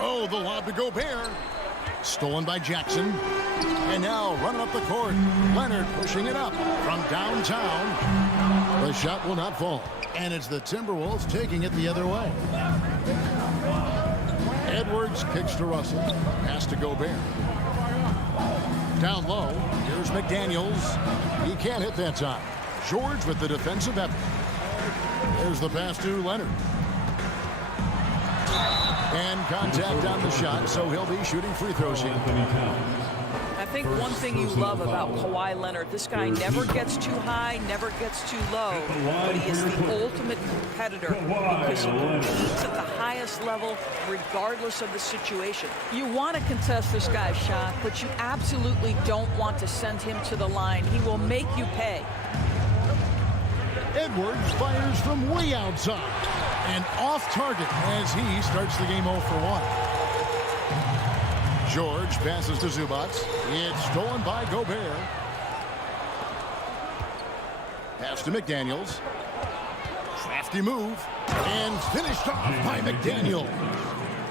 Oh, the lob to Gobert. Stolen by Jackson. And now running up the court. Leonard pushing it up from downtown. The shot will not fall. And it's the Timberwolves taking it the other way. Edwards kicks to Russell. Pass to Gobert. Down low. Here's McDaniels. He can't hit that time. George with the defensive effort. There's the pass to Leonard. And contact on the shot, so he'll be shooting free throws here. I think one thing you love about Kawhi Leonard, this guy never gets too high, never gets too low, but he is the ultimate competitor because he competes at the highest level regardless of the situation. You want to contest this guy's shot, but you absolutely don't want to send him to the line. He will make you pay. Edwards fires from way outside and off target as he starts the game 0 for 1. George passes to Zubac. It's stolen by Gobert. Pass to McDaniels. Crafty move. And finished off by McDaniel.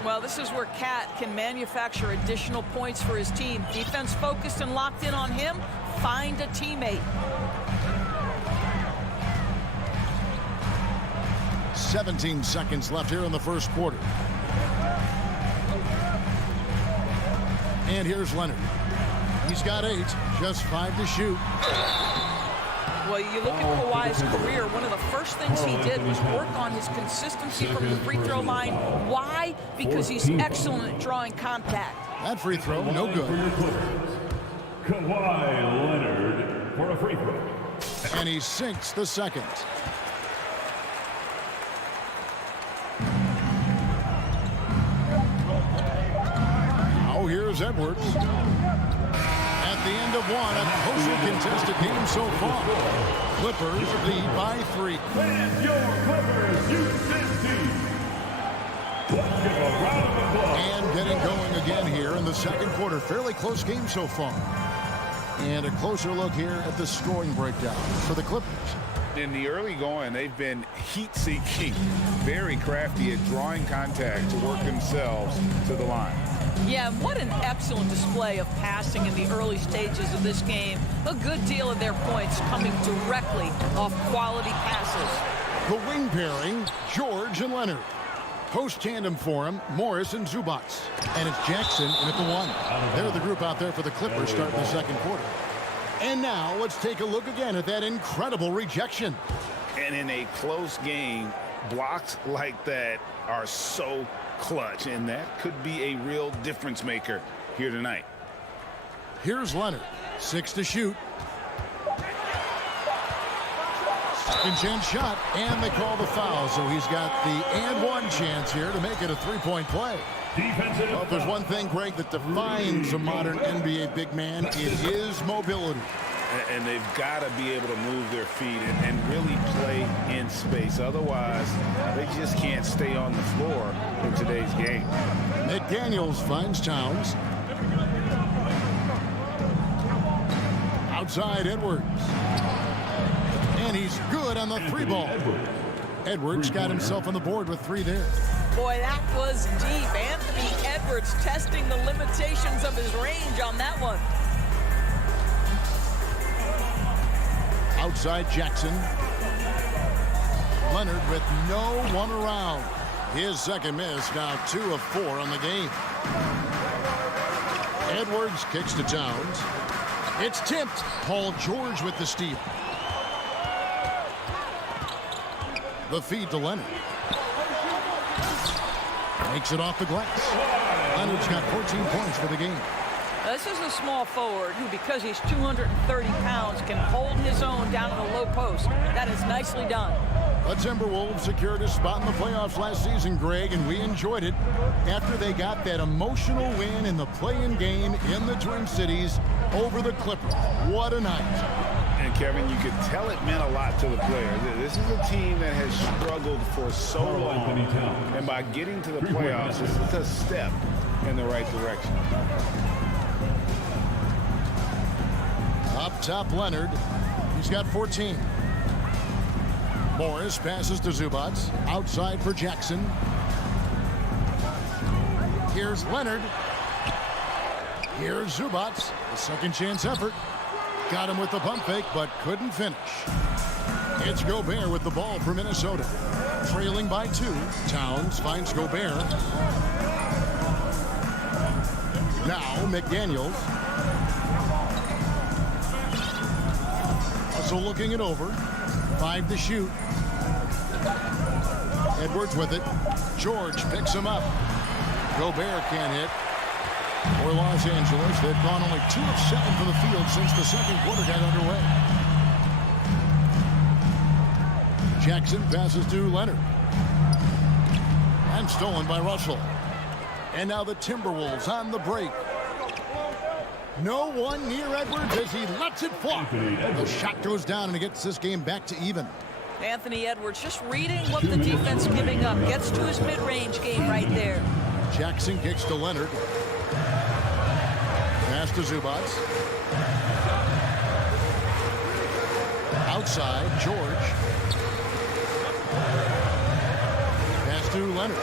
Well, this is where Cat can manufacture additional points for his team. Defense focused and locked in on him. Find a teammate. 17 seconds left here in the first quarter. And here's Leonard. He's got 8, just 5 to shoot. Well, you look at Kawhi's career, one of the first things he did was work on his consistency from the free throw line. Why? Because he's excellent at drawing contact. That free throw, no good. Kawhi Leonard for a free throw. And he sinks the second. Now here's Edwards. At the end of one, a closely contested game so far. Clippers lead by 3. And your Clippers Houston team. Let's give a round of applause. And getting going again here in the second quarter. Fairly close game so far. And a closer look here at the scoring breakdown for the Clippers. In the early going, they've been heat-seeking, very crafty at drawing contact to work themselves to the line. Yeah, what an excellent display of passing in the early stages of this game. A good deal of their points coming directly off quality passes. The wing pairing, George and Leonard. Post tandem for him, Morris and Zubats. And it's Jackson in at the 1. They're the group out there for the Clippers starting the second quarter. And now let's take a look again at that incredible rejection. And in a close game, blocks like that are so clutch, and that could be a real difference maker here tonight. Here's Leonard, 6 to shoot. Second chance shot, and they call the foul, so he's got the and one chance here to make it a 3-point play. Well, if there's one thing, Greg, that defines a modern NBA big man, it is mobility. And they've got to be able to move their feet and really play in space. Otherwise, they just can't stay on the floor in today's game. McDaniels finds Towns. Outside Edwards. And he's good on the 3 ball. Edwards got himself on the board with 3 there. Boy, that was deep. Anthony Edwards testing the limitations of his range on that one. Outside Jackson. Leonard with no one around. His second miss, now 2 of 4 on the game. Edwards kicks to Towns. It's tipped. Paul George with the steal. The feed to Leonard. Makes it off the glass. Leonard's got 14 points for the game. This is a small forward who, because he's 230 pounds, can hold his own down in the low post. That is nicely done. The Timberwolves secured a spot in the playoffs last season, Greg, and we enjoyed it after they got that emotional win in the play-in game in the Twin Cities over the Clippers. What a night. And, Kevin, you could tell it meant a lot to the players. This is a team that has struggled for so long, and by getting to the playoffs, this is a step in the right direction. Up top, Leonard. He's got 14. Morris passes to Zubats. Outside for Jackson. Here's Leonard. Here's Zubats. A second chance effort. Got him with the pump fake, but couldn't finish. It's Gobert with the ball for Minnesota. Trailing by 2. Towns finds Gobert. Now McDaniels. Also looking it over. 5 to shoot. Edwards with it. George picks him up. Gobert can't hit. For Los Angeles, they've gone only 2 of 7 for the field since the second quarter got underway. Jackson passes to Leonard. And stolen by Russell. And now the Timberwolves on the break. No one near Edwards as he lets it fly. The shot goes down and it gets this game back to even. Anthony Edwards just reading what the defense giving up. Gets to his mid-range game right there. Jackson kicks to Leonard. Pass to Zubats. Outside, George. Pass to Leonard.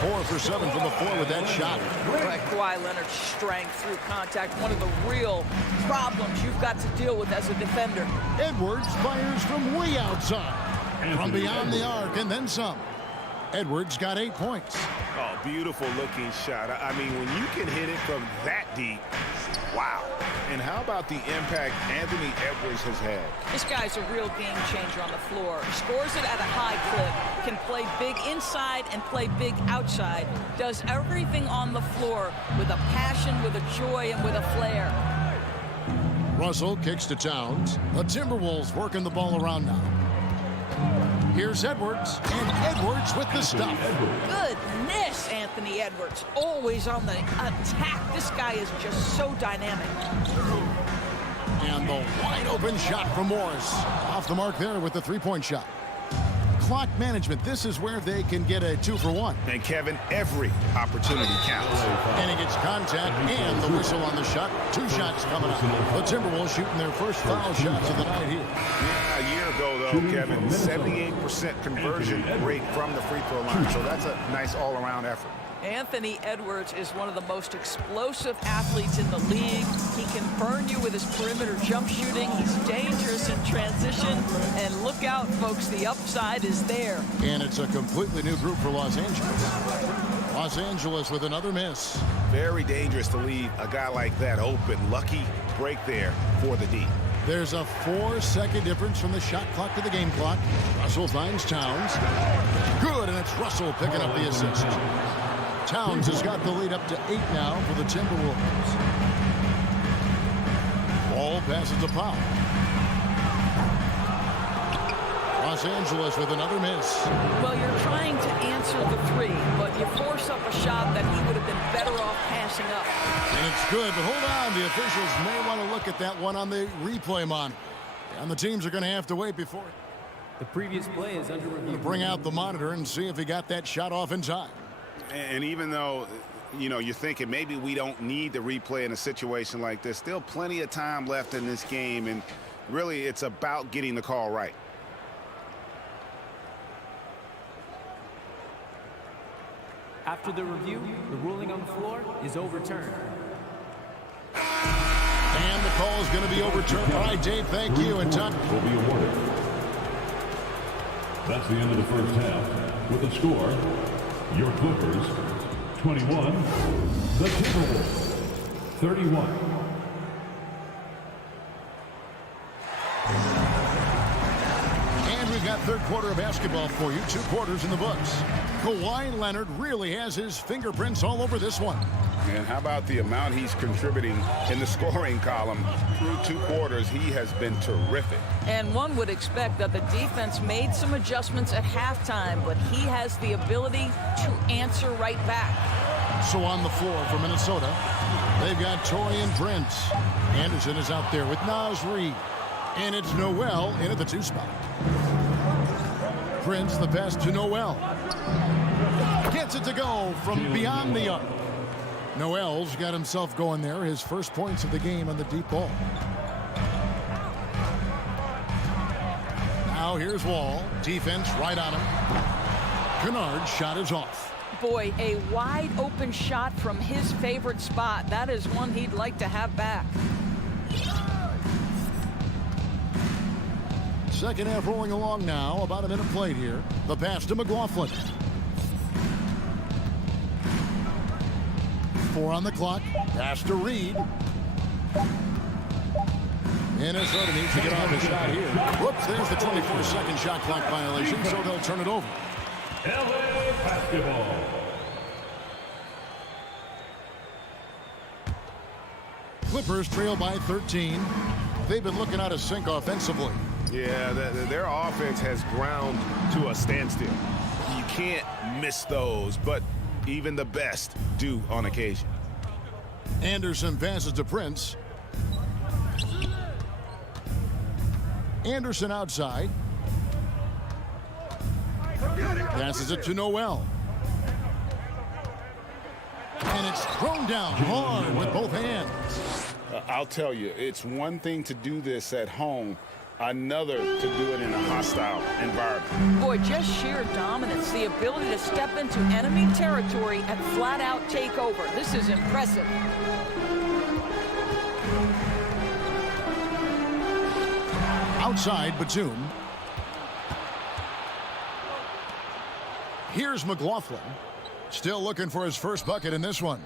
4 for 7 from the floor with that shot. Right, Kawhi Leonard's strength through contact, one of the real problems you've got to deal with as a defender. Edwards fires from way outside, from beyond the arc, and then some. Edwards got 8 points. Oh, beautiful looking shot. I mean, when you can hit it from that deep, wow. And how about the impact Anthony Edwards has had? This guy's a real game changer on the floor. Scores it at a high clip, can play big inside and play big outside. Does everything on the floor with a passion, with a joy, and with a flair. Russell kicks to Towns. The Timberwolves working the ball around now. Here's Edwards, and Edwards with the stop. Goodness, Anthony Edwards, always on the attack. This guy is just so dynamic. And the wide open shot from Morris. Off the mark there with the three-point shot. Clock management, this is where they can get a 2 for 1. And Kevin, every opportunity counts. And he gets contact and the whistle on the shot. 2 shots coming up. The Timberwolves shooting their first foul shots of the night here. Yeah, a year ago, though, Kevin, 78% conversion rate from the free throw line. So that's a nice all-around effort. Anthony Edwards is one of the most explosive athletes in the league. He can burn you with his perimeter jump shooting. He's dangerous in transition. And look out, folks, the upside is there. And it's a completely new group for Los Angeles. Los Angeles with another miss. Very dangerous to leave a guy like that open. Lucky break there for the D. There's a 4-second difference from the shot clock to the game clock. Russell finds Towns. Good, and it's Russell picking up the assist. Towns has got the lead up to 8 now for the Timberwolves. Ball passes to Powell. Los Angeles with another miss. Well, you're trying to answer the 3, but you force up a shot that he would have been better off passing up. And it's good, but hold on. The officials may want to look at that one on the replay monitor. And the teams are going to have to wait before the previous play is under review. Bring out the monitor and see if he got that shot off in time. And even though, you know, you're thinking maybe we don't need the replay in a situation like this, still plenty of time left in this game, and really it's about getting the call right. After the review, the ruling on the floor is overturned. And the call is going to be overturned. All right, Dave, thank you. And Tom will be awarded. That's the end of the first half. With the score, your Clippers 21, the Timberwolves 31. And we've got third quarter of basketball for you. 2 quarters in the books. Kawhi Leonard really has his fingerprints all over this one. And how about the amount he's contributing in the scoring column? Through 2 quarters, he has been terrific. And one would expect that the defense made some adjustments at halftime, but he has the ability to answer right back. So on the floor for Minnesota, they've got Torian Prince. Anderson is out there with Naz Reid. And it's Noel in at the 2 spot. Prince, the pass to Noel. Gets it to go from beyond the arc. Noel's got himself going there. His first points of the game on the deep ball. Now here's Wall. Defense right on him. Kennard's shot is off. Boy, a wide open shot from his favorite spot. That is one he'd like to have back. Second half rolling along now. About a minute played here. The pass to McLaughlin. 4 on the clock. Pass to Reed. Minnesota needs to get off the shot here. Whoops, there's the 24-second shot clock violation, so they'll turn it over. LA basketball. Clippers trail by 13. They've been looking out of sync offensively. Yeah, their offense has ground to a standstill. You can't miss those, but even the best do on occasion. Anderson passes to Prince. Anderson outside. Passes it to Noel. And it's thrown down hard with both hands. I'll tell you, it's one thing to do this at home. Another to do it in a hostile environment. Boy, just sheer dominance, the ability to step into enemy territory and flat out take over. This is impressive. Outside Batum. Here's McLaughlin. Still looking for his first bucket in this one.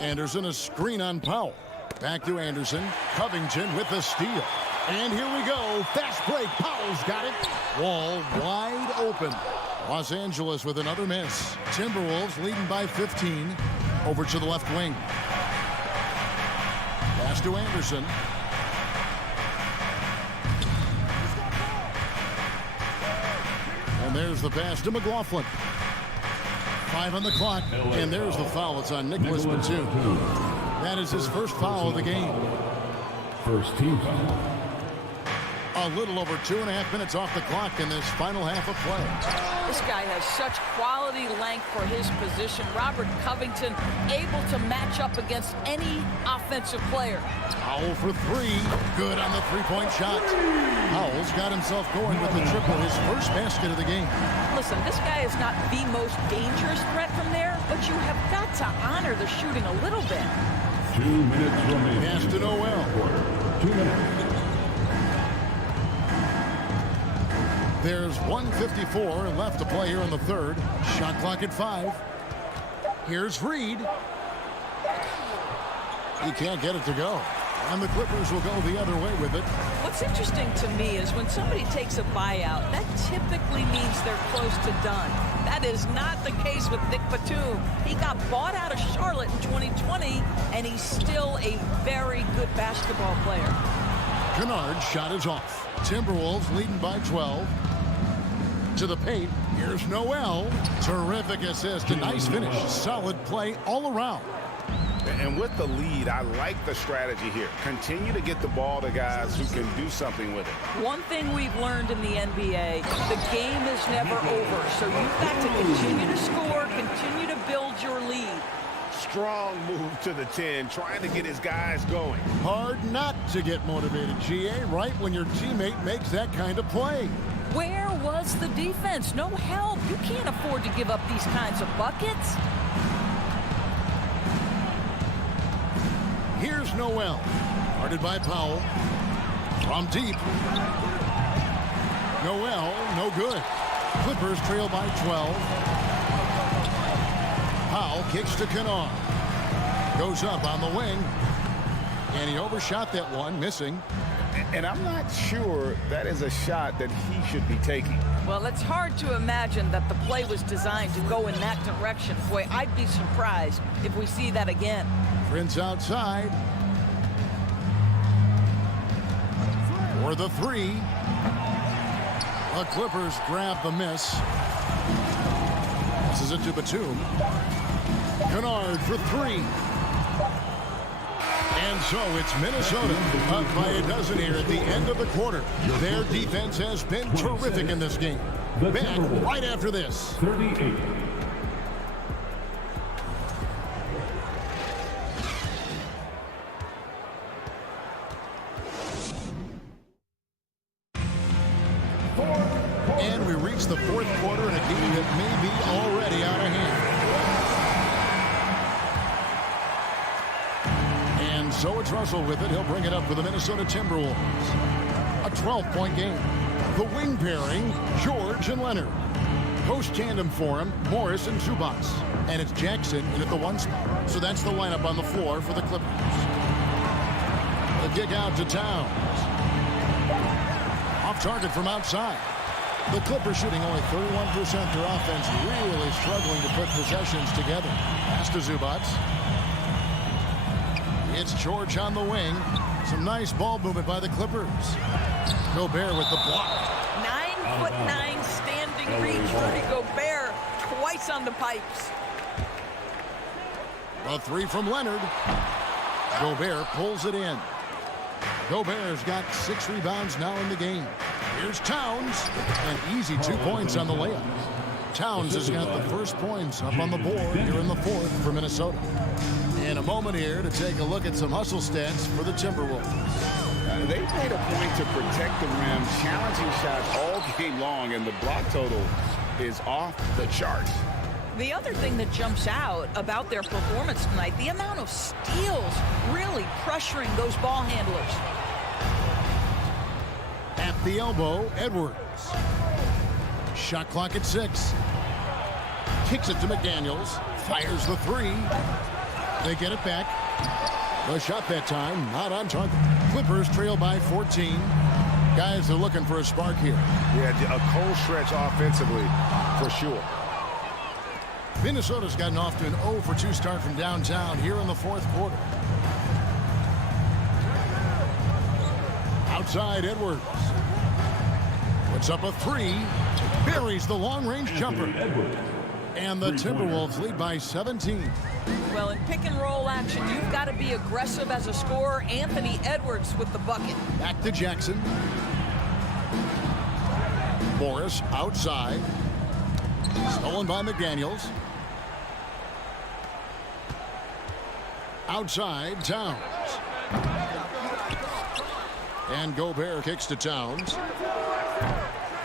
Anderson, a screen on Powell. Back to Anderson. Covington with the steal. And here we go. Fast break. Powell's got it. Wall wide open. Los Angeles with another miss. Timberwolves leading by 15. Over to the left wing. Pass to Anderson. And there's the pass to McLaughlin. 5 on the clock. And there's the foul. It's on Nicholas Batum. That is his first foul of the game. First team foul. A little over 2.5 minutes off the clock in this final half of play. This guy has such quality length for his position. Robert Covington able to match up against any offensive player. Powell for 3. Good on the three-point shot. Powell's got himself going with the triple, his first basket of the game. Listen, this guy is not the most dangerous threat from there, but you have got to honor the shooting a little bit. 2 minutes remaining. Pass to Noel. 2 minutes. There's 1:54 left to play here in the third. Shot clock at 5. Here's Reed. He can't get it to go. And the Clippers will go the other way with it. What's interesting to me is when somebody takes a buyout, that typically means they're close to done. That is not the case with Nick Batum. He got bought out of Charlotte in 2020, and he's still a very good basketball player. Kennard's shot is off. Timberwolves leading by 12. To the paint. Here's Noel. Terrific assist. A nice finish. Solid play all around. And with the lead, I like the strategy here. Continue to get the ball to guys who can do something with it. One thing we've learned in the NBA, the game is never over. So you've got to continue to score, continue to build your lead. Strong move to the 10, trying to get his guys going. Hard not to get motivated, GA, right when your teammate makes that kind of play. Where was the defense? No help. You can't afford to give up these kinds of buckets. Here's Noel. Guarded by Powell. From deep. Noel, no good. Clippers trail by 12. Powell kicks to Kennard. Goes up on the wing. And he overshot that one, missing. And I'm not sure that is a shot that he should be taking. Well, it's hard to imagine that the play was designed to go in that direction. Boy, I'd be surprised if we see that again. Prince outside. For the 3. The Clippers grab the miss. This is it to Batum. Kennard for 3. And so it's Minnesota up by a dozen here at the end of the quarter. Their defense has been terrific in this game. Back right after this. 38. And we reach the fourth quarter in a game that may be already out of hand. So it's Russell with it. He'll bring it up for the Minnesota Timberwolves. A 12-point game. The wing pairing, George and Leonard. Post tandem for him, Morris and Zubac. And it's Jackson in at the 1 spot. So that's the lineup on the floor for the Clippers. The kick out to Towns. Off target from outside. The Clippers shooting only 31% their offense, really struggling to put possessions together. Pass to Zubac. It's George on the wing. Some nice ball movement by the Clippers. Gobert with the block. 9'9" standing reach. Rudy Gobert twice on the pipes. A 3 from Leonard. Gobert pulls it in. Gobert's got 6 rebounds now in the game. Here's Towns. An easy 2 points on the layup. Towns has got the first points up on the board here in the fourth for Minnesota. In a moment here to take a look at some hustle stats for the Timberwolves. They made a point to protect the rim, challenging shots all game long, and the block total is off the charts. The other thing that jumps out about their performance tonight, the amount of steals really pressuring those ball handlers. At the elbow, Edwards. Shot clock at 6. Kicks it to McDaniels. Fires the 3. They get it back. The shot that time, not on target. Clippers trail by 14. Guys are looking for a spark here. Yeah, a cold stretch offensively, for sure. Minnesota's gotten off to an 0 for 2 start from downtown here in the 4th quarter. Outside, Edwards. Puts up a 3. Buries the long-range jumper. And the Timberwolves lead by 17. Well, in pick-and-roll action, you've got to be aggressive as a scorer. Anthony Edwards with the bucket. Back to Jackson. Morris outside. Stolen by McDaniels. Outside, Towns. And Gobert kicks to Towns.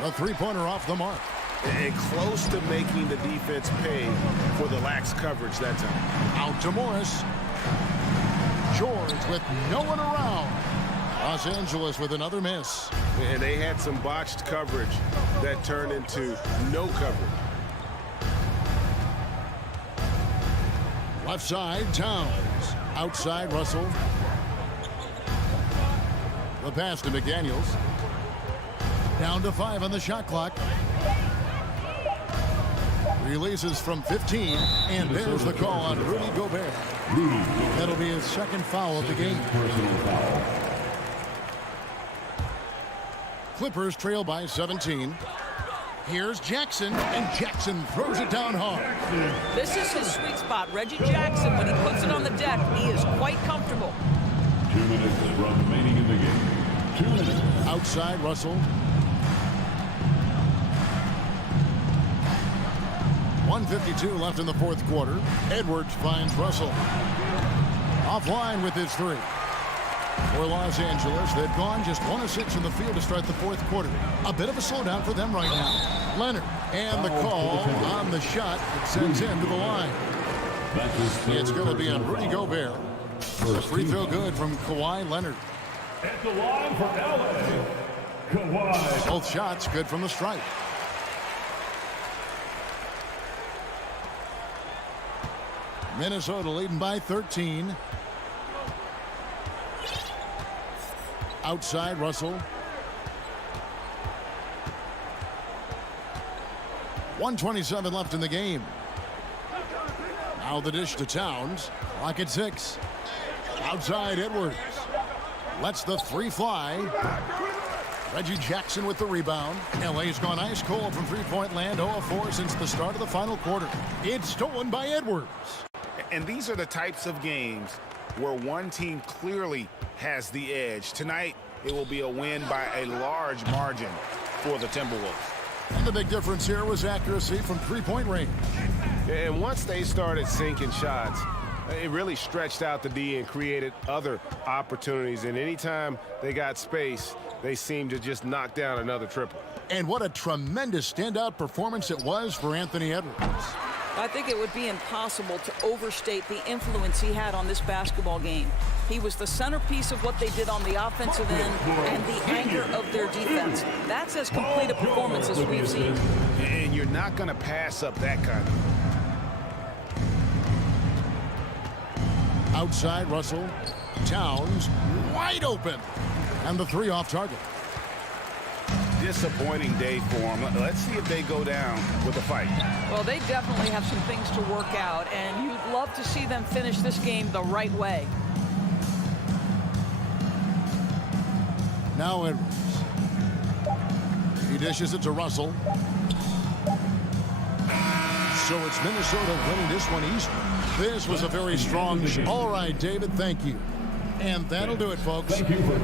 The three-pointer off the mark. And close to making the defense pay for the lax coverage that time. Out to Morris. George with no one around. Los Angeles with another miss. And they had some botched coverage that turned into no coverage. Left side, Towns. Outside, Russell. The pass to McDaniels. Down to 5 on the shot clock. Releases from 15, and there's the call on Rudy Gobert. That'll be his second foul of the game. Clippers trail by 17. Here's Jackson, and Jackson throws it down hard. This is his sweet spot. Reggie Jackson, when he puts it on the deck, he is quite comfortable. 2 minutes remaining in the game. 2 minutes. Outside, Russell. 1:52 left in the 4th quarter. Edwards finds Russell. Offline with his 3. For Los Angeles, they've gone just 1 of 6 in the field to start the 4th quarter. A bit of a slowdown for them right now. Leonard, and the call on the shot that sends him to the line. It's going to be on Rudy Gobert. The free throw good from Kawhi Leonard. At the line for LA, Kawhi. Both shots good from the stripe. Minnesota leading by 13. Outside, Russell. 1:27 left in the game. Now the dish to Towns. Clock at 6. Outside, Edwards. Lets the 3 fly. Reggie Jackson with the rebound. LA's gone ice cold from three-point land, 0 of 4 since the start of the final quarter. It's stolen by Edwards. And these are the types of games where one team clearly has the edge. Tonight, it will be a win by a large margin for the Timberwolves. And the big difference here was accuracy from three-point range. And once they started sinking shots, it really stretched out the D and created other opportunities. And anytime they got space, they seemed to just knock down another triple. And what a tremendous standout performance it was for Anthony Edwards. I think it would be impossible to overstate the influence he had on this basketball game. He was the centerpiece of what they did on the offensive end and the anchor of their defense. That's as complete a performance as we've seen. And you're not going to pass up that kind of. Outside, Russell. Towns wide open. And the 3 off target. Disappointing day for them. Let's see if they go down with a fight. Well, they definitely have some things to work out, and you'd love to see them finish this game the right way. Now Edwards. He dishes it to Russell. So it's Minnesota winning this one easy. This was a very strong shot. All right, David, thank you. And that'll do it, folks. Thank you for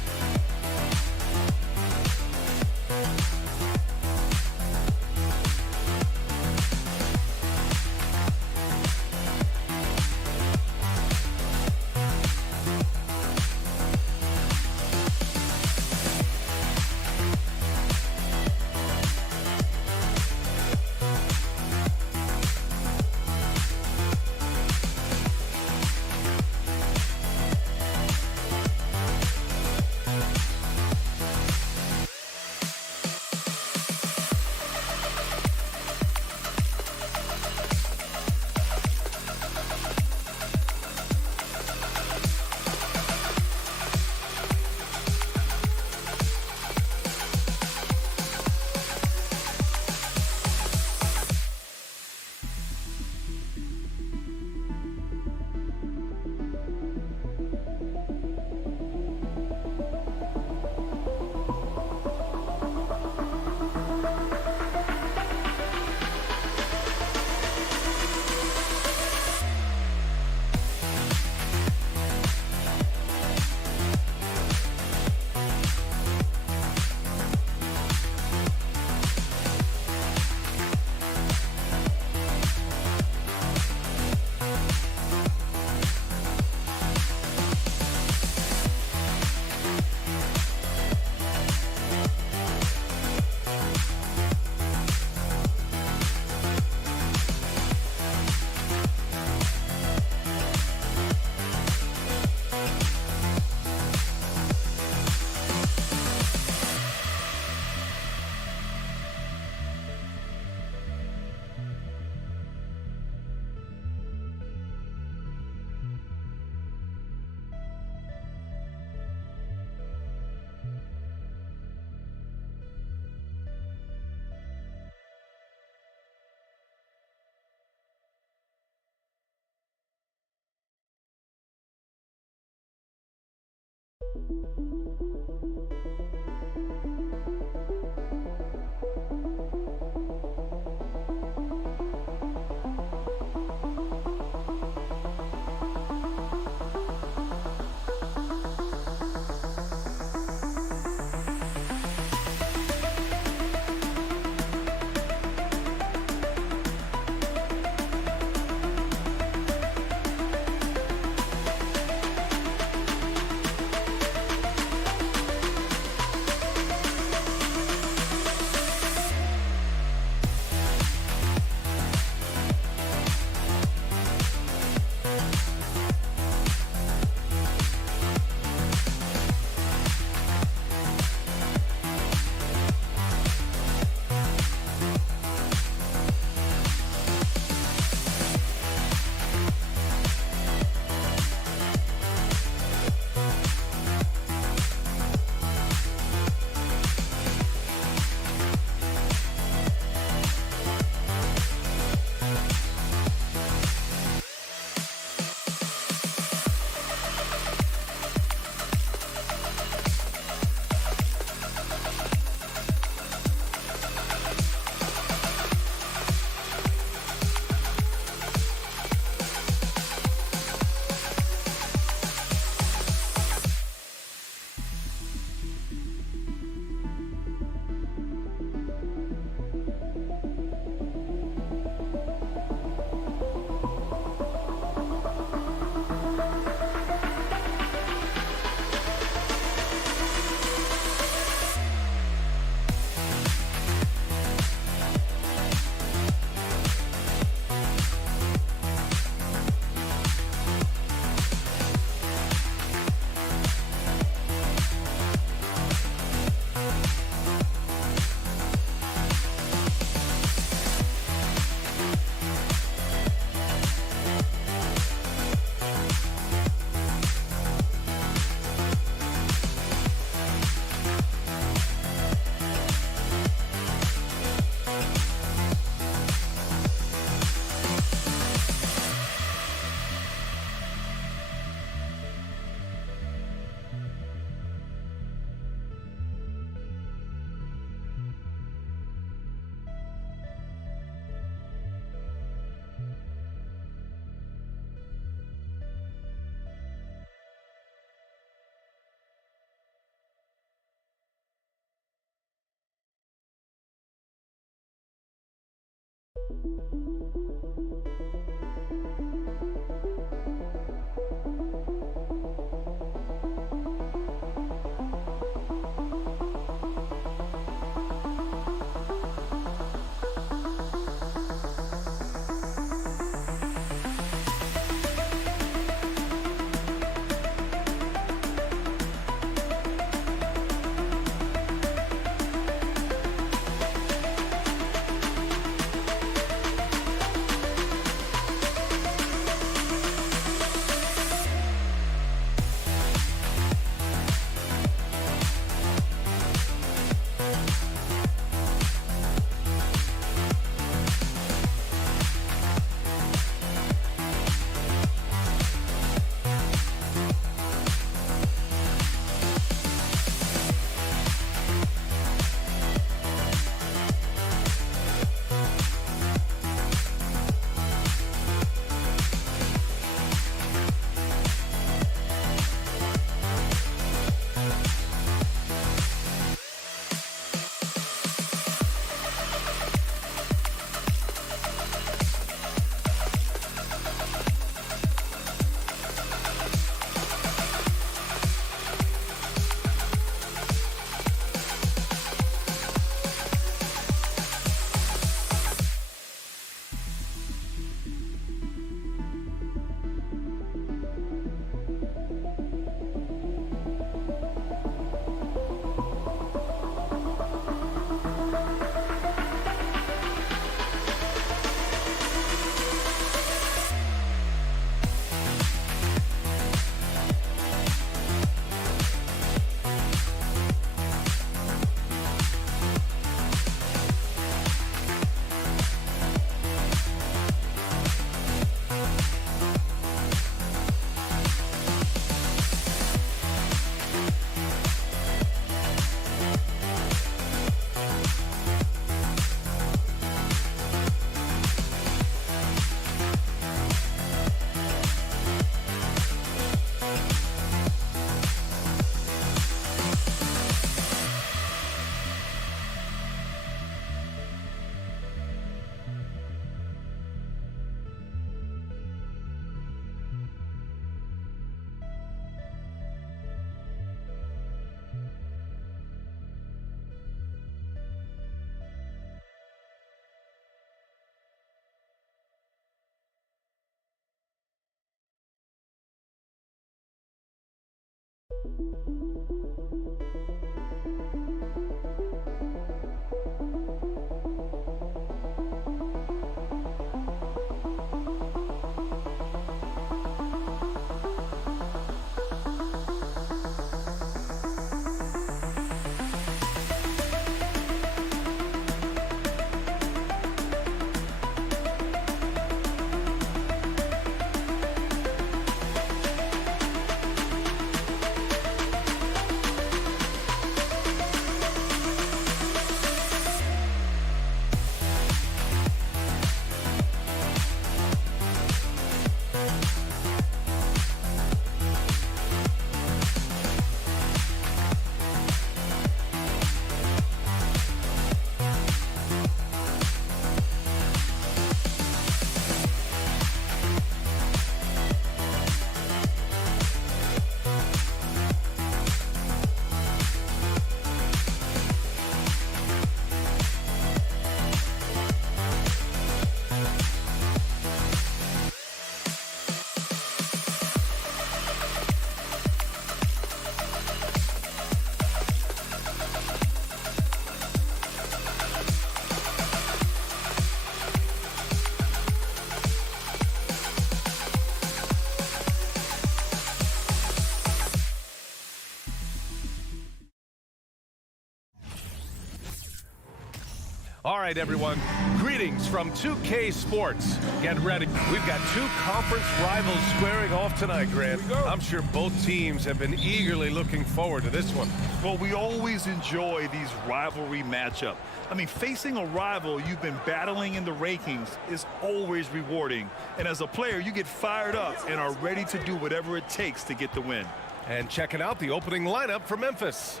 All right, everyone. Greetings from 2K Sports. Get ready. We've got two conference rivals squaring off tonight, Grant. I'm sure both teams have been eagerly looking forward to this one. Well, we always enjoy these rivalry matchups. I mean, facing a rival you've been battling in the rankings is always rewarding. And as a player, you get fired up and are ready to do whatever it takes to get the win. And checking out the opening lineup for Memphis.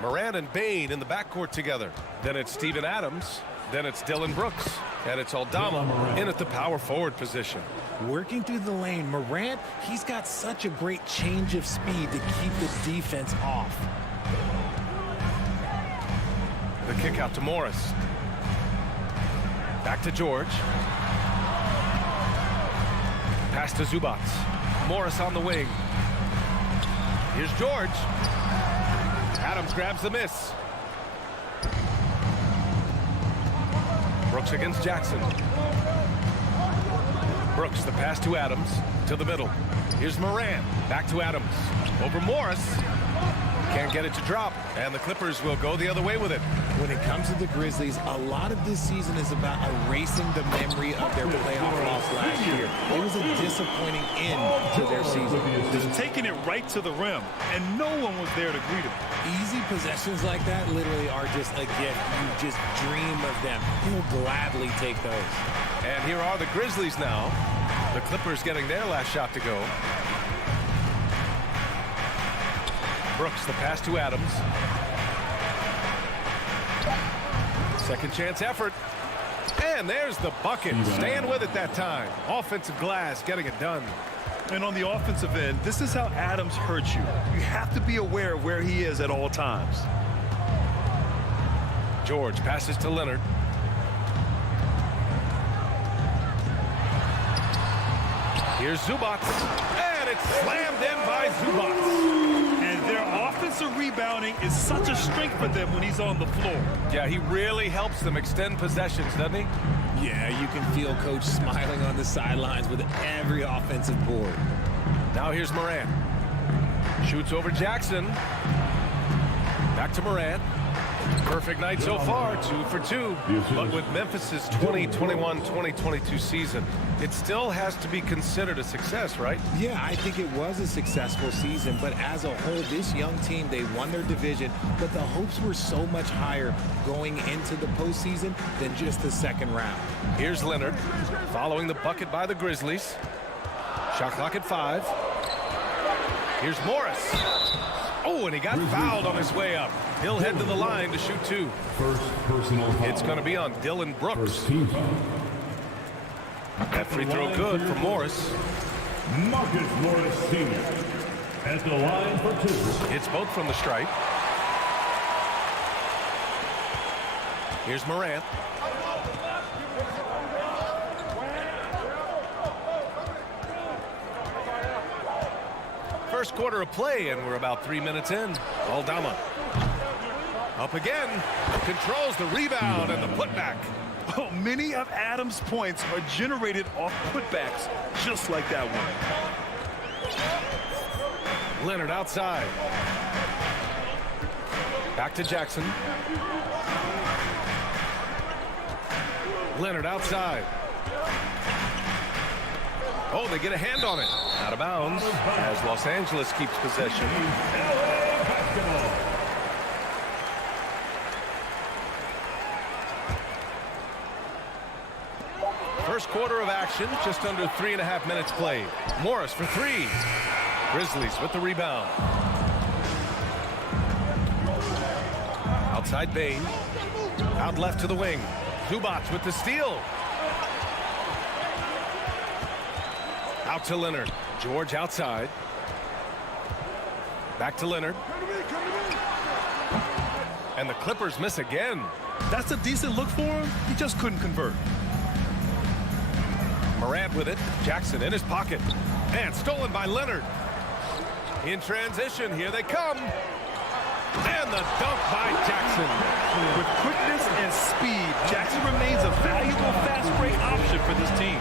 Moran and Bain in the backcourt together. Then it's Steven Adams. Then it's Dillon Brooks. And it's Aldama in at the power forward position. Working through the lane, Morant, he's got such a great change of speed to keep the defense off. The kick out to Morris. Back to George. Pass to Zubac. Morris on the wing. Here's George. Adams grabs the miss. Brooks against Jackson. Brooks, the pass to Adams, to the middle. Here's Moran, back to Adams. Over Morris. Can't get it to drop, and the Clippers will go the other way with it. When it comes to the Grizzlies, a lot of this season is about erasing the memory of their playoff loss last year. It was a disappointing end to their season. Just taking it right to the rim, and no one was there to greet him. Easy possessions like that literally are just a gift. You just dream of them. He'll gladly take those. And here are the Grizzlies now. The Clippers getting their last shot to go. Brooks, the pass to Adams. Second chance effort. And there's the bucket. Staying with it that time. Offensive glass getting it done. And on the offensive end, this is how Adams hurts you. You have to be aware of where he is at all times. George passes to Leonard. Here's Zubac. And it's slammed in by Zubac. And their offensive rebounding is such a strength for them when he's on the floor. Yeah, he really helps them extend possessions, doesn't he? Yeah, you can feel Coach smiling on the sidelines with every offensive board. Now here's Moran. Shoots over Jackson. Back to Moran. Perfect night so far, 2 for 2. But with Memphis's 2021-2022 season, it still has to be considered a success, right? Yeah, I think it was a successful season, but as a whole, this young team, they won their division, but the hopes were so much higher going into the postseason than just the second round. Here's Leonard, following the bucket by the Grizzlies. Shot clock at 5. Here's Morris. Oh, and he got fouled on his way up. He'll head to the line to shoot 2. First personal foul. It's going to be on Dillon Brooks. First team foul. That free throw good for Morris. Marcus Morris Sr. at the line for 2. It's both from the stripe. Here's Morant. first quarter of play, and we're about 3 minutes in. Aldama. Up again. Controls the rebound and the putback. Oh, many of Adams' points are generated off putbacks, just like that one. Leonard outside. Back to Jackson. Leonard outside. Oh, they get a hand on it. Out of bounds as Los Angeles keeps possession. First quarter of action, just under 3.5 minutes played. Morris for three. Grizzlies with the rebound. Outside Bain. Out left to the wing. Zubac with the steal. Out to Leonard. George outside. Back to Leonard. And the Clippers miss again. That's a decent look for him. He just couldn't convert. Morant with it. Jackson in his pocket. And stolen by Leonard. In transition, here they come. And the dunk by Jackson. With quickness and speed, Jackson remains a valuable fast break option for this team.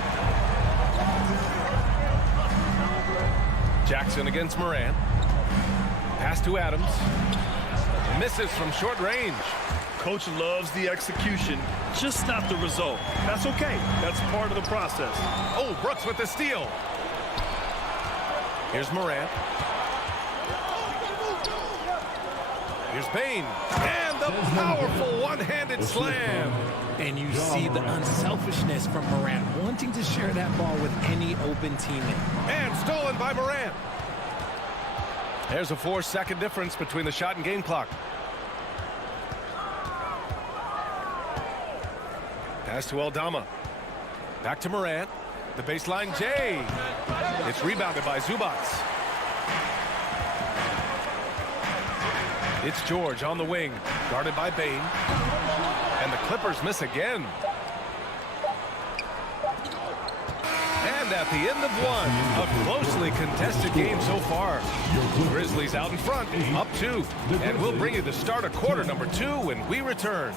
Jackson against Morant. Pass to Adams. Misses from short range. Coach loves the execution, just not the result. That's okay. That's part of the process. Oh, Brooks with the steal. Here's Morant. Here's Bain. And the powerful one-handed slam. And you see the unselfishness from Morant, wanting to share that ball with any open teammate. And stolen by Morant. There's a 4-second difference between the shot and game clock. Pass to Aldama. Back to Morant. The baseline J. It's rebounded by Zubac. It's George on the wing, guarded by Bain. And the Clippers miss again. And at the end of one, a closely contested game so far. Grizzlies out in front, up 2. And we'll bring you the start of quarter number 2 when we return.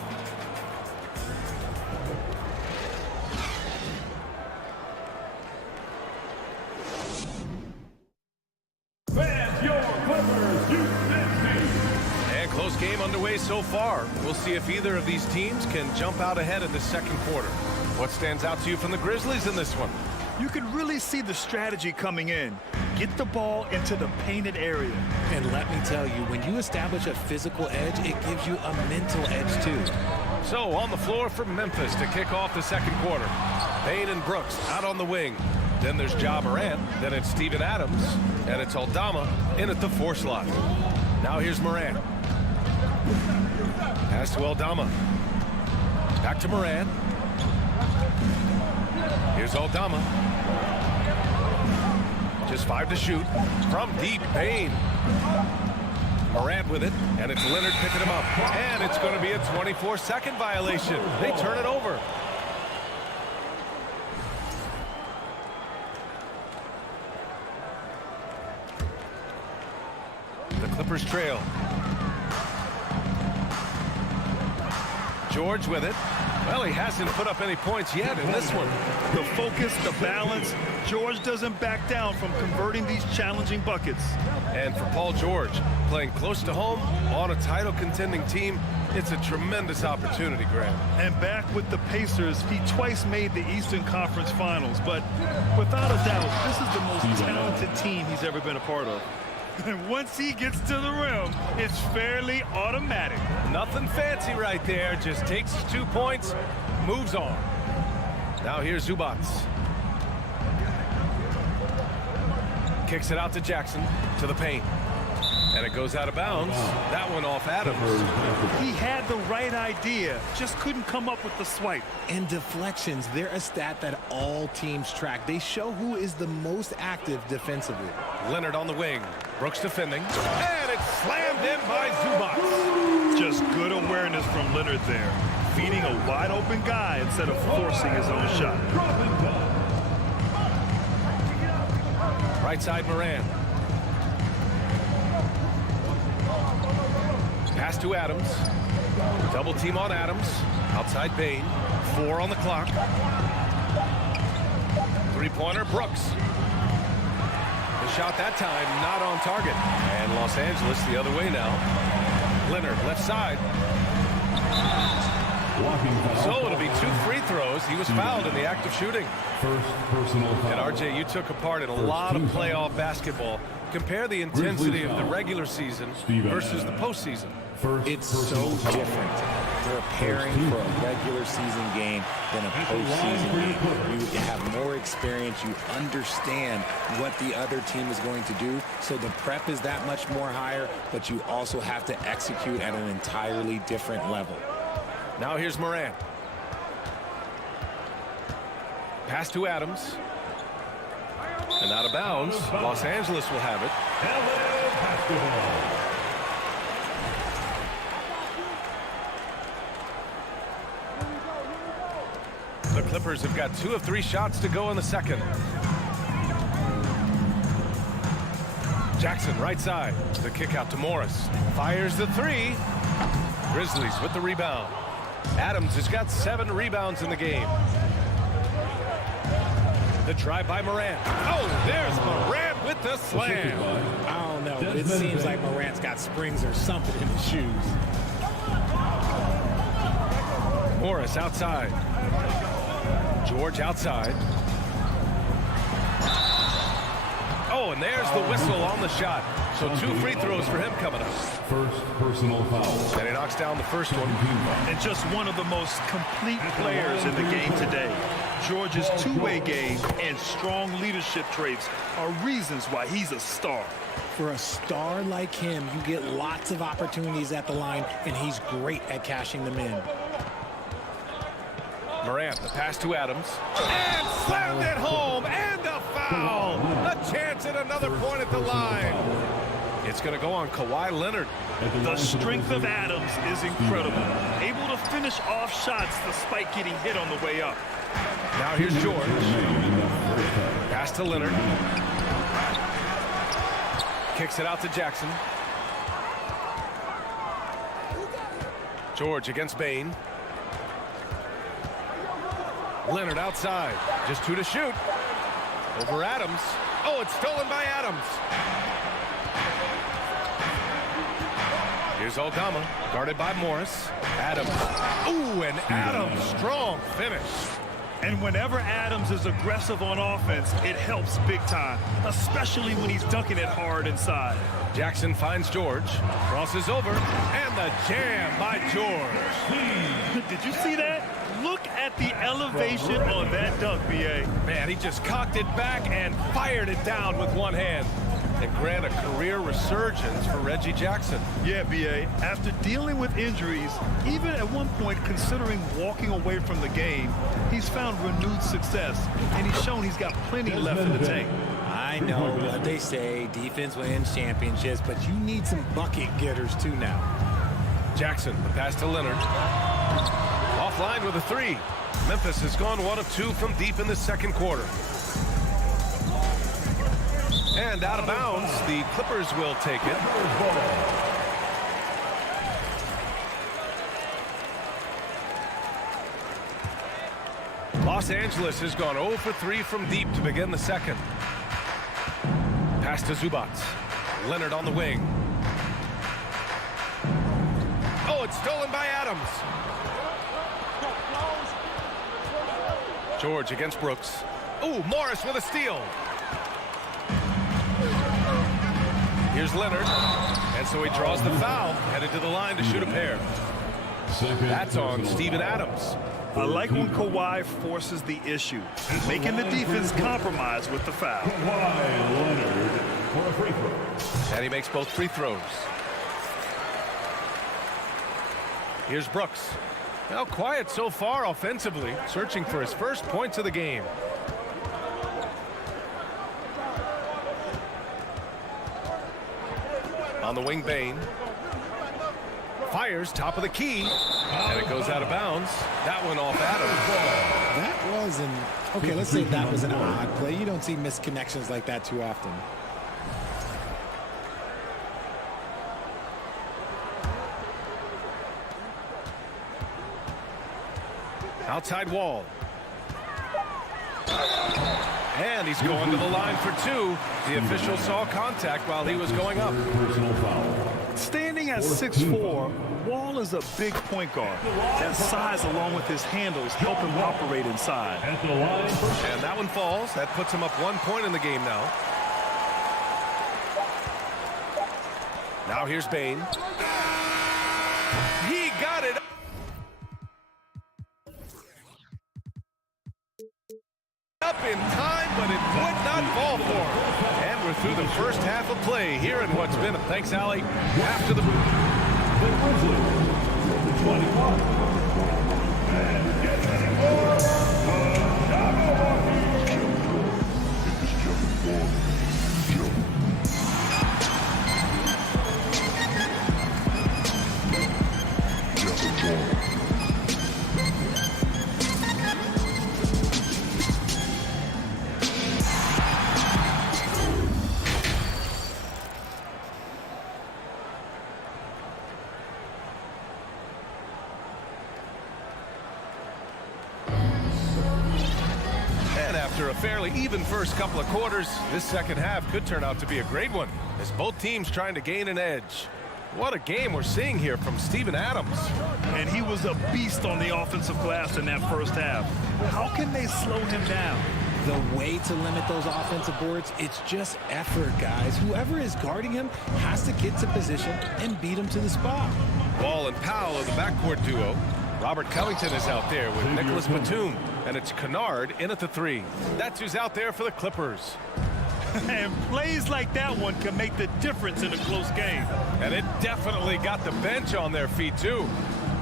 Game underway so far. We'll see if either of these teams can jump out ahead in the second quarter. What stands out to you from the Grizzlies in this one? You can really see the strategy coming in. Get the ball into the painted area. And let me tell you, when you establish a physical edge, it gives you a mental edge too. So on the floor for Memphis to kick off the second quarter. Bain and Brooks out on the wing. Then there's Ja Morant. Then it's Steven Adams. And it's Aldama in at the 4 slot. Now here's Morant. Pass to Aldama. Back to Morant. Here's Aldama. Just 5 to shoot. From deep, Bain. Morant with it, and it's Leonard picking him up. And it's going to be a 24-second violation. They turn it over. The Clippers trail. George with it. Well, he hasn't put up any points yet in this one. The focus, the balance. George doesn't back down from converting these challenging buckets. And for Paul George, playing close to home on a title-contending team, it's a tremendous opportunity, Graham. And back with the Pacers, he twice made the Eastern Conference Finals. But without a doubt, this is the most talented team he's ever been a part of. And once he gets to the rim, it's fairly automatic. Nothing fancy right there. Just takes his 2 points, moves on. Now here's Zubac. Kicks it out to Jackson, to the paint. And it goes out of bounds. That one off Adams. He had the right idea, just couldn't come up with the swipe. And deflections, they're a stat that all teams track. They show who is the most active defensively. Leonard on the wing. Brooks defending. And it's slammed in by Zubac. Just good awareness from Leonard there. Feeding a wide open guy instead of forcing his own shot. Right side Morant. Pass to Adams. Double team on Adams. Outside Bain. 4 on the clock. Three-pointer, Brooks. The shot that time not on target. And Los Angeles the other way now. Leonard, left side. So it'll be 2 free throws. He was fouled in the act of shooting. First personal foul. And RJ, you took a part in a lot of playoff basketball. Compare the intensity of the regular season versus the postseason. It's so different preparing for a regular season game than a postseason game. You have more experience. You understand what the other team is going to do. So the prep is that much more higher, but you also have to execute at an entirely different level. Now here's Morant. Pass to Adams. And out of bounds. Los Angeles will have it. The Clippers have got 2 of 3 shots to go in the second. Jackson, right side. The kick out to Morris. Fires the 3. Grizzlies with the rebound. Adams has got 7 rebounds in the game. The drive by Morant. Oh, there's Morant with the slam. I don't know, but it seems like Morant's got springs or something in his shoes. Morris outside. George outside. Oh, and there's the whistle on the shot. So 2 free throws for him coming up. First personal foul. And he knocks down the first one. And just one of the most complete players in the game today. George's two-way game and strong leadership traits are reasons why he's a star. For a star like him, you get lots of opportunities at the line, and he's great at cashing them in. Morant, the pass to Adams. And slammed it home, and a foul. A chance at another point at the line. It's going to go on Kawhi Leonard. The strength of Adams is incredible. Able to finish off shots despite getting hit on the way up. Now here's George. Pass to Leonard. Kicks it out to Jackson. George against Bain. Leonard outside. Just 2 to shoot. Over Adams. Oh, it's stolen by Adams. Here's Aldama, guarded by Morris. Adams. Ooh, and Adams, strong finish. And whenever Adams is aggressive on offense, it helps big time, especially when he's dunking it hard inside. Jackson finds George, crosses over, and the jam by George. Did you see that? Look at the elevation on that dunk, B.A. Man, he just cocked it back and fired it down with one hand. And grant a career resurgence for Reggie Jackson. Yeah, B.A. After dealing with injuries, even at one point considering walking away from the game, he's found renewed success, and he's shown he's got plenty left in the tank. I know what they say, defense wins championships, but you need some bucket getters too now. Jackson, the pass to Leonard. Offline with a 3. Memphis has gone 1 of 2 from deep in the second quarter. And out of bounds, the Clippers will take it. Los Angeles has gone 0 for 3 from deep to begin the second. Pass to Zubac. Leonard on the wing. Oh, it's stolen by Adams. George against Brooks. Ooh, Morris with a steal. Here's Leonard, and so he draws the foul, headed to the line to shoot a pair. That's on Steven Adams. I like when Kawhi forces the issue, making the defense compromise with the foul. Kawhi Leonard for a free throw. And he makes both free throws. Here's Brooks. Now quiet so far offensively, searching for his first points of the game. On the wing, Bain. Fires, top of the key. And it goes out of bounds. That one off Adams. That was an... Okay, let's say that was an odd play. You don't see misconnections like that too often. Outside Wall. And he's going to the line for two. The official saw contact while he was going up. Personal foul. Standing at 6'4", Wall is a big point guard. That size along with his handles help him operate inside. At the line. And that one falls. That puts him up 1 point in the game now. Now here's Bain. He got it. Up in time, but it would not fall for him. And we're through the first half of play here in what's been, thanks, Allie, after the... The Grizzlies, the 21. And get ready for the After a fairly even first couple of quarters, this second half could turn out to be a great one, as both teams trying to gain an edge. What a game we're seeing here from Steven Adams. And he was a beast on the offensive glass in that first half. How can they slow him down? The way to limit those offensive boards, it's just effort, guys. Whoever is guarding him has to get to position and beat him to the spot. Wall and Powell are the backcourt duo. Robert Covington is out there with Nicholas Batum, and it's Kennard in at the three. That's who's out there for the Clippers. And plays like that one can make the difference in a close game. And it definitely got the bench on their feet, too.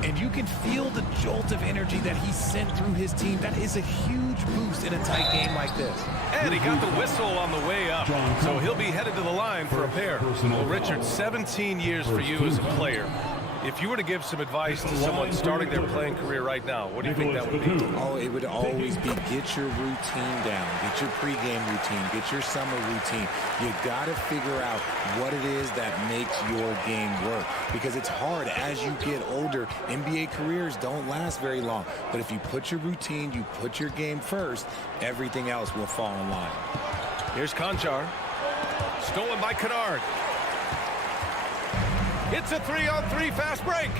And you can feel the jolt of energy that he sent through his team. That is a huge boost in a tight game like this. And he got the whistle on the way up, so he'll be headed to the line for a pair. Well, Richard, 17 years for you as a player. If you were to give some advice to someone starting their playing career right now, what do you think that would be? Oh, it would always be get your routine down. Get your pregame routine. Get your summer routine. You got to figure out what it is that makes your game work. Because it's hard as you get older. NBA careers don't last very long. But if you put your routine, you put your game first, everything else will fall in line. Here's Conchar. Stolen by Kennard. It's a 3-on-3 fast break.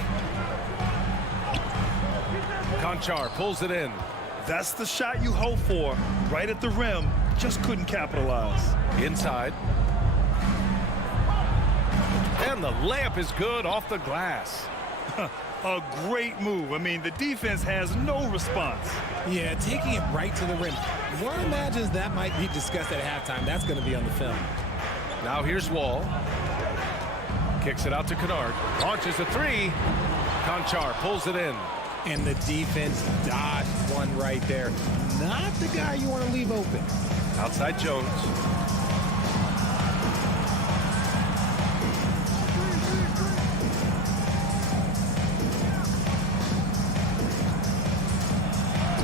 Conchar pulls it in. That's the shot you hope for. Right at the rim. Just couldn't capitalize. Inside. And the layup is good off the glass. A great move. I mean, the defense has no response. Yeah, taking it right to the rim. One imagines that might be discussed at halftime. That's going to be on the film. Now here's Wall. Kicks it out to Kennard. Launches a three. Conchar pulls it in. And the defense dodged one right there. Not the guy you want to leave open. Outside Jones.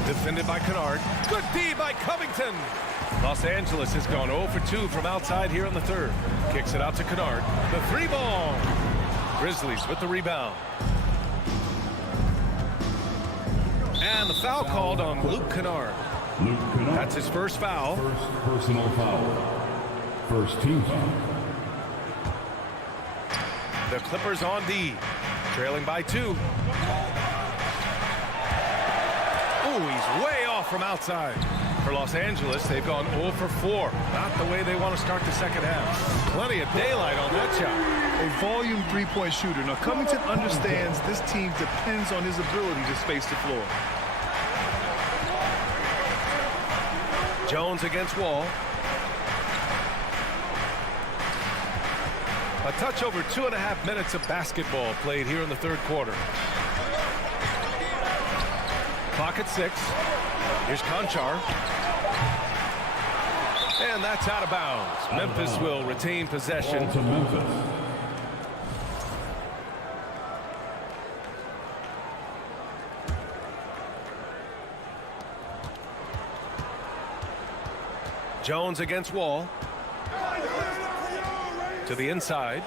Defended by Kennard. Good D by Covington. Los Angeles has gone 0 for 2 from outside here in the third. Kicks it out to Kennard. The three ball. Grizzlies with the rebound. And the foul called on Luke Kennard. Luke Kennard. That's his first foul. First personal foul. First team foul. The Clippers on D. Trailing by 2. Ooh, he's way off from outside. For Los Angeles, they've gone 0 for 4. Not the way they want to start the second half. Plenty of daylight on that shot. A volume three-point shooter. Now, Covington understands this team depends on his ability to space the floor. Jones against Wall. A touch over 2.5 minutes of basketball played here in the third quarter. Clock at 6. Here's Conchar. And that's out of bounds. Memphis will retain possession. Ball to Memphis. Jones against Wall. To the inside.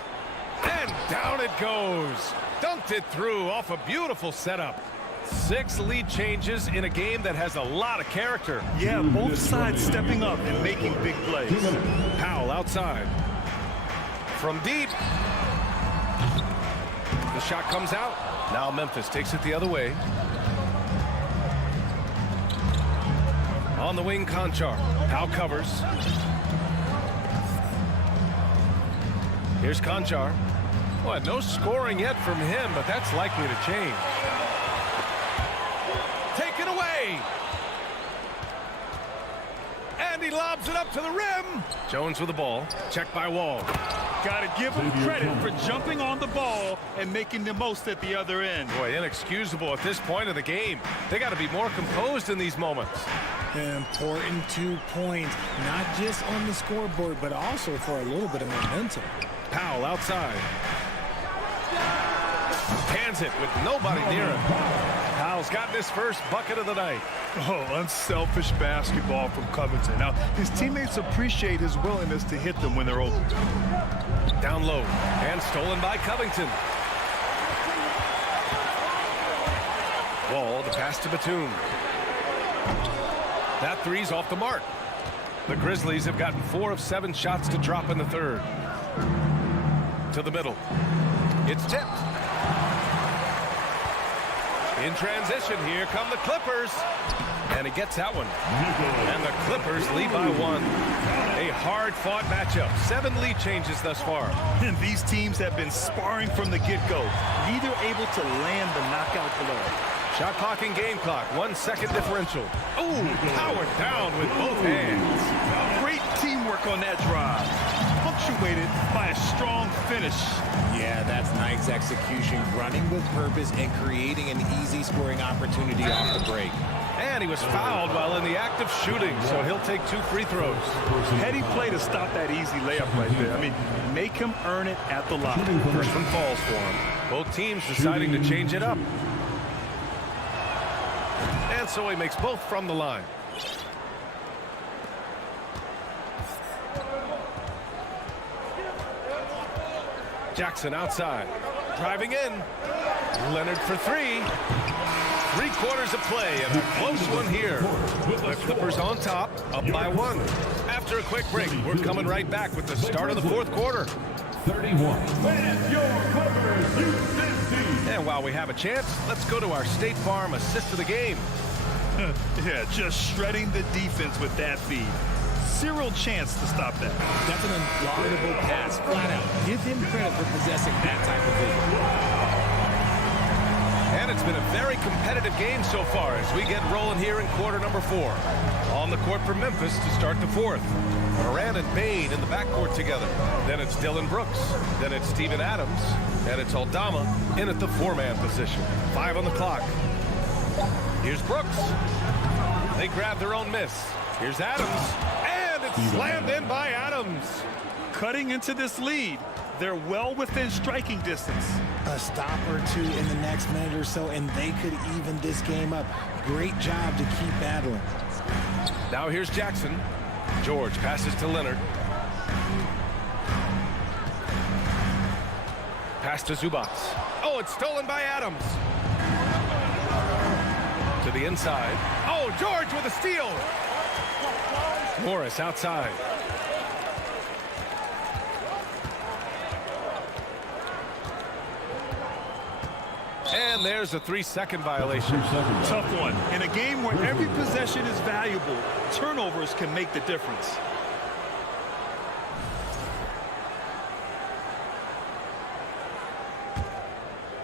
And down it goes. Dunked it through off a beautiful setup. 6 lead changes in a game that has a lot of character. Yeah, both sides stepping up and making big plays. Powell outside. From deep. The shot comes out. Now Memphis takes it the other way. On the wing, Conchar. Powell covers. Here's Conchar. Well, no scoring yet from him, but that's likely to change. Taken away. And he lobs it up to the rim. Jones with the ball. Checked by Wall. Got to give him credit for jumping on the ball and making the most at the other end. Boy, inexcusable at this point of the game. They got to be more composed in these moments. Important 2 points, not just on the scoreboard, but also for a little bit of momentum. Powell outside. Hands it with nobody near him. Powell's gotten his first bucket of the night. Oh, unselfish basketball from Covington. Now, his teammates appreciate his willingness to hit them when they're open. Down low and stolen by Covington. Wall, the pass to Batum. That three's off the mark. The Grizzlies have gotten 4 of 7 shots to drop in the third. To the middle. It's tipped. In transition, here come the Clippers. And he gets that one. And the Clippers lead by 1. A hard-fought matchup. 7 lead changes thus far. And these teams have been sparring from the get-go. Neither able to land the knockout blow. Shot clock and game clock. 1 second differential. Ooh, powered down with both hands. Great teamwork on that drive. Punctuated by a strong finish. Yeah, that's nice execution, running with purpose and creating an easy scoring opportunity off the break. And he was fouled while in the act of shooting, so he'll take 2 free throws. Heady play to stop that easy layup right there. I mean, make him earn it at the line. First one falls for him. Both teams deciding to change it up. And so he makes both from the line. Jackson outside. Driving in. Leonard for 3. 3/4 of play and a close one here. The Clippers on top, up by 1. After a quick break, we're coming right back with the start of the 4th quarter. 31. And while we have a chance, let's go to our State Farm assist of the game. Yeah, just shredding the defense with that feed. Zero chance to stop that. That's an unguardable pass, flat out. Give him credit for possessing that type of vision. And it's been a very competitive game so far as we get rolling here in quarter number 4. On the court for Memphis to start the 4th. Moran and Bain in the backcourt together. Then it's Dylan Brooks. Then it's Steven Adams. And it's Aldama in at the 4-man position. 5 on the clock. Here's Brooks. They grab their own miss. Here's Adams. And it's slammed in by Adams. Cutting into this lead. They're well within striking distance. A stop or 2 in the next minute or so, and they could even this game up. Great job to keep battling. Now here's Jackson. George passes to Leonard. Pass to Zubats. Oh, it's stolen by Adams. To the inside. Oh, George with a steal. Morris outside. And there's a 3-second violation. Tough one. In a game where every possession is valuable, turnovers can make the difference.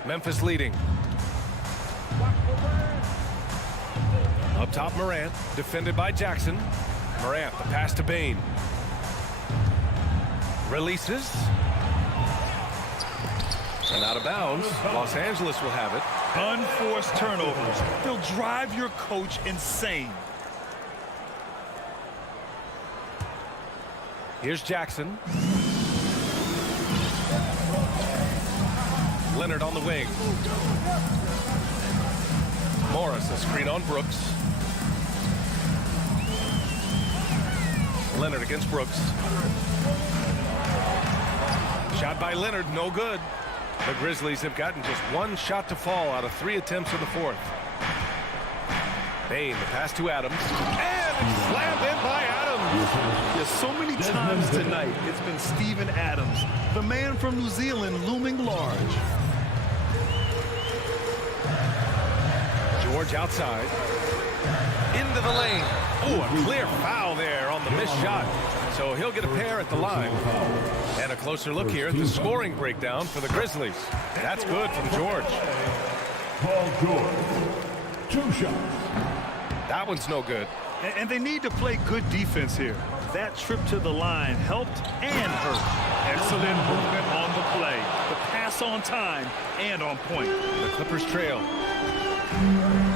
Memphis leading. Up top, Morant, defended by Jackson. Morant, the pass to Bain. Releases. And out of bounds. Los Angeles will have it. Unforced turnovers. They'll drive your coach insane. Here's Jackson. Leonard on the wing. Morris, a screen on Brooks. Leonard against Brooks. Shot by Leonard, no good. The Grizzlies have gotten just 1 shot to fall out of 3 attempts in the 4th. Bain, the pass to Adams. And it's slammed in by Adams. Yeah, so many times tonight, it's been Steven Adams, the man from New Zealand, looming large. George outside. Into the lane. Oh, a clear foul there on the missed shot. So he'll get a pair at the line. And a closer look here at the scoring breakdown for the Grizzlies. That's good from George. Paul George, 2 shots. That one's no good. And they need to play good defense here. That trip to the line helped and hurt. Excellent movement on the play. The pass on time and on point. The Clippers trail.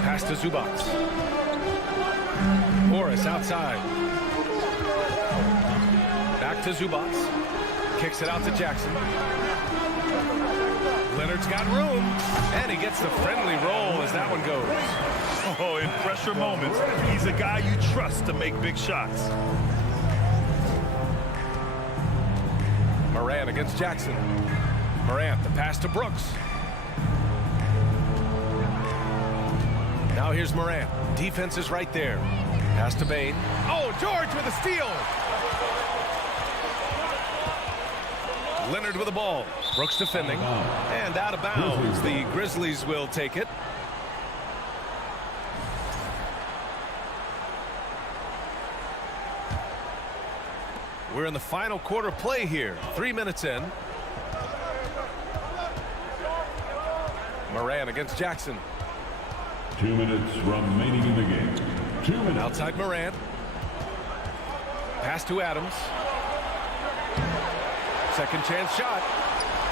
Pass to Zubac. Morris outside. Back to Zubac. Kicks it out to Jackson. Leonard's got room. And he gets the friendly roll as that one goes. Oh, in pressure moments, he's a guy you trust to make big shots. Morant against Jackson. Morant, the pass to Brooks. Now here's Morant. Defense is right there. Pass to Bain. Oh, George with a steal. Leonard with the ball. Brooks defending. And out of bounds. The Grizzlies will take it. We're in the final quarter play here. 3 minutes in. Morant against Jackson. 2 minutes remaining in the game. 2 minutes. Outside Morant. Pass to Adams. Second chance shot.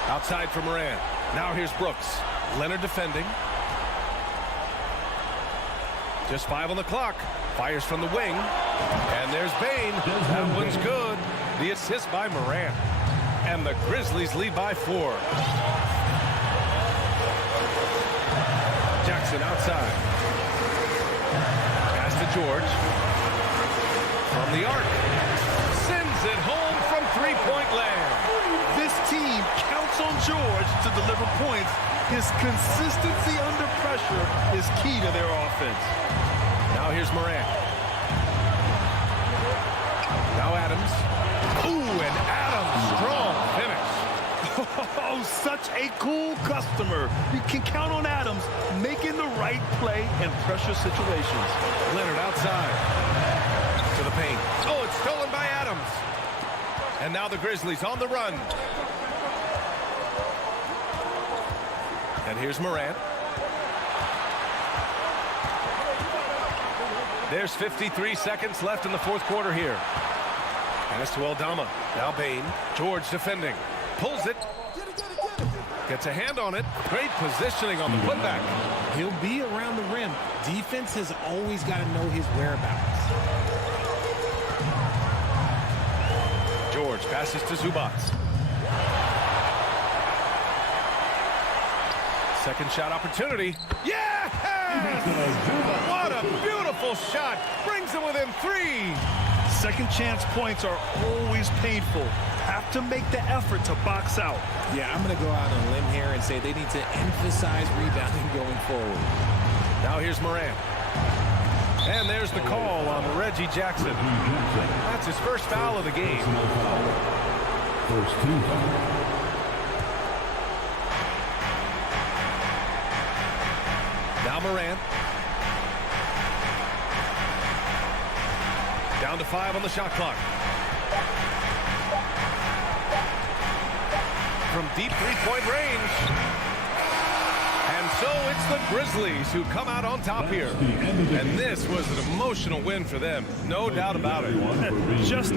Outside for Morant. Now here's Brooks. Leonard defending. Just 5 on the clock. Fires from the wing. And there's Bain. That one's good. The assist by Morant. And the Grizzlies lead by 4. Jackson outside. Pass to George. From the arc. Sends it home from three-point land. This team counts on George to deliver points. His consistency under pressure is key to their offense. Now here's Morant. Now Adams. Ooh, and Adams, strong finish. Oh, such a cool customer. You can count on Adams making the right play in pressure situations. Leonard outside. To the paint. Oh, it's stolen by Adams. And now the Grizzlies on the run. And here's Morant. There's 53 seconds left in the fourth quarter here. Pass to Aldama. Now Bain. George defending. Pulls it. Gets a hand on it. Great positioning on the putback. He'll be around the rim. Defense has always got to know his whereabouts. George passes to Zubac. Second shot opportunity. Yeah! What a beautiful shot. Brings them within 3. Second chance points are always painful. Have to make the effort to box out. Yeah, I'm going to go out on a limb here and say they need to emphasize rebounding going forward. Now here's Morant. And there's the call on Reggie Jackson. That's his first foul of the game. First team foul. Now Morant. Down to 5 on the shot clock. From deep three-point range. And so it's the Grizzlies who come out on top here. And this was an emotional win for them. No doubt about it. Just